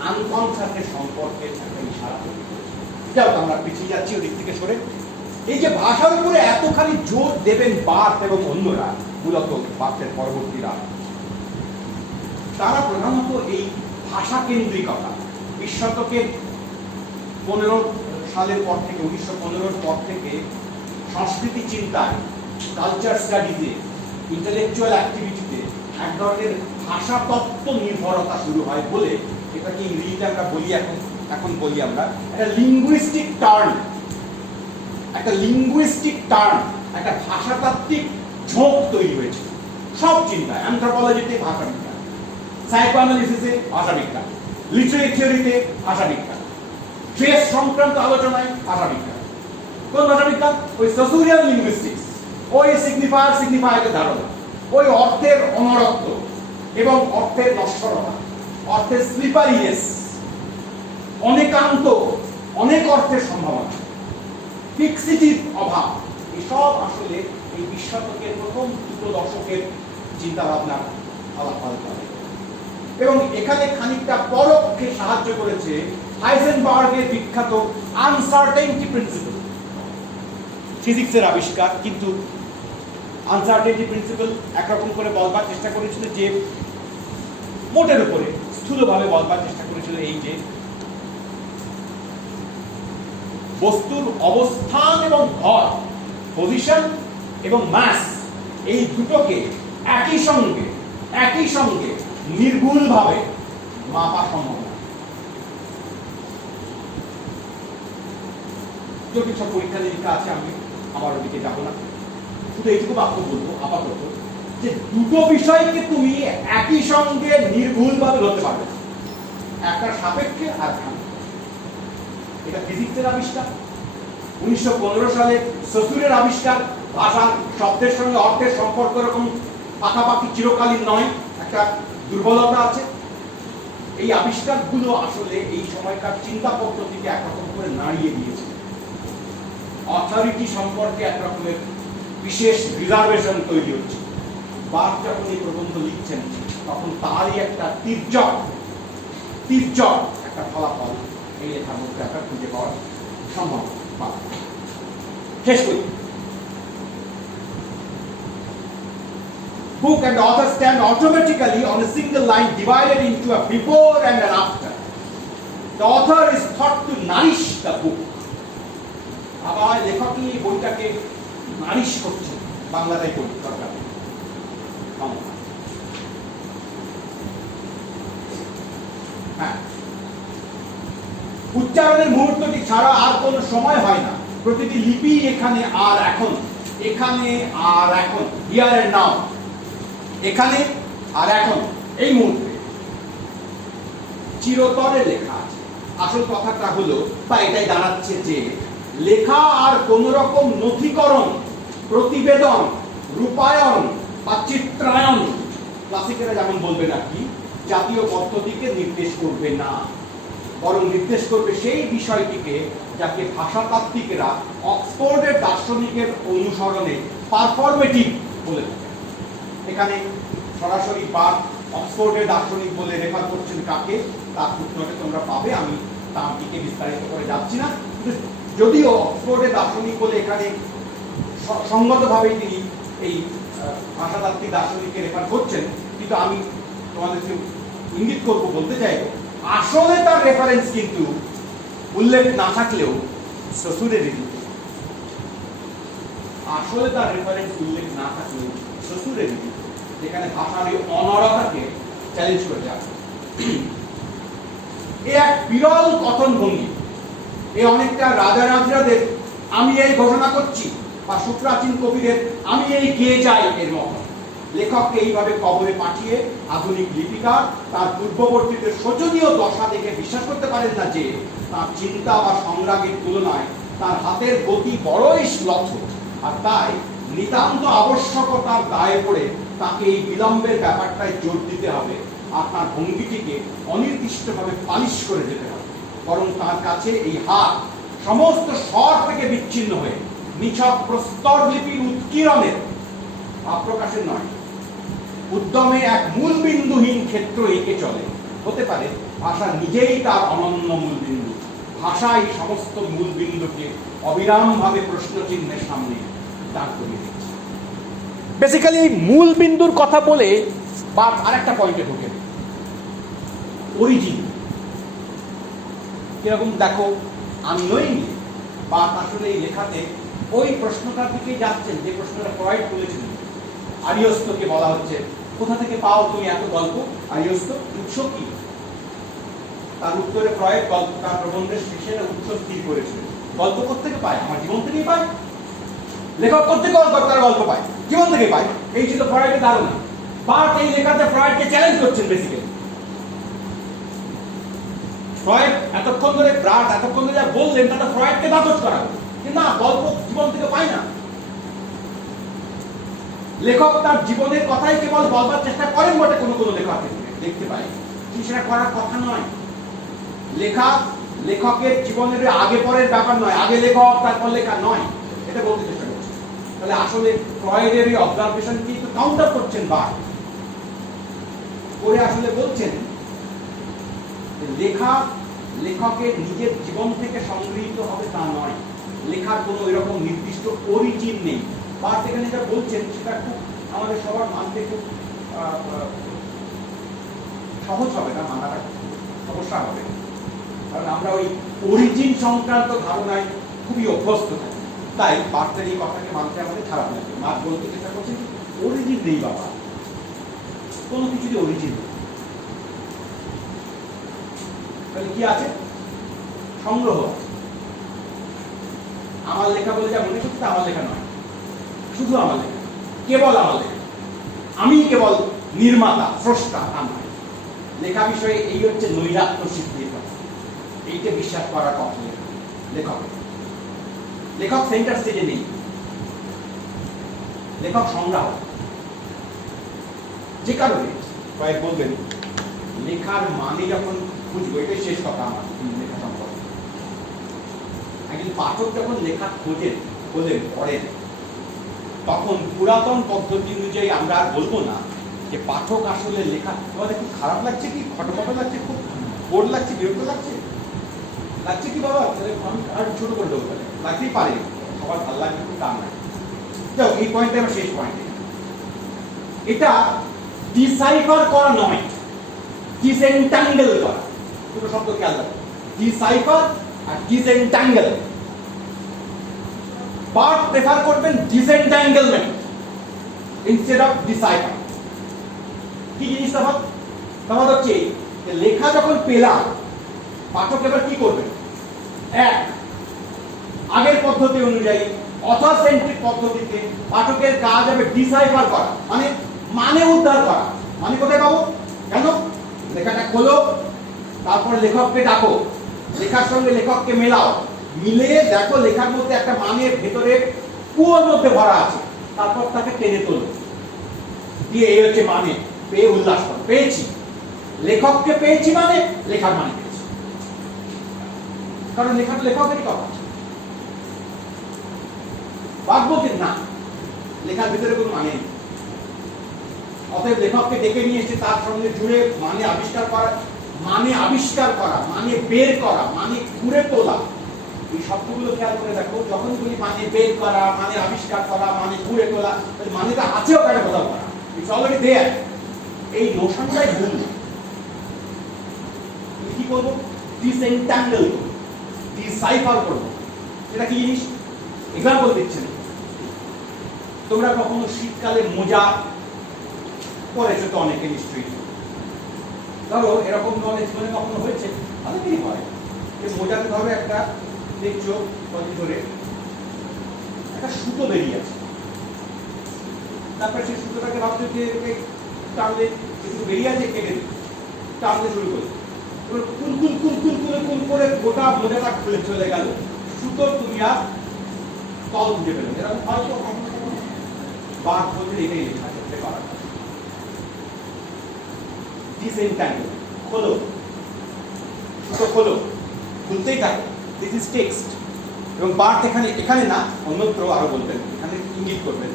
আনকনশিয়াসের সম্পর্কের একটা ইশারা তৈরি করেছে। যাও, আমরা পিছিয়ে যাচ্ছি ওদিক থেকে সরে। এই যে ভাষার উপরে এতখানি জোর দেবেন বার্থ এবং অন্যরা, মূলত বার্থের পরবর্তীরা, তারা প্রধানত এই ভাষা কেন্দ্রিকতা 20 শতকের 15 সালের পর থেকে, 1915 পর থেকে সংস্কৃতি চিন্তায়, কালচার স্টাডিজে, ইন্টেলেকচুয়াল অ্যাক্টিভিটিতে এক ধরনের ভাষা তত্ত্ব নির্ভরতা শুরু হয় বলে এটাকে ইংরেজিতে আমরা বলি, এখন বলি আমরা একটা লিঙ্গুইস্টিক টার্ন, একটা ভাষাতাত্ত্বিক ঝোঁক তৈরি হয়েছে সব চিন্তায়। অ্যানথ্রোপোলজিতে ভাষা বিজ্ঞান, সাইকোঅ্যানালিসিসে ভাষা বিজ্ঞান, লিটারেচার থিওরিতে ভাষা বিজ্ঞান, ট্রেস সংক্রান্ত আলোচনায় ভাষা বিজ্ঞান। কোন ভাষা বিজ্ঞান? ওই সসুরিয়াল লিঙ্গুইস্টিক্স, ওই সিগনিফায়ারের ধারণা, ওই অর্থের অমরত্ব এবং অর্থের নশ্বরতা, অর্থের স্লিপারিনেস, অনেকান্ত, অনেক অর্থের সম্ভাবনা, ফিক্সিটির অভাব, এসব আসলে এই 20 শতকের প্রথম দুটো দশকের চিন্তা ভাবনার ফলাফল করে। এবং এখানে খানিকটা পরোক্ষে সাহায্য করেছে হাইজেনবার্গের বিখ্যাত আনসার্টেনটি প্রিন্সিপল, ফিজিক্সের আবিষ্কার। কিন্তু আনসার্টেনটি প্রিন্সিপল একরকম করে বলবার চেষ্টা করেছিল যে, মোটের উপরে স্থূলভাবে বলবার চেষ্টা করেছিল এই যে বস্তুর অবস্থান এবং ভর, পজিশন এবং মাস, এই দুটোকে একই সঙ্গে নির্ভুলভাবে মাপা সম্ভব না। জটিল সব পরীক্ষা নিরীক্ষা আছে, আমি আমার ওদিকে যাবো না, শুধু এইটুকু বাক্য বলবো আপাতত যে দুটো বিষয়কে তুমি একই সঙ্গে নির্ভুলভাবে ধরতে পারবে না, একটা সাপেক্ষে আর একটা। এটা ফিজিক্সের আবিষ্কার, 1915 সালে সসুরের আবিষ্কার। ভাষা শব্দের সঙ্গে অর্থের সম্পর্ক এরকম পাকাপাকি চিরকালীন নয়, একটা দুর্বলতা আছে। এই আবিষ্কারগুলো আসলে এই সময়কার চিন্তা পদ্ধতিকে একরকম করে নাড়িয়ে দিয়েছে। অথরিটি সম্পর্কে একরকমের বিশেষ রিজার্ভেশন তৈরি হচ্ছে। বার্থ যখন এই প্রবন্ধ লিখছেন তখন তারই একটা তীর্যক একটা ফলাফল এই লেখার মধ্যে একটা খুঁজে পাওয়া সম্ভব। শেষ করি। book and author stand automatically on a single line divided into a before and an after. The author is thought to nourish the book. আবার লেখকই এই বইটাকে নারিশ করছে, বাংলাটাই পড়ি দরকার নেই। হ্যাঁ, উচ্চারণের মুহূর্তটি ছাড়া আর কোনো সময় হয় না। প্রতিটি লিপি এখানে আর এখন, এখানে আর এখন, হিয়ার এন্ড নাও, এখানে আর এখন, এই মুহূর্তে চিরতরে লেখা আছে। আসল কথাটা হলো, বা এটাই দাঁড়াচ্ছে যে লেখা আর কোন রকম নথিকরণ, প্রতিবেদন, রূপায়ণ বা চিত্রায়ন, ক্লাসিকেরা যেমন বলবে না কি, জাতীয় পদ্ধতিকে নির্দেশ করবে না, বরং নির্দেশ করবে সেই বিষয়টিকে যাকে ভাষাতাত্ত্বিকেরা অক্সফোর্ডের দার্শনিকের অনুসরণে পারফরমেটিভ বলে থাকে। এখানে সরাসরি পাঠ অক্সফোর্ডের দার্শনিক বলে রেফার করছেন কাকে, তার ফুটনোটে তোমরা পাবে, আমি তারটিকে বিস্তারিত করে যাচ্ছি না। যদিও অক্সফোর্ডের দার্শনিক বলে এখানে সঙ্গতভাবেই তিনি এই ভাষাতাত্ত্বিক দার্শনিককে রেফার করছেন, কিন্তু আমি তোমাদেরকে ইঙ্গিত করবো, বলতে চাইবো আসলে তার রেফারেন্স কিন্তু উল্লেখ না থাকলেও শ্বশুরের রীতিতে, আসলে তার রেফারেন্স উল্লেখ না থাকলেও শ্বশুরের রীতিতে, যেখানে ভাষার এই অনড়তাকে চ্যালেঞ্জ করে যাবে। এ এক বিরল কথন ভঙ্গি, এ অনেকটা রাজা রাজরাদের আমি এই ঘোষণা করছি, বা সুপ্রাচীন কবিদের আমি এই গেয়ে যাই এর মতো। লেখককে এইভাবে কবরে পাঠিয়ে আধুনিক লিপিকার তার পূর্ববর্তীদের শোচনীয় দশা দেখে বিশ্বাস করতে পারেন না যে তার চিন্তা বা সংগ্রামের তুলনায় তার হাতের গতি বড়ই শ্লথ, আর তাই নিতান্ত আবশ্যকতার দায়ে পড়ে তাকে এই বিলম্বের ব্যাপারটায় জোর দিতে হবে, আর তার ভঙ্গিটিকে অনির্দিষ্টভাবে পালিশ করে যেতে হবে। বরং তার কাছে এই হাত সমস্ত স্বর থেকে বিচ্ছিন্ন হয়ে নিছক প্রস্তর লিপির উৎকীর্ণের, আপ্রকাশের নয়, উদ্যমে এক মূলবিন্দুহীন ক্ষেত্র এঁকে চলে। হতে পারে ভাষা নিজেই তার অনন্য মূলবিন্দু, ভাষা এই সমস্ত মূলবিন্দুকে অবিরামভাবে প্রশ্নচিহ্নের সামনে দাঁড় করিয়ে দিচ্ছে। বেসিক্যালি এই মূলবিন্দুর কথা বলে বা আরেকটা পয়েন্টে ঢুকে, অরিজিন কিরকম দেখো, আমি নইনি বা আসলে এই লেখাতে ওই প্রশ্নটার দিকে যাচ্ছেন যে প্রশ্নটা ফ্রয়েড তুলেছিলেন। আরিয়স্তকে বলা হচ্ছে, কোথা থেকে পাও তুমি এত গল্প আরিয়স্ত, উৎস কি? তার উত্তরে ফ্রয়েড গল্প, তার প্রবন্ধের শেষে উৎস স্থির করেছিলেন। গল্প কোথেকে পায়? আমার জীবন থেকেই পায়। লেখক কোথেকে তার গল্প পায়? জীবন থেকে পায়। এই ছিল ফ্রয়েডের ধারণা। বাট এই লেখাতে ফ্রয়েডকে চ্যালেঞ্জ করছেন বেসিক্যালি। ফ্রয়েড এতক্ষণ ধরে যা বললেন তাতে ফ্রয়েডকে নাকচ করা হলো, কিন্তু না, গল্প জীবন থেকে পায় না। লেখক তার জীবনের কথাই কেবল বলবার চেষ্টা করেন বটে, কোনো কোনো লেখক দেখতে পাই, কিন্তু সেটা করার কথা নয়। লেখকের জীবনের আগে পরের ব্যাপার নয়, আগে লেখক তারপর লেখা নয়, এটা বলতে চেষ্টা করছে। তাহলে আসলে ফ্রয়েডের এই অবজারভেশনকে একটু কাউন্টার করছেন বার করে, আসলে বলছেন লেখকের নিজের জীবন থেকে সংগৃহীত হবে তা নয়, লেখার কোনো এরকম নির্দিষ্ট অরিজিন নেই। বা সেখানে যেটা বলছেন সেটা খুব আমাদের সবার মানতে খুব সহজ হবে না, মানাটা সমস্যা হবে, কারণ আমরা ওই অরিজিন সংক্রান্ত ধারণায় খুবই অভ্যস্ত থাকি। তাই বার্তার এই কথাকে মানতে আমাদের খারাপ লাগে। মাছ বলতে চেষ্টা করছেন অরিজিন নেই বাবা, কোনো কিছুরই অরিজিন নেই। তাহলে কি আছে? সংগ্রহ আছে। আমার লেখা বলে যা মনে করছে আমার লেখা নয়, শুধু আমার লেখা, কেবল আমার লেখা, আমি কেবল নির্মাতা, স্রষ্টা, তা নয়। লেখা বিষয়ে এই হচ্ছে নৈরাত্য সিদ্ধির কথা, এইটা বিশ্বাস করার কথা লেখক সেন্টার স্টেজে নেই, লেখক সংগ্রাহক। যে কারণে কয়েক বলবেন লেখার মানে যখন খুঁজবো, এটাই শেষ কথা আমার লেখা সম্পর্কে। একজন পাঠক যখন লেখা খোঁজেন পড়েন, তখন পুরাতন পদ্ধতি অনুযায়ী আমরা আর বলবো না যে পাঠক আসলে লেখা, তোমাদের খুব খারাপ লাগছে কি, খটমটো লাগছে, খুব বোর লাগছে, বিরক্ত লাগছে কি বাবা? আমি আর ছোট করে দেবো, তাহলে লাগতেই পারে, সবার ভালো লাগবে খুব, কাম নাই। যাও এই পয়েন্টে আমার শেষ পয়েন্টে, এটা ডিসাইফার করা নয়, ডিসেন্ট্যাঙ্গেল করা। দুটো শব্দ খেয়াল রাখো, ডিসাইফার আর ডিসেন্ট্যাঙ্গেল। বার্ট প্রেফার করবেন ডিসেন্ট্যাঙ্গেলমেন্ট ইনস্টেড অফ ডিসাইফার। কি জিনিস তফাৎ? তফাৎ হচ্ছে যে লেখা যখন পেলাম, পাঠক এবার কি করবে? এক, আগের পদ্ধতি অনুযায়ী অথর সেন্ট্রিক পদ্ধতিতে পাঠকের কাজ হবে ডিসাইফার করা, মানে উদ্ধার করা। মানে কোথায় পাবো? কেন? লেখাটা খোলো, তারপর লেখককে ডাকো, লেখার সঙ্গে লেখককে মেলাও, মিলিয়ে দেখো লেখার মধ্যে একটা মানের ভেতরে কুয়োর মধ্যে ভরা আছে, তারপর তাকে টেনে তোলো, দিয়ে এই হচ্ছে মানে, পেয়ে উল্লাস করো, পেয়েছি, লেখককে পেয়েছি মানে লেখার মানে পেয়েছি। কারণ লেখাটা লেখকেরই কথা। বাদ বলতে না, লেখার ভিতরে কোনো মানে নেই। অতএব লেখককে ডেকে নিয়ে এসে তার সঙ্গে জুড়ে মানে আবিষ্কার করা, মানে বের করা, মানে ঘুরে তোলা, এই শব্দগুলো খেয়াল করে দেখো। যখন বলি মানে বের করা, মানে আবিষ্কার করা, মানে ঘুরে তোলা, মানেটা আছে ওখানে কোথাও করা, ইটস অলরেডি দেয়ার। এই নোশনটাই ভুল। কি করবো? ডিসেন্ট্যাঙ্গেল করবো, ডিসাইফার করবো। এটা কি জিনিস? এক্সাম্পল দিচ্ছি। তোমরা কখনো শীতকালে মোজা পরেছো তো অনেকে নিশ্চয়ই। ধরো এরকম নলেজ জীবনে কখনো হয়েছে? অনেকেই হয় যে মোজাতে ধরো একটা দেখছো কদিন ধরে একটা সুতো বেরিয়ে আছে, তারপরে সেই সুতোটাকে ভাবছো যে টানলে সুতো বেরিয়ে আছে, কেটে টানতে শুরু করে কুল কুল কুল কুল কুল কুল করে গোটা মোজাটা খুলে চলে গেল, সুতো তুমি আর তল খুঁজে পেলে। এরকম হয়তো বাদ বলতে এটাই লেখা করতে পারা। ডিসেন্ট্যাঙ্গেল, খোলো, সুতো খোলো, খুলতেই থাকে, দিস ইজ টেক্সট। এবং বার্ট এখানে না অন্যত্র আরো বলবেন, এখানে ইঙ্গিত করবেন,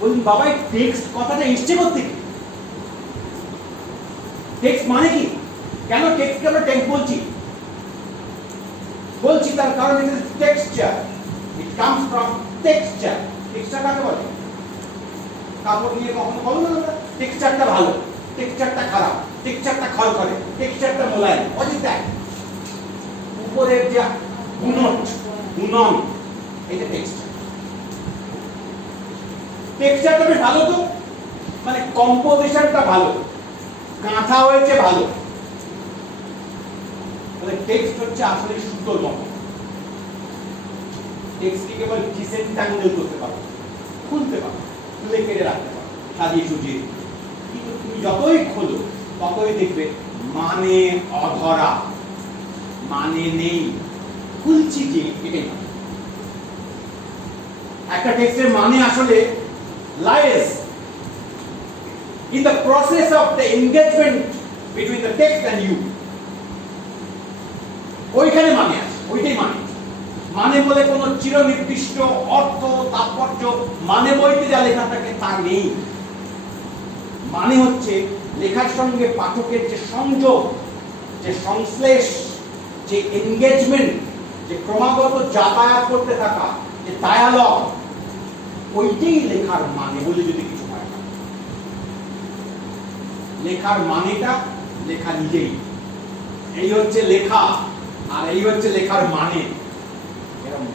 বলুন বাবা এই টেক্সট কথাটা এসছে কোত্থেকে? টেক্সট মানে কি? কেন টেক্সটকে আমরা টেক্সট বলছি তার কারণ it is texture, it comes from texture. Texture কাকে বলে? কাপড় নিয়ে কখনো বলো না আমরা টেক্সচারটা ভালো, টেক্সচারটা খারাপ, টেক্সচারটা খড়খড়ে, টেক্সচারটা মোলায়েম, অজিত দেখ উপরের যে গুণন, এটা টেক্সচার। টেক্সচারটা বেশ ভালো তো, মানে কম্পোজিশনটা ভালো, কাঁথা হয়েছে ভালো, তাহলে টেক্সট হচ্ছে আসলে সুতোর মতো। টেক্সটকে কেবল ডিসেন্ট্যাঙ্গেল করতে পারো, খুলতে পারো, খুলে কেটে রাখতে পারো, সাজিয়ে সুজিয়ে। কিন্তু তুমি যতই খোলো ততই দেখবে মানে অধরা, মানে নেই, খুলছি যে এটাই না। একটা টেক্সটের মানে আসলে lies in the process of the engagement between the text and you. ওইখানে মানে আছে, ওইটাই মানে বলে কোনো চিরনির্দিষ্ট অর্থ তাৎপর্য মানে বইতে যা লেখা থাকে তা নেই। মানে হচ্ছে লেখার সঙ্গে পাঠকের যে সংযোগ, যে সংশ্লেষ, যে এনগেজমেন্ট, যে ক্রমাগত যাতায়াত করতে থাকা, যে ডায়ালগ, ওইটাই লেখার মানে বলে যদি কিছু হয় না। লেখার মানেটা লেখা নিজেই। এই হচ্ছে লেখা আর এই হচ্ছে লেখার মানে। এরকম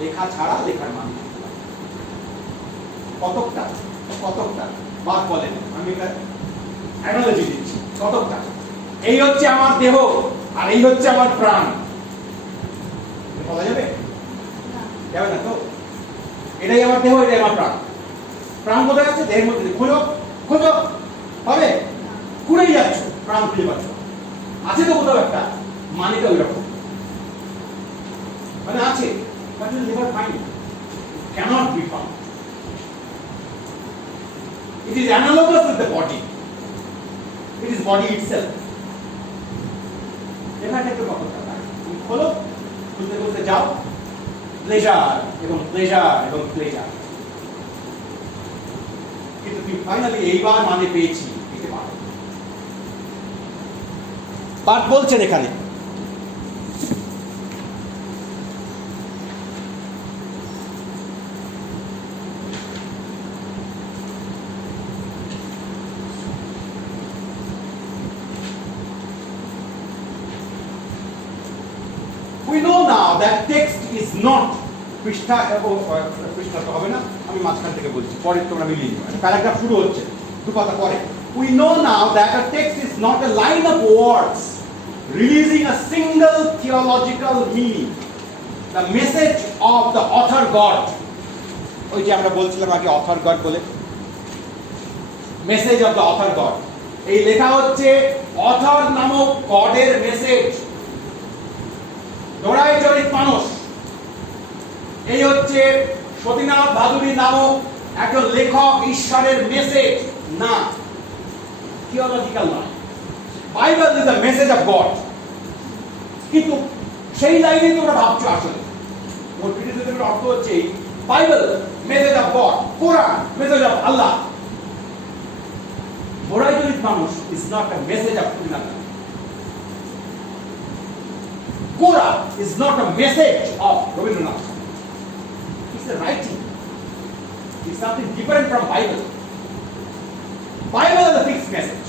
লেখা ছাড়া লেখার মানে কতকটা বাদ বলেন, আমি এটা অ্যানালজি দিচ্ছি। কতকটা এই হচ্ছে আমার দেহ আর এই হচ্ছে আমার প্রাণ, বলা যাবে? যাবে না তো। এটাই আমার দেহ, এটাই আমার প্রাণ। প্রাণ কোথায় আছে? দেহের মধ্যে। খোঁজো হবে, কুড়েই যাচ্ছ, প্রাণ খুঁজে পাচ্ছ। আছে তো কোথাও একটা, মানেটা ওই রকম, মানে আছে, but you never find it. It cannot be found. It is analogous with the body. It is body itself. লেখাটা একটু কতটা তুমি খোলো, খুলতে যাও, প্লেজার এবং প্লেজার এবং প্লেজার, কিন্তু তুমি ফাইনালি এইবার মানে পেয়েছি পেতে পারো। পাঠ বলছেন এখানে দ্যাট টেক্সট ইজ নট, পৃষ্ঠা পৃষ্ঠা তো হবে না, আমি মাঝখান থেকে বলছি, পরে তোমরা মিলিয়ে নিও। প্যারাগ্রাফ শুরু হচ্ছে দু পাতা পরে। We know now that a text is not a line of words releasing a single theological meaning. The message of the author God, ওই যে আমরা বলছিলাম আগে অথর গড বলে, message of the author god, এই লেখা হচ্ছে অথর নামক গডের মেসেজ। দোড়াই চরিত মানুষ, এই হচ্ছে সতীনাথ ভাদুরী নামক একজন লেখক ঈশ্বরের মেসেজ, না থিওলজিক্যাল নয়। Bible is the message of god. কিন্তু সেই লাইনে তোমরা ভাবছো আসলে ওর ক্রিটিসিজমের অর্থ হচ্ছে Bible message of God, Quran message of Allah. Dhorai Charit Manas is not a message of Satinath. Quran is not a message of Rabindranath. It's a writing. It's something different from Bible. Bible is a fixed message,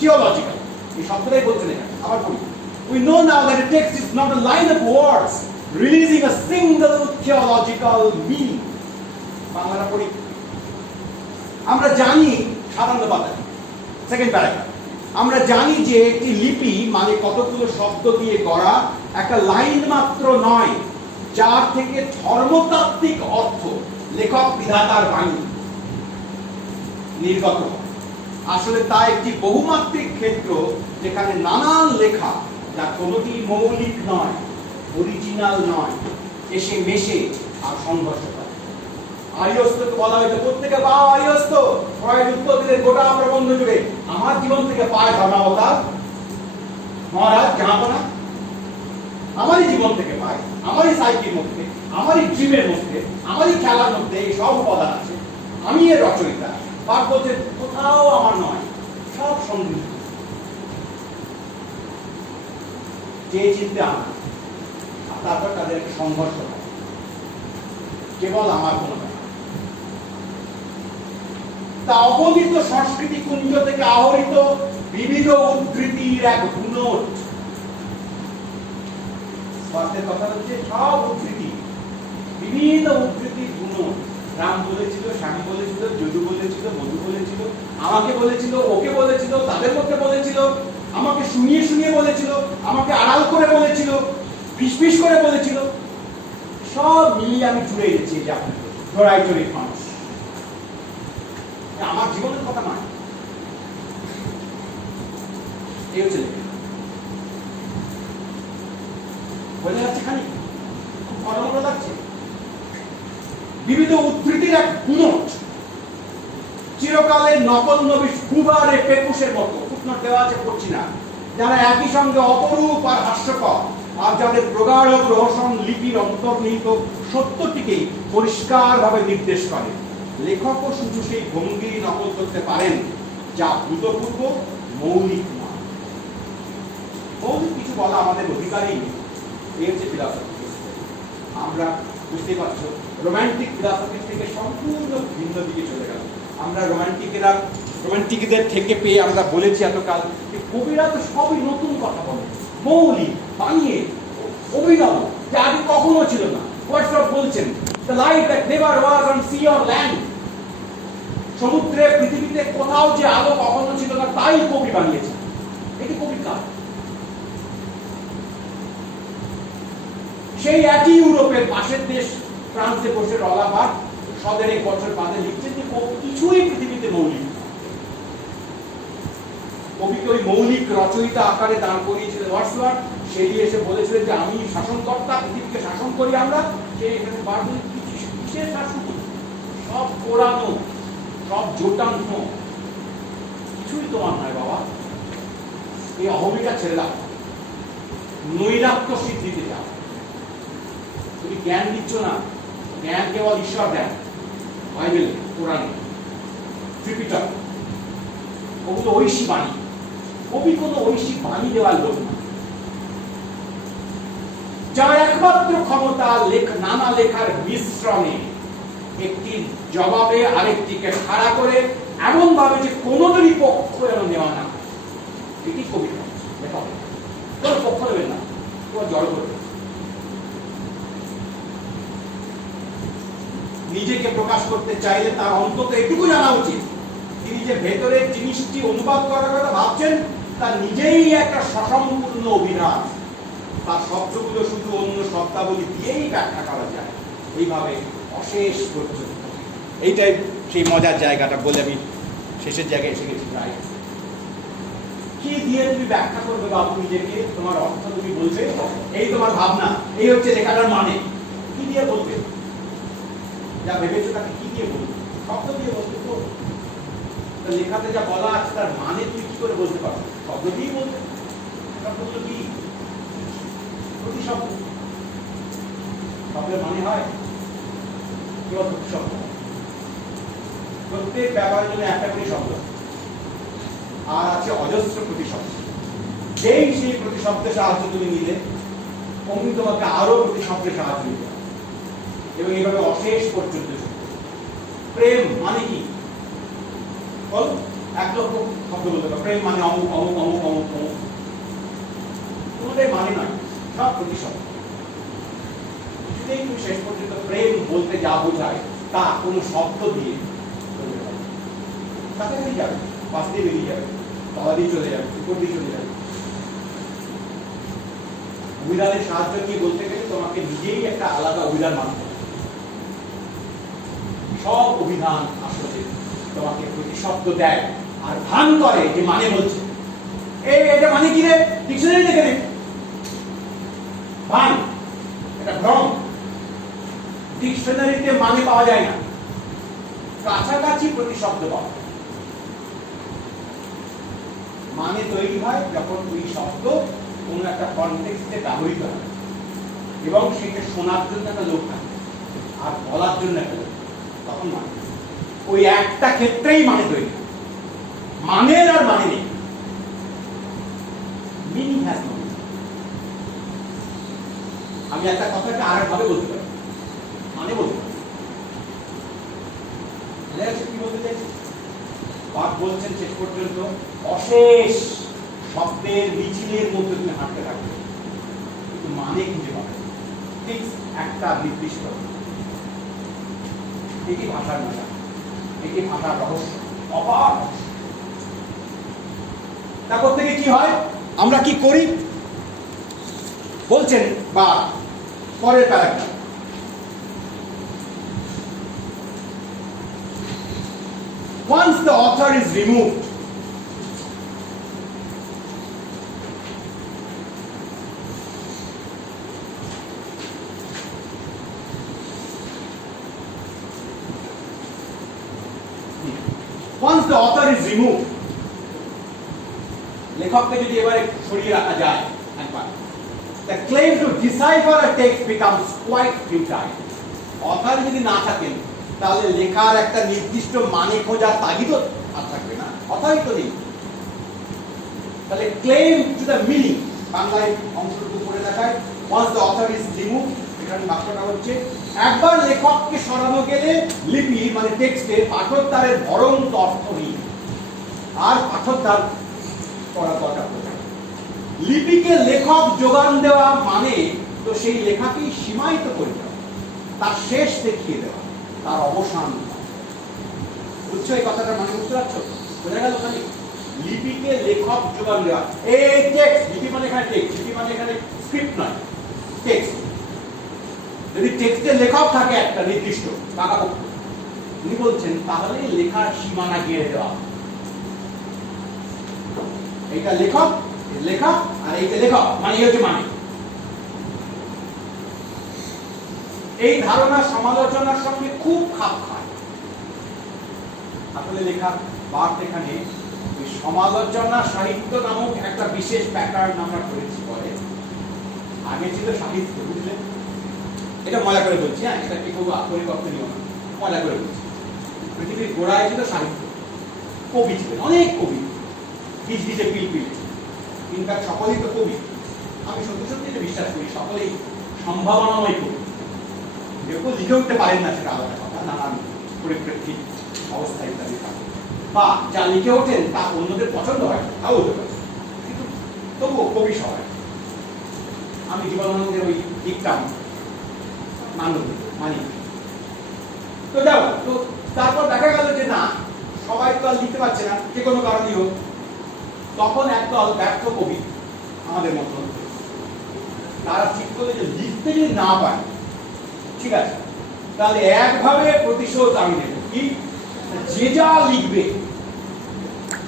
theological. এই শব্দটাই বলছেন এখানে, আবার বলি। We know now that the text is not a line of words releasing a single theological meaning. বাংলাটা পড়ি। আমরা জানি সাধারণ পাতা, সেকেন্ড প্যারাগ্রাফ, আমরা জানি যে একটি লিপি মানে কতগুলো শব্দ দিয়ে গড়া একটা লাইন মাত্র নয়, যার থেকে ধর্মতাত্ত্বিক অর্থ লেখক বিধাতার বাণী নির্গত হয়। আসলে তা একটি বহুমাত্রিক ক্ষেত্র যেখানে নানান লেখা, যা কোনোটি মৌলিক নয়, অরিজিনাল নয়, এসে মেশে আর সংঘর্ষ করে। আরিয়স্তকে বলা হয়েছে, প্রত্যেকে পাও আরিয়স্ত, ফ্রয়েড উত্তর দিলেন গোটা প্রবন্ধ জুড়ে, আমার জীবন থেকে পায় ধর্মাবতার মহারাজ জাহাপনা, আমারই জীবন থেকে পায়, আমারই সাইকের মধ্যে, আমারই ড্রিমের মধ্যে, আমারই খেলার মধ্যে এই সব উপাদান আছে, আমি এর রচয়িতা। পাঠ বলছে কোথাও আমার নয়, সব সংগৃহীত। যে চিন্তে আমার, আর তারপর তাদের একটা সংঘর্ষ হয়, কেবল আমার কোনো ব্যাপার। তা অবনীত সংস্কৃতি কুঞ্জ থেকে আহরিত বিবিধ উদ্ধৃতির এক গুণট। স্বার্থের কথা হচ্ছে সব উদ্ধৃতি, বিভিন্ন উদ্ধৃতির গুণট। রাম বলেছিল, স্বামী বলেছিল, যদু বলেছিল, মধু বলেছিল, আমাকে বলেছিল, ওকে বলেছিল, তাদের মধ্যে বলেছিল, আমাকে শুনিয়ে শুনিয়ে বলেছিল, আমাকে আড়াল করে বলেছিল, ফিসফিস করে বলেছিল, সব মিলিয়ে আমি জুড়ে গেছি যে আপনি দোড়াই চরিত মানুষ। আমার জীবনের কথা নয়, এই হচ্ছে বোঝা যাচ্ছে খানি, খুব ঘটনা লাগছে। বিবিধ উদ্ধৃতির এক গুণট, চিরকালের নকল নবী গুবারে পেকুশের মতো, ফুটনোট দেওয়া আছে পড়ছি না, যারা একই সঙ্গে অপরূপ আর হাস্যকর, আর যাদের প্রগাঢ় প্রহসন লিপির অন্তর্নিহিত সত্যটিকেই পরিষ্কারভাবে নির্দেশ করে। লেখকও শুধু সেই ভঙ্গি নকল করতে পারেন যা ভূতপূর্ব, মৌলিক নয়। মৌলিক কিছু বলা আমাদের অধিকারই নেই, এই হচ্ছে ফিলসফি। আমরা বুঝতে পারছো রোমান্টিক ফিলসফি থেকে সম্পূর্ণ ভিন্ন দিকে চলে গেল। আমরা রোমান্টিকদের থেকে পেয়ে আমরা বলেছি এতকাল যে কবিরা তো সবই নতুন কথা বলে, মৌলিক, বানিয়ে, অভিনব, যা আগে কখনো ছিল না। ওয়ার্ডসওয়ার্থ বলছেন the light that never was on sea or land, সমুদ্রে পৃথিবীতে কোথাও যে আলো কখনো ছিল না তাই কবি বানিয়েছে। এটি কবির কাজ। সেই একই ইউরোপের পাশের দেশ ফ্রান্সে বসে রলাবার ১৭ বছর বাদে লিখছেন যে কিছুই পৃথিবীতে মৌলিক। কবিকে ওই মৌলিক রচয়িতা আকারে দাঁড় করিয়েছিলেন ওয়ার্ডসওয়ার্থ। সেই এসে বলেছিলেন যে আমি শাসনকর্তা, পৃথিবীকে শাসন করি আমরা। সেই এখানে বারবার কিসের শাসন? সব পোড়ানো, সব জোটানো, কিছুই তোমার নয় বাবা। এই অহমিকা ছেড়ে দাও, নৈরাত্য সিদ্ধিতে যাও। তুমি জ্ঞান দিচ্ছ না, জ্ঞান কেবল ঈশ্বর দেন। বাইবেলে, কোরআনে, ত্রিপিটক, ওগুলো ঐশী বাণী। কবি কোনো ঐশী বাণী দেওয়ার লোক না, যার একমাত্র ক্ষমতা নানা লেখার মিশ্রণে একটি জবাবে আরেকটিকে খাড়া করে এমন ভাবে যে কোনোদিনই পক্ষ যেন নেওয়া না। এটি কবিতা লেখা, কোনো পক্ষ নেবেন না, তোমার জড় করবে। নিজেকে প্রকাশ করতে চাইলে তার অন্তত এটুকু জানা উচিত, তিনি যে ভেতরের জিনিসটি অনুবাদ করার কথা ভাবছেন তা নিজেই একটা সসম্পূর্ণ অভিধান। তার শব্দগুলো শুধু অন্য শব্দাবলী দিয়েই ব্যাখ্যা করা যায়, এইভাবে অশেষ পর্যন্ত। এইটাই সেই মজার জায়গাটা বলে আমি শেষের জায়গায় এসে গেছি। প্রায় কি দিয়ে তুমি ব্যাখ্যা করবে বাবু নিজেকে? তোমার অর্থ তুমি বলবে, এই তোমার ভাবনা, এই হচ্ছে লেখাটার মানে। কি দিয়ে বলবে? যা ভেবেছো তাকে কি দিয়ে বলবে? শব্দ দিয়ে বলবে তো। লেখাতে যা বলা আছে তার মানে তুমি কি করে বলতে পারো? শব্দ দিয়েই বলবে। শব্দগুলো কি? প্রতিশব্দ। শব্দের মানে হয় কি? প্রতিশব্দ। প্রত্যেক ব্যাপারের জন্য একটা করে শব্দ, আর আছে অজস্র প্রতিশব্দ। যেই সেই প্রতিশব্দের সাহায্য তুমি নিলে, অমনি তোমাকে আরো প্রতিশব্দের সাহায্য নিতে হবে, এবং এইভাবে অশেষ পর্যন্ত। প্রেম মানে কি? বল, 1 লক্ষ শব্দ বলতে পারো। প্রেম মানে অমুক অমুক অমুক অমুক অমুক, কোনোটাই মানে নয়, সব প্রতিশব্দ। তুমি শেষ পর্যন্ত প্রেম বলতে যা বোঝায় তা কোনো শব্দ দিয়ে কাছাকাছি যাবে, পাশ দিয়ে বেরিয়ে যাবে, তলা দিয়ে চলে যাবে, উপর দিয়ে চলে যাবে। অভিধানের সাহায্য নিয়ে বলতে গেলে তোমাকে নিজেই একটা আলাদা অভিধান মানতে হবে। সব অভিধান আসলে তোমাকে প্রতিশব্দ দেয় আর ভান করে যে মানে বলছে। এটা মানে কি রে? ডিকশনারি দেখে নে। ভান, এটা ভ্রম। ডিকশনারিতে মানে পাওয়া যায় না, কাছাকাছি প্রতিশব্দ পাওয়া যায়। মানে তৈরি হয় যখন ওই শব্দ কোনো একটা কনটেক্সটে ব্যবহৃত হয়, এবং সেটা শোনার জন্য একটা লোক থাকে আর বলার জন্য একটা লোক, তখন মানে। ওই একটা ক্ষেত্রেই মানে তৈরি হয়। মানের আর মানে নেই। Meaning has no meaning. আমি একটা কথাকে আরেকভাবে বলতে পারি, মানে বলতে পারি। কি বলতে চাইছি? বাদ বলছেন শেষ পর্যন্ত অশেষ শব্দের মিছিলের মধ্যে তুমি হাঁটতে থাকবে, কিন্তু মানে খুঁজে পাবে ঠিক একটা নির্দিষ্ট। এটি ভাষার মজা, এটি ভাষার রহস্য, অপার রহস্য। তারপর থেকে কি হয়, আমরা কি করি বলছেন, বা পরের paragraph. Once the author is removed, লেখককে যদি এবারে সরিয়ে রাখা যায় একবার, the claim to decipher a text becomes quite futile. Author যদি না থাকেন তাহলে লেখার একটা নির্দিষ্ট মানে খোঁজার তাগিদও আর থাকবে না, অথরই তো নেই। তাহলে claim to the meaning, বাংলায় অংশটুকু পড়ে দেখায়, once the author is removed, এখানে বাক্যটা হচ্ছে একবার লেখককে সরানো গেলে লিপি মানে টেক্সটে পাঠোদ্ধারের ভরন্ত অর্থহীন, আর পাঠোদ্ধার করা দরকার পড়ে। লিপিকে লেখক যোগান দেওয়া মানে তো সেই লেখাকেই সীমায়িত করে দেওয়া, তার শেষ দেখিয়ে দেওয়া, তার অবসান। বুঝছো এই কথাটা? মানে বুঝতে পারছো? বোঝা গেল? খালি লিপিকে লেখক যোগান দেওয়া, এই টেক্সট, লিপি মানে এখানে টেক্সট, লিপি মানে এখানে স্ক্রিপ্ট নয়, টেক্সট। যদি টেক্সটের লেখক থাকে একটা নির্দিষ্ট পাকাপোক্ত, উনি বলছেন তাহলে লেখার সীমানা গেড়ে দেওয়া। এইটা লেখক, লেখক, আর এইটা লেখক, মানে এই হচ্ছে মানে। এই ধারণা সমালোচনার সঙ্গে খুব খাপ খায়। আসলে লেখার বার্থ এখানে সমালোচনা সাহিত্য নামক একটা বিশেষ প্যাটার্ন আমরা করেছি পরে। আগে ছিল সাহিত্য, বুঝলেন? এটা মজা করে বলছি, হ্যাঁ, এটা কি খুব পরিবর্তনীয় না, মজা করে বলছি। পৃথিবীর গোড়ায় ছিল সাহিত্য, কবি ছিলেন, অনেক কবি, গিজগিজে পিলপিল, ইনফ্যাক্ট সকলেই তো কবি। আমি সত্যি সত্যি এটা বিশ্বাস করি, সকলেই সম্ভাবনাময় কবি। কেউ লিখে উঠতে পারেন না, সেটা আলাদা কথা, নানান পরিপ্রেক্ষিত অবস্থা ইত্যাদি থাকে, বা যা লিখে ওঠেন তা অন্যদের পছন্দ হয়, তাও হতে পারে, কিন্তু তবুও কবি সবাই। আমি জীবনানন্দের ওই দিকটা মানি। তো যাও, তো তারপর দেখা গেল যে না, সবাই তো আর লিখতে পারছে না, যে কোনো কারণেই হোক। তখন একদল ব্যর্থ কবি আমাদের মতো, তারা ঠিক করলে যে লিখতে যদি না পারে, ঠিক আছে, তাহলে একভাবে প্রতিশোধ আমি নেব। কি? যে যা লিখবে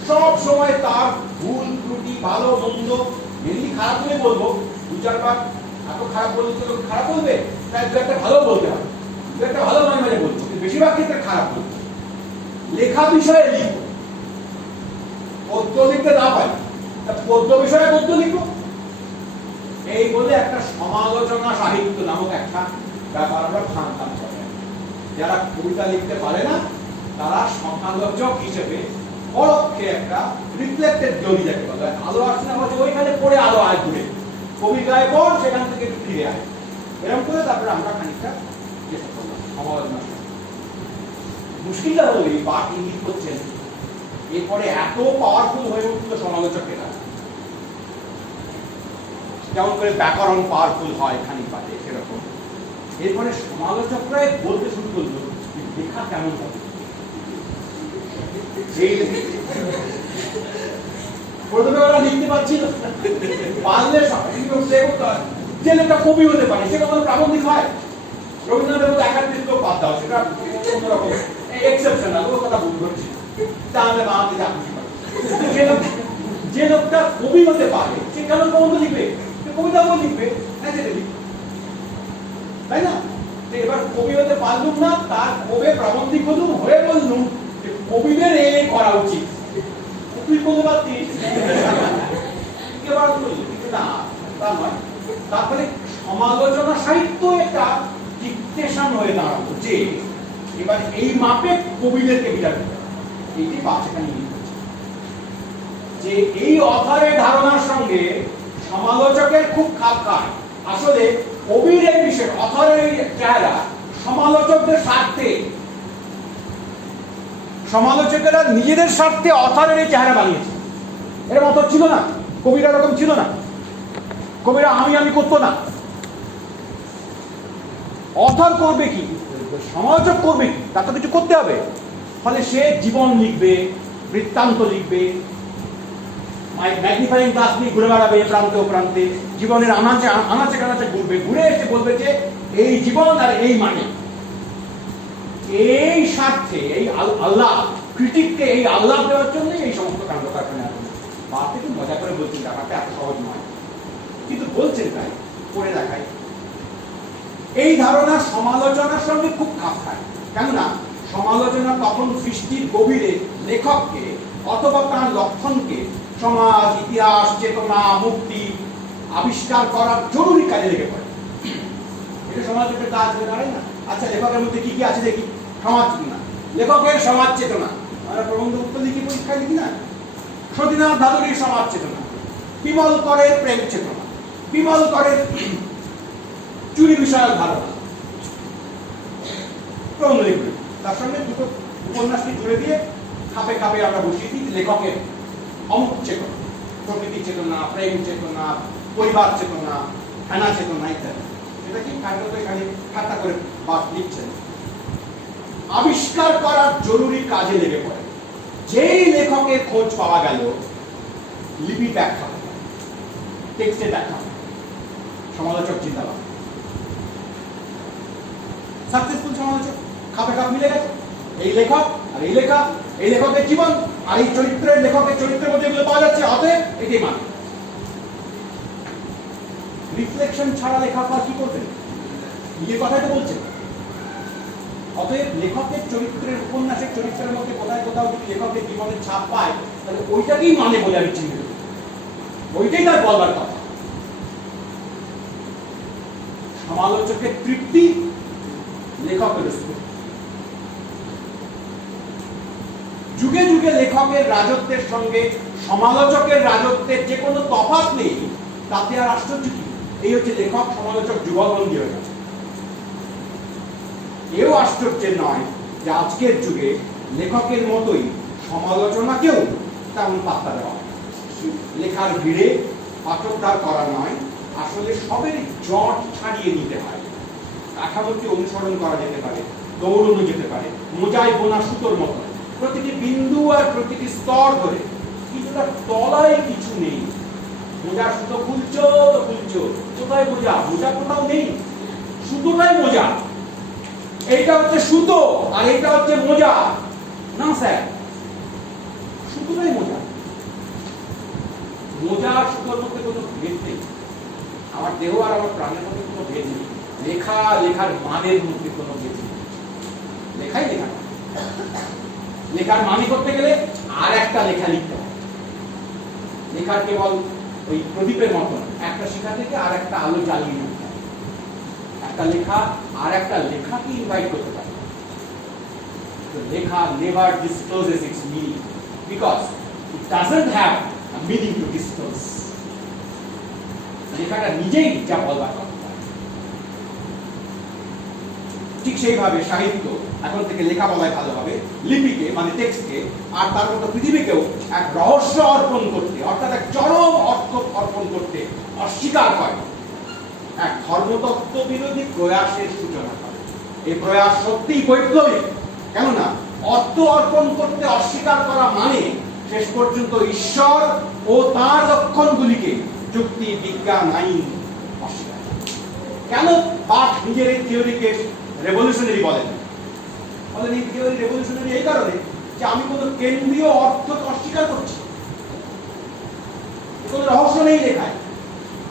সব সময় তার ভুল ত্রুটি ভালো মন্দ, মেনলি খারাপ বলে বলবো, দু চারবার এত খারাপ বললে তো লোক খারাপ বলবে, তাই দু একটা ভালো বলতে হবে, দু একটা ভালো মাঝে মাঝে বলছো, কিন্তু বেশিরভাগ ক্ষেত্রে খারাপ বলবো। লেখা বিষয়ে লিখবো, পদ্য লিখতে না পাই, পদ্য বিষয়ে পদ্য লিখবো। এই বলে একটা সমালোচনা সাহিত্য নামক একটা ব্যাপার আমরা ভাঙতাম করে। যারা কবিতা লিখতে পারে না তারা সমালোচক হিসেবে পরোক্ষে একটা রিফ্লেক্টেড জড়ি যাকে বলা হয়, আলো আসছে না বলছে ওইখানে পড়ে আলো আয় ঘুরে, কবি গায়ে পড় সেখান থেকে একটু ফিরে আয়, এরকম করে তারপরে আমরা খানিকটা চেষ্টা করলাম সমালোচনা। মুশকিলটা হলো এই পাঠ ইঙ্গিত করছেন এরপরে এত পাওয়ারফুল হয়ে উঠল সমালোচকেরা, যেমন করে ব্যাকরণ পাওয়ারফুল হয় খানিক পাঠে সেরকম। এরপরে সমালোচকরাই বলতে শুরু করলো লেখা কেমন হবে। প্রথমে ওরা লিখতে পারছিল, পারলে যে লেখা কবি হতে পারে সেটা কোনো প্রাবন্ধিক হয়। রবীন্দ্রনাথ একাত্রিত বাদ দাও, সেটা অন্যরকম এক্সেপশনাল, ও কথা ভুল করছি, তাহলে বাংলাতে যা খুশি পারে। যে লোকটা কবি হতে পারে সে কেন প্রবন্ধ লিখবে, কবিতাও লিখবে, তাই না? এবার কবি হতে পারলুম না, তার কবে প্রাবন্ধিক হলুম, হয়ে বললুম যে কবিদের এই করা উচিত, তুই বলতে পারতিস কিন্তু না, তা নয়। তারপরে সমালোচনা সাহিত্য একটা ডিকটেশন হয়ে দাঁড়ালো যে এবার এই মাপে কবিদেরকে বিচার করতে হবে। এইটি বাচ্চাটা নিয়ে যে এই অথরের ধারণার সঙ্গে সমালোচকের খুব খাপ খায়। আসলে কবির এই বিষয়, অথরের এই চেহারা সমালোচকদের স্বার্থে, সমালোচকেরা নিজেদের স্বার্থে অথরের এই চেহারা বানিয়েছে। এরকম অথর ছিল না, কবিরা এরকম ছিল না, কবিরা আমি করতো না। অথর করবে কি, সমালোচক করবে কি, তার তো কিছু করতে হবে। ফলে সে জীবন লিখবে, বৃত্তান্ত লিখবে, ম্যাগনিফাইং গ্লাস নিয়ে ঘুরে বেড়াবে প্রান্তে ও প্রান্তে, জীবনের আনাচে কানাচে ঘুরবে, ঘুরে এসে বলবে যে এই জীবন আর এই মানে। এই স্বার্থে, এই আল্লাহ ক্রিটিককে এই আল্লাহ দেওয়ার জন্য এই সমস্ত কাণ্ড কারখানা। বাড়তে খুব মজা করে বলছেন, ব্যাপারটা এত সহজ নয়, কিন্তু বলছেন তাই করে দেখায়। এই ধারণা সমালোচনার সঙ্গে খুব খাপ খায়, কেননা সমালোচনা তখন সৃষ্টির গভীরে লেখককে অথবা তার লক্ষণকে সমাজ, ইতিহাস, চেতনা, মুক্তি আবিষ্কার করার জরুরি কাজে লেগে পড়ে। এটা সমালোচকের কাজ হয়ে দাঁড়ায় না। আচ্ছা, লেখকের মধ্যে কি কি আছে দেখি। সমাজ চেতনা, লেখকের সমাজ চেতনা, আমরা প্রবন্ধ উত্তর লিখি, পরীক্ষায় লিখি না। সতীনাথ ভাদুরীর সমাজ চেতনা, বিমল করের প্রেম চেতনা, বিমল করের চুরি বিষয়ক ধারণা, প্রবন্ধ লিখবে। তার সঙ্গে দুটো উপন্যাসটি জুড়ে দিয়ে খাপে খাপে আমরা বসিয়ে দিই লেখকের অমুক চেতনা, প্রকৃতি চেতনা, প্রেম চেতনা, পরিবার চেতনা, হেনা চেতনা ইত্যাদি। এটা কি এখানে ঠাট্টা করে বাদ লিখছেন। আবিষ্কার করার জরুরি কাজে লেগে পড়ে। যেই লেখকের খোঁজ পাওয়া গেল, লিপি ব্যাখ্যা, টেক্সটে ব্যাখ্যা, সমালোচক জিন্দাবাদ। সাকসেসফুল সমালোচক, খাপে খাপ মিলে গেছে। এই লেখক আর এই লেখা, এই লেখকের জীবন আর এই চরিত্রের, লেখকের চরিত্রের মধ্যে এগুলো পাওয়া যাচ্ছে, অতএব এটাই মানে। রিফ্লেকশন ছাড়া লেখক আর কি করবেন? নিজের কথাই তো বলছেন। অতএব লেখকের চরিত্রের, উপন্যাসের চরিত্রের মধ্যে কোথায় কোথাও যদি লেখকের জীবনের ছাপ পায়, তাহলে ওইটাকেই মানে বলে আমি চিন্তা করি, ওইটাই তার বলবার কথা। সমালোচকের তৃপ্তি, লেখকের স্তূপ। যুগে যুগে লেখকের রাজত্বের সঙ্গে সমালোচকের রাজত্বের যে কোনো তফাৎ নেই, তাতে আর আশ্চর্য কি? এই হচ্ছে লেখক সমালোচক যুগলবন্দী হয়ে গেছে। এও আশ্চর্যের নয় যে আজকের যুগে লেখকের মতোই সমালোচনাকেও তেমন পাত্তা দেওয়া হয়। লেখার ভিড়ে পাঠোদ্ধার করা নয়, আসলে সবের জট ছাড়িয়ে নিতে হয়। কাঠামোটি অনুসরণ করা যেতে পারে, দৌড়ানো যেতে পারে মোজায় বোনা সুতোর মতো, প্রতিটি বিন্দু আর প্রতিটি স্তর ধরে, কিন্তু তার তলায় কিছু নেই। মোজার সুতো খুলছো তো খুলছো, কোথায় মোজা? মোজা কোথাও নেই, সুতোটাই মোজা। এইটা হচ্ছে সুতো আর এইটা হচ্ছে মোজা না স্যার, সুতোটাই মোজা। মোজা আর সুতোর মধ্যে কোনো ভেদ নেই, আমার দেহ আর আমার প্রাণের মধ্যে কোনো ভেদ নেই, লেখা লেখার মানের মধ্যে কোনো ভেদ নেই। লেখাই লেখা, লেখার মানে করতে গেলে আর একটা লেখা লিখতে হয়। লেখার কেবল ওই প্রদীপের মতন একটা শিখা থেকে আর একটা আলো জ্বালিয়ে নিতে হয়। একটা লেখা আর একটা লেখাকে ইনভাইট করতে পারে। তো লেখা never discloses its meaning because it doesn't have a meaning to disclose. লেখাটা নিজেই যা বলবার কথা। ঠিক সেইভাবে সাহিত্য এখন থেকে লেখা বলাই ভালো হবে, লিপিকে মানে টেক্সটকে আর তার মতো পৃথিবীকেও এক রহস্য অর্পণ করতে, অর্থাৎ এক চরম অর্থ অর্পণ করতে অস্বীকার করে, এক ধর্মতত্ত্ব বিরোধী প্রয়াসের সূচনা করে। এই প্রয়াস সত্যিই বৈপ্লবিক, কেননা অর্থ অর্পণ করতে অস্বীকার করা মানে শেষ পর্যন্ত ঈশ্বর ও তার লক্ষণগুলিকে যুক্তি, বিজ্ঞান, আইন অস্বীকার। কেন বার্থ নিজের এই থিওরিকে রেভলিউশনারি বলেন? এই থিওরি রেভলিউশনারি এই কারণে যে আমি কোনো কেন্দ্রীয় অর্থকে অস্বীকার করছি। কোনো রহস্য নেই লেখায়,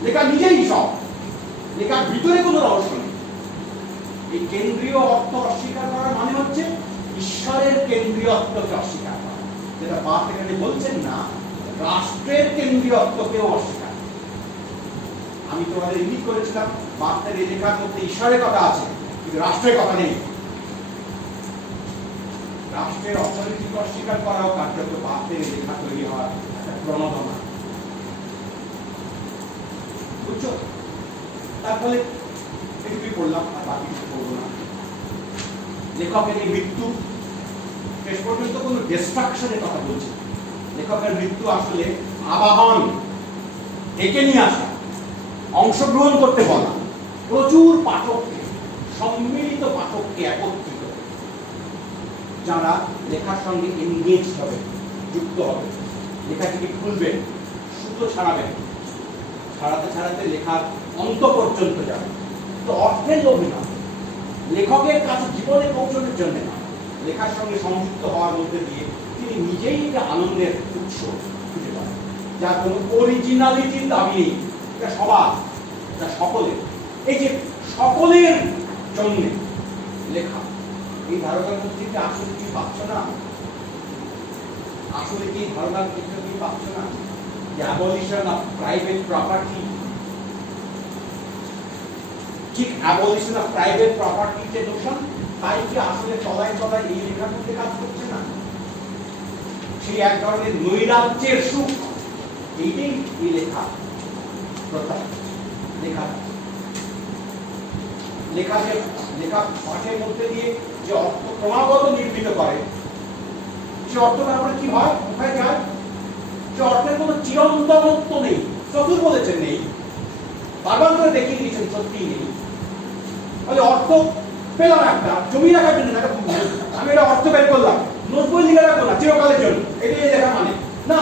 লেখা নিজেই সব, লেখার ভিতরে কোনো রহস্য নেই। এই কেন্দ্রীয় অর্থ অস্বীকার করার মানে হচ্ছে ঈশ্বরের কেন্দ্রীয়ত্বকে অস্বীকার করা, যেটা বার্থ এখানে বলছেন না, রাষ্ট্রের কেন্দ্রীয়ত্বকেও অস্বীকার। আমি তোমাদের ইঙ্গিত করেছিলাম বার্থের এই লেখার মধ্যে ঈশ্বরের কথা আছে কিন্তু রাষ্ট্রের কথা নেই। রাষ্ট্রের অর্থনীতিকে অস্বীকার করাও কার্যত বার্থের লেখা তৈরি হওয়ার একটা প্রণোদনা, বুঝছো? তার ফলে একটু পড়লাম আর বাকি কিছু পড়বো না। লেখকের এই মৃত্যু শেষ পর্যন্ত কোনো ডিস্ট্রাকশনের কথা বলছে। লেখকের মৃত্যু আসলে আবাহন, ডেকে নিয়ে আসা, অংশগ্রহণ করতে বলা, প্রচুর পাঠককে, সম্মিলিত পাঠককে একত্রিত, যারা লেখার সঙ্গে এনগেজ হবে, যুক্ত হবে, লেখাটিকে খুলবেন, সুতো ছাড়াবেন, ছাড়াতে ছাড়াতে লেখার অন্ত পর্যন্ত যাবে। তো অর্থের লোভে নয়, লেখকের কাছে জীবনে পৌঁছানোর জন্য না, লেখার সঙ্গে সংযুক্ত হওয়ার মধ্যে দিয়ে তিনি নিজেই একটা আনন্দের উৎস খুঁজে পান, যার কোনো অরিজিনালিটির দাবি নেই। এটা সবার, এটা সকলের। এই যে সকলের জন্য লেখা, এই ধারণার মধ্যে কি আসলে কি পাচ্ছ না? আসলে কি ধারণার ক্ষেত্রে কি পাচ্ছ না? যে অ্যাবলিশন অফ প্রাইভেট প্রপার্টি, ঠিক অ্যাবলিশন অফ প্রাইভেট প্রপার্টি যে নোশন, তাই কি আসলে তলায় তলায় এই লেখার মধ্যে কাজ করছে না? সেই এক ধরনের নৈরাজ্যের সুখ, এইটাই এই লেখা প্রথা। লেখা লেখাকে লেখা পাঠের মধ্যে দিয়ে যে অর্থ ক্রমাগত নির্মিত করে, সে অর্থটা আমরা কি হয়, কোথায় যায়? যে অর্থের কোনো চিরন্তনত্ব নেই। চতুর বলেছেন নেই, বারবার করে দেখিয়ে দিয়েছেন সত্যিই নেই। তাহলে অর্থ পেলাম একটা জমি রাখার জন্য, আমি এটা অর্থ বের করলাম, নোট বই লিখে রাখবো না চিরকালের জন্য, এটাই লেখা মানে না।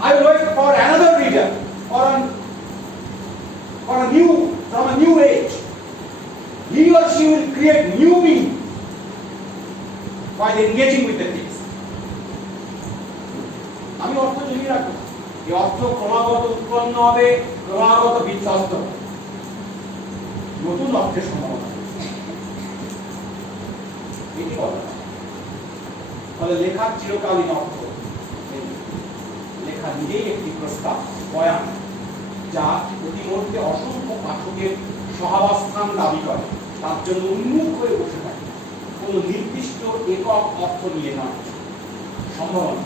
I will wait for another reader or a new, from a new age. He or she will create new meaning while engaging with the text. আমি অর্থ জমিয়ে রাখবো, এই অর্থ ক্রমাগত উৎপন্ন হবে, ক্রমাগত বিধ্বস্ত হবে, নতুন অর্থের সম্ভাবনা। এটি বলা, ফলে লেখার চিরকালীন অর্থ, লেখা নিজেই একটি প্রস্তাব, বয়ান, যা প্রতি মুহূর্তে অসংখ্য পাঠকের সহাবস্থান দাবি করে, তার জন্য উন্মুখ হয়ে বসে থাকে, কোনো নির্দিষ্ট একক অর্থ নিয়ে নয়। সম্ভাবনা,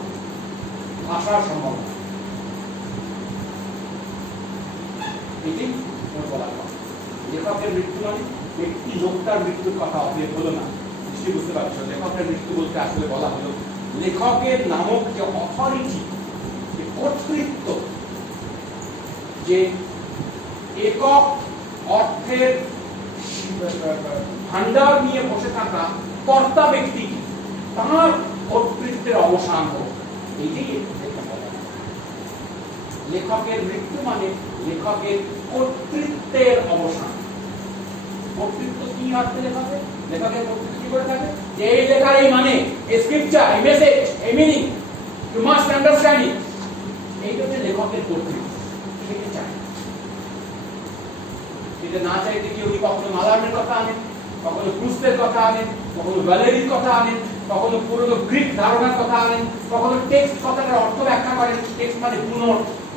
ভাষার সম্ভাবনা, এটাই বলার কথা। লেখকের মৃত্যু মানে ব্যক্তি লোকটার মৃত্যুর কথা অপ্রিয় হলো না, নিশ্চয়ই বুঝতে পারছো। লেখকের মৃত্যু বলতে আসলে বলা হলো লেখকের নামক যে অথরিটি, যে কর্তৃত্ব, যে একক অর্থের ভান্ডার নিয়ে বসে থাকা কর্তা ব্যক্তি তার কর্তৃত্বের অবসান হোক, এইটাই এটা বলা। লেখকের মৃত্যু মানে লেখকের কর্তৃত্বের অবসান। কর্তৃত্ব কি অর্থে লেখকের? লেখকের কর্তৃত্ব কি করে থাকে? যে এই লেখার এই মানে, এই স্ক্রিপচার, এই মেসেজ, এই meaning, you must understand it. এইটা হচ্ছে লেখকের কর্তৃত্ব। সেটা চাই, সেটা না চাইতে কি উনি কখনো মালার্নের কথা আনেন, কখনো ক্রুস্টের কথা আনেন, কখনো ভ্যালেরির কথা আনেন, কখনো পুরনো গ্রিক ধারণার কথা আনেন, কখনো টেক্সট কথাটার অর্থ ব্যাখ্যা করেন। টেক্সট মানে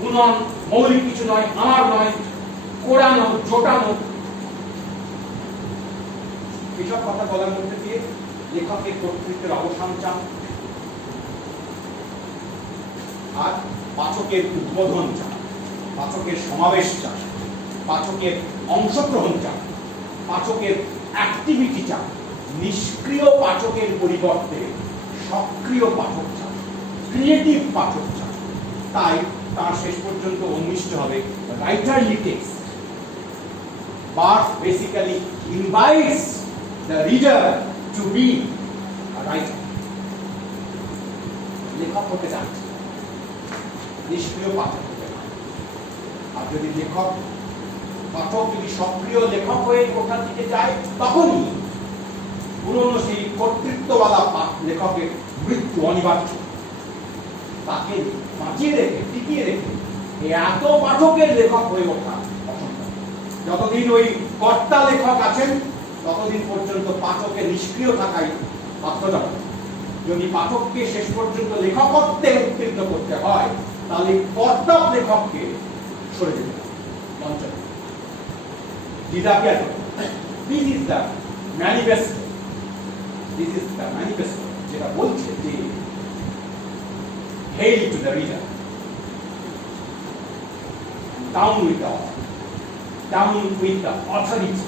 গুণন, মৌলিক কিছু নয়, আমার নয়, কোড়ানো, জোটানো। এসব কথা বলার মধ্যে দিয়ে লেখকের কর্তৃত্বের অবসান চান, আর পাঠকের উদ্বোধন চান, পাঠকের সমাবেশ চান, পাঠকের অংশগ্রহণ চান, পাঠকের অ্যাক্টিভিটি চান। নিষ্ক্রিয় পাঠকের পরিবর্তে সক্রিয় পাঠক চান, ক্রিয়েটিভ পাঠক চান। তাই তার শেষ পর্যন্ত উন্মিষ্ট হবে রাইটারলি text. Barthes basically invites the reader to be a writer. লেখক হতে চাচ্ছে, নিষ্ক্রিয় পাঠক হতে চান। আর যদি পাঠক যদি সক্রিয় লেখক হয়ে ওখান থেকে যায়, তখনই পুরনো সেই কর্তৃত্বওয়ালা লেখকের মৃত্যু অনিবার্য। তাকে বাঁচিয়ে রেখে, টিকিয়ে রেখে এত পাঠকের লেখক হয়ে ওঠা অসম্ভব। যতদিন ওই কর্তা লেখক আছেন, ততদিন পর্যন্ত পাঠকের নিষ্ক্রিয় থাকাই বাধ্যতামূলক। যদি পাঠককে শেষ পর্যন্ত লেখকত্বে উত্তীর্ণ করতে হয়, তাহলে কর্তা লেখককে সরে যেতে হবে মঞ্চ থেকে। This is the manifesto. This is the manifesto যেটা বলছে যে hail to the reader, down with the author, down with the authority.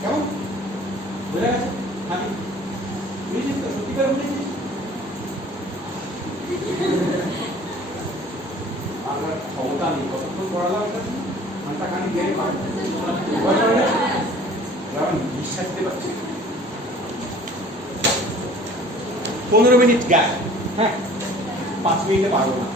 কেমন বুঝা গেছে? আমি বুঝেছিস তো, সত্যিকার বুঝেছিস? আমার ক্ষমতা নেই, কতক্ষণ পড়ালাম এটা ঘন্টা খানি দেরি করে বিশ্বাস দিতে পারছি। 15 মিনিট গ্যাপ, হ্যাঁ 5 মিনিটে পারবো না।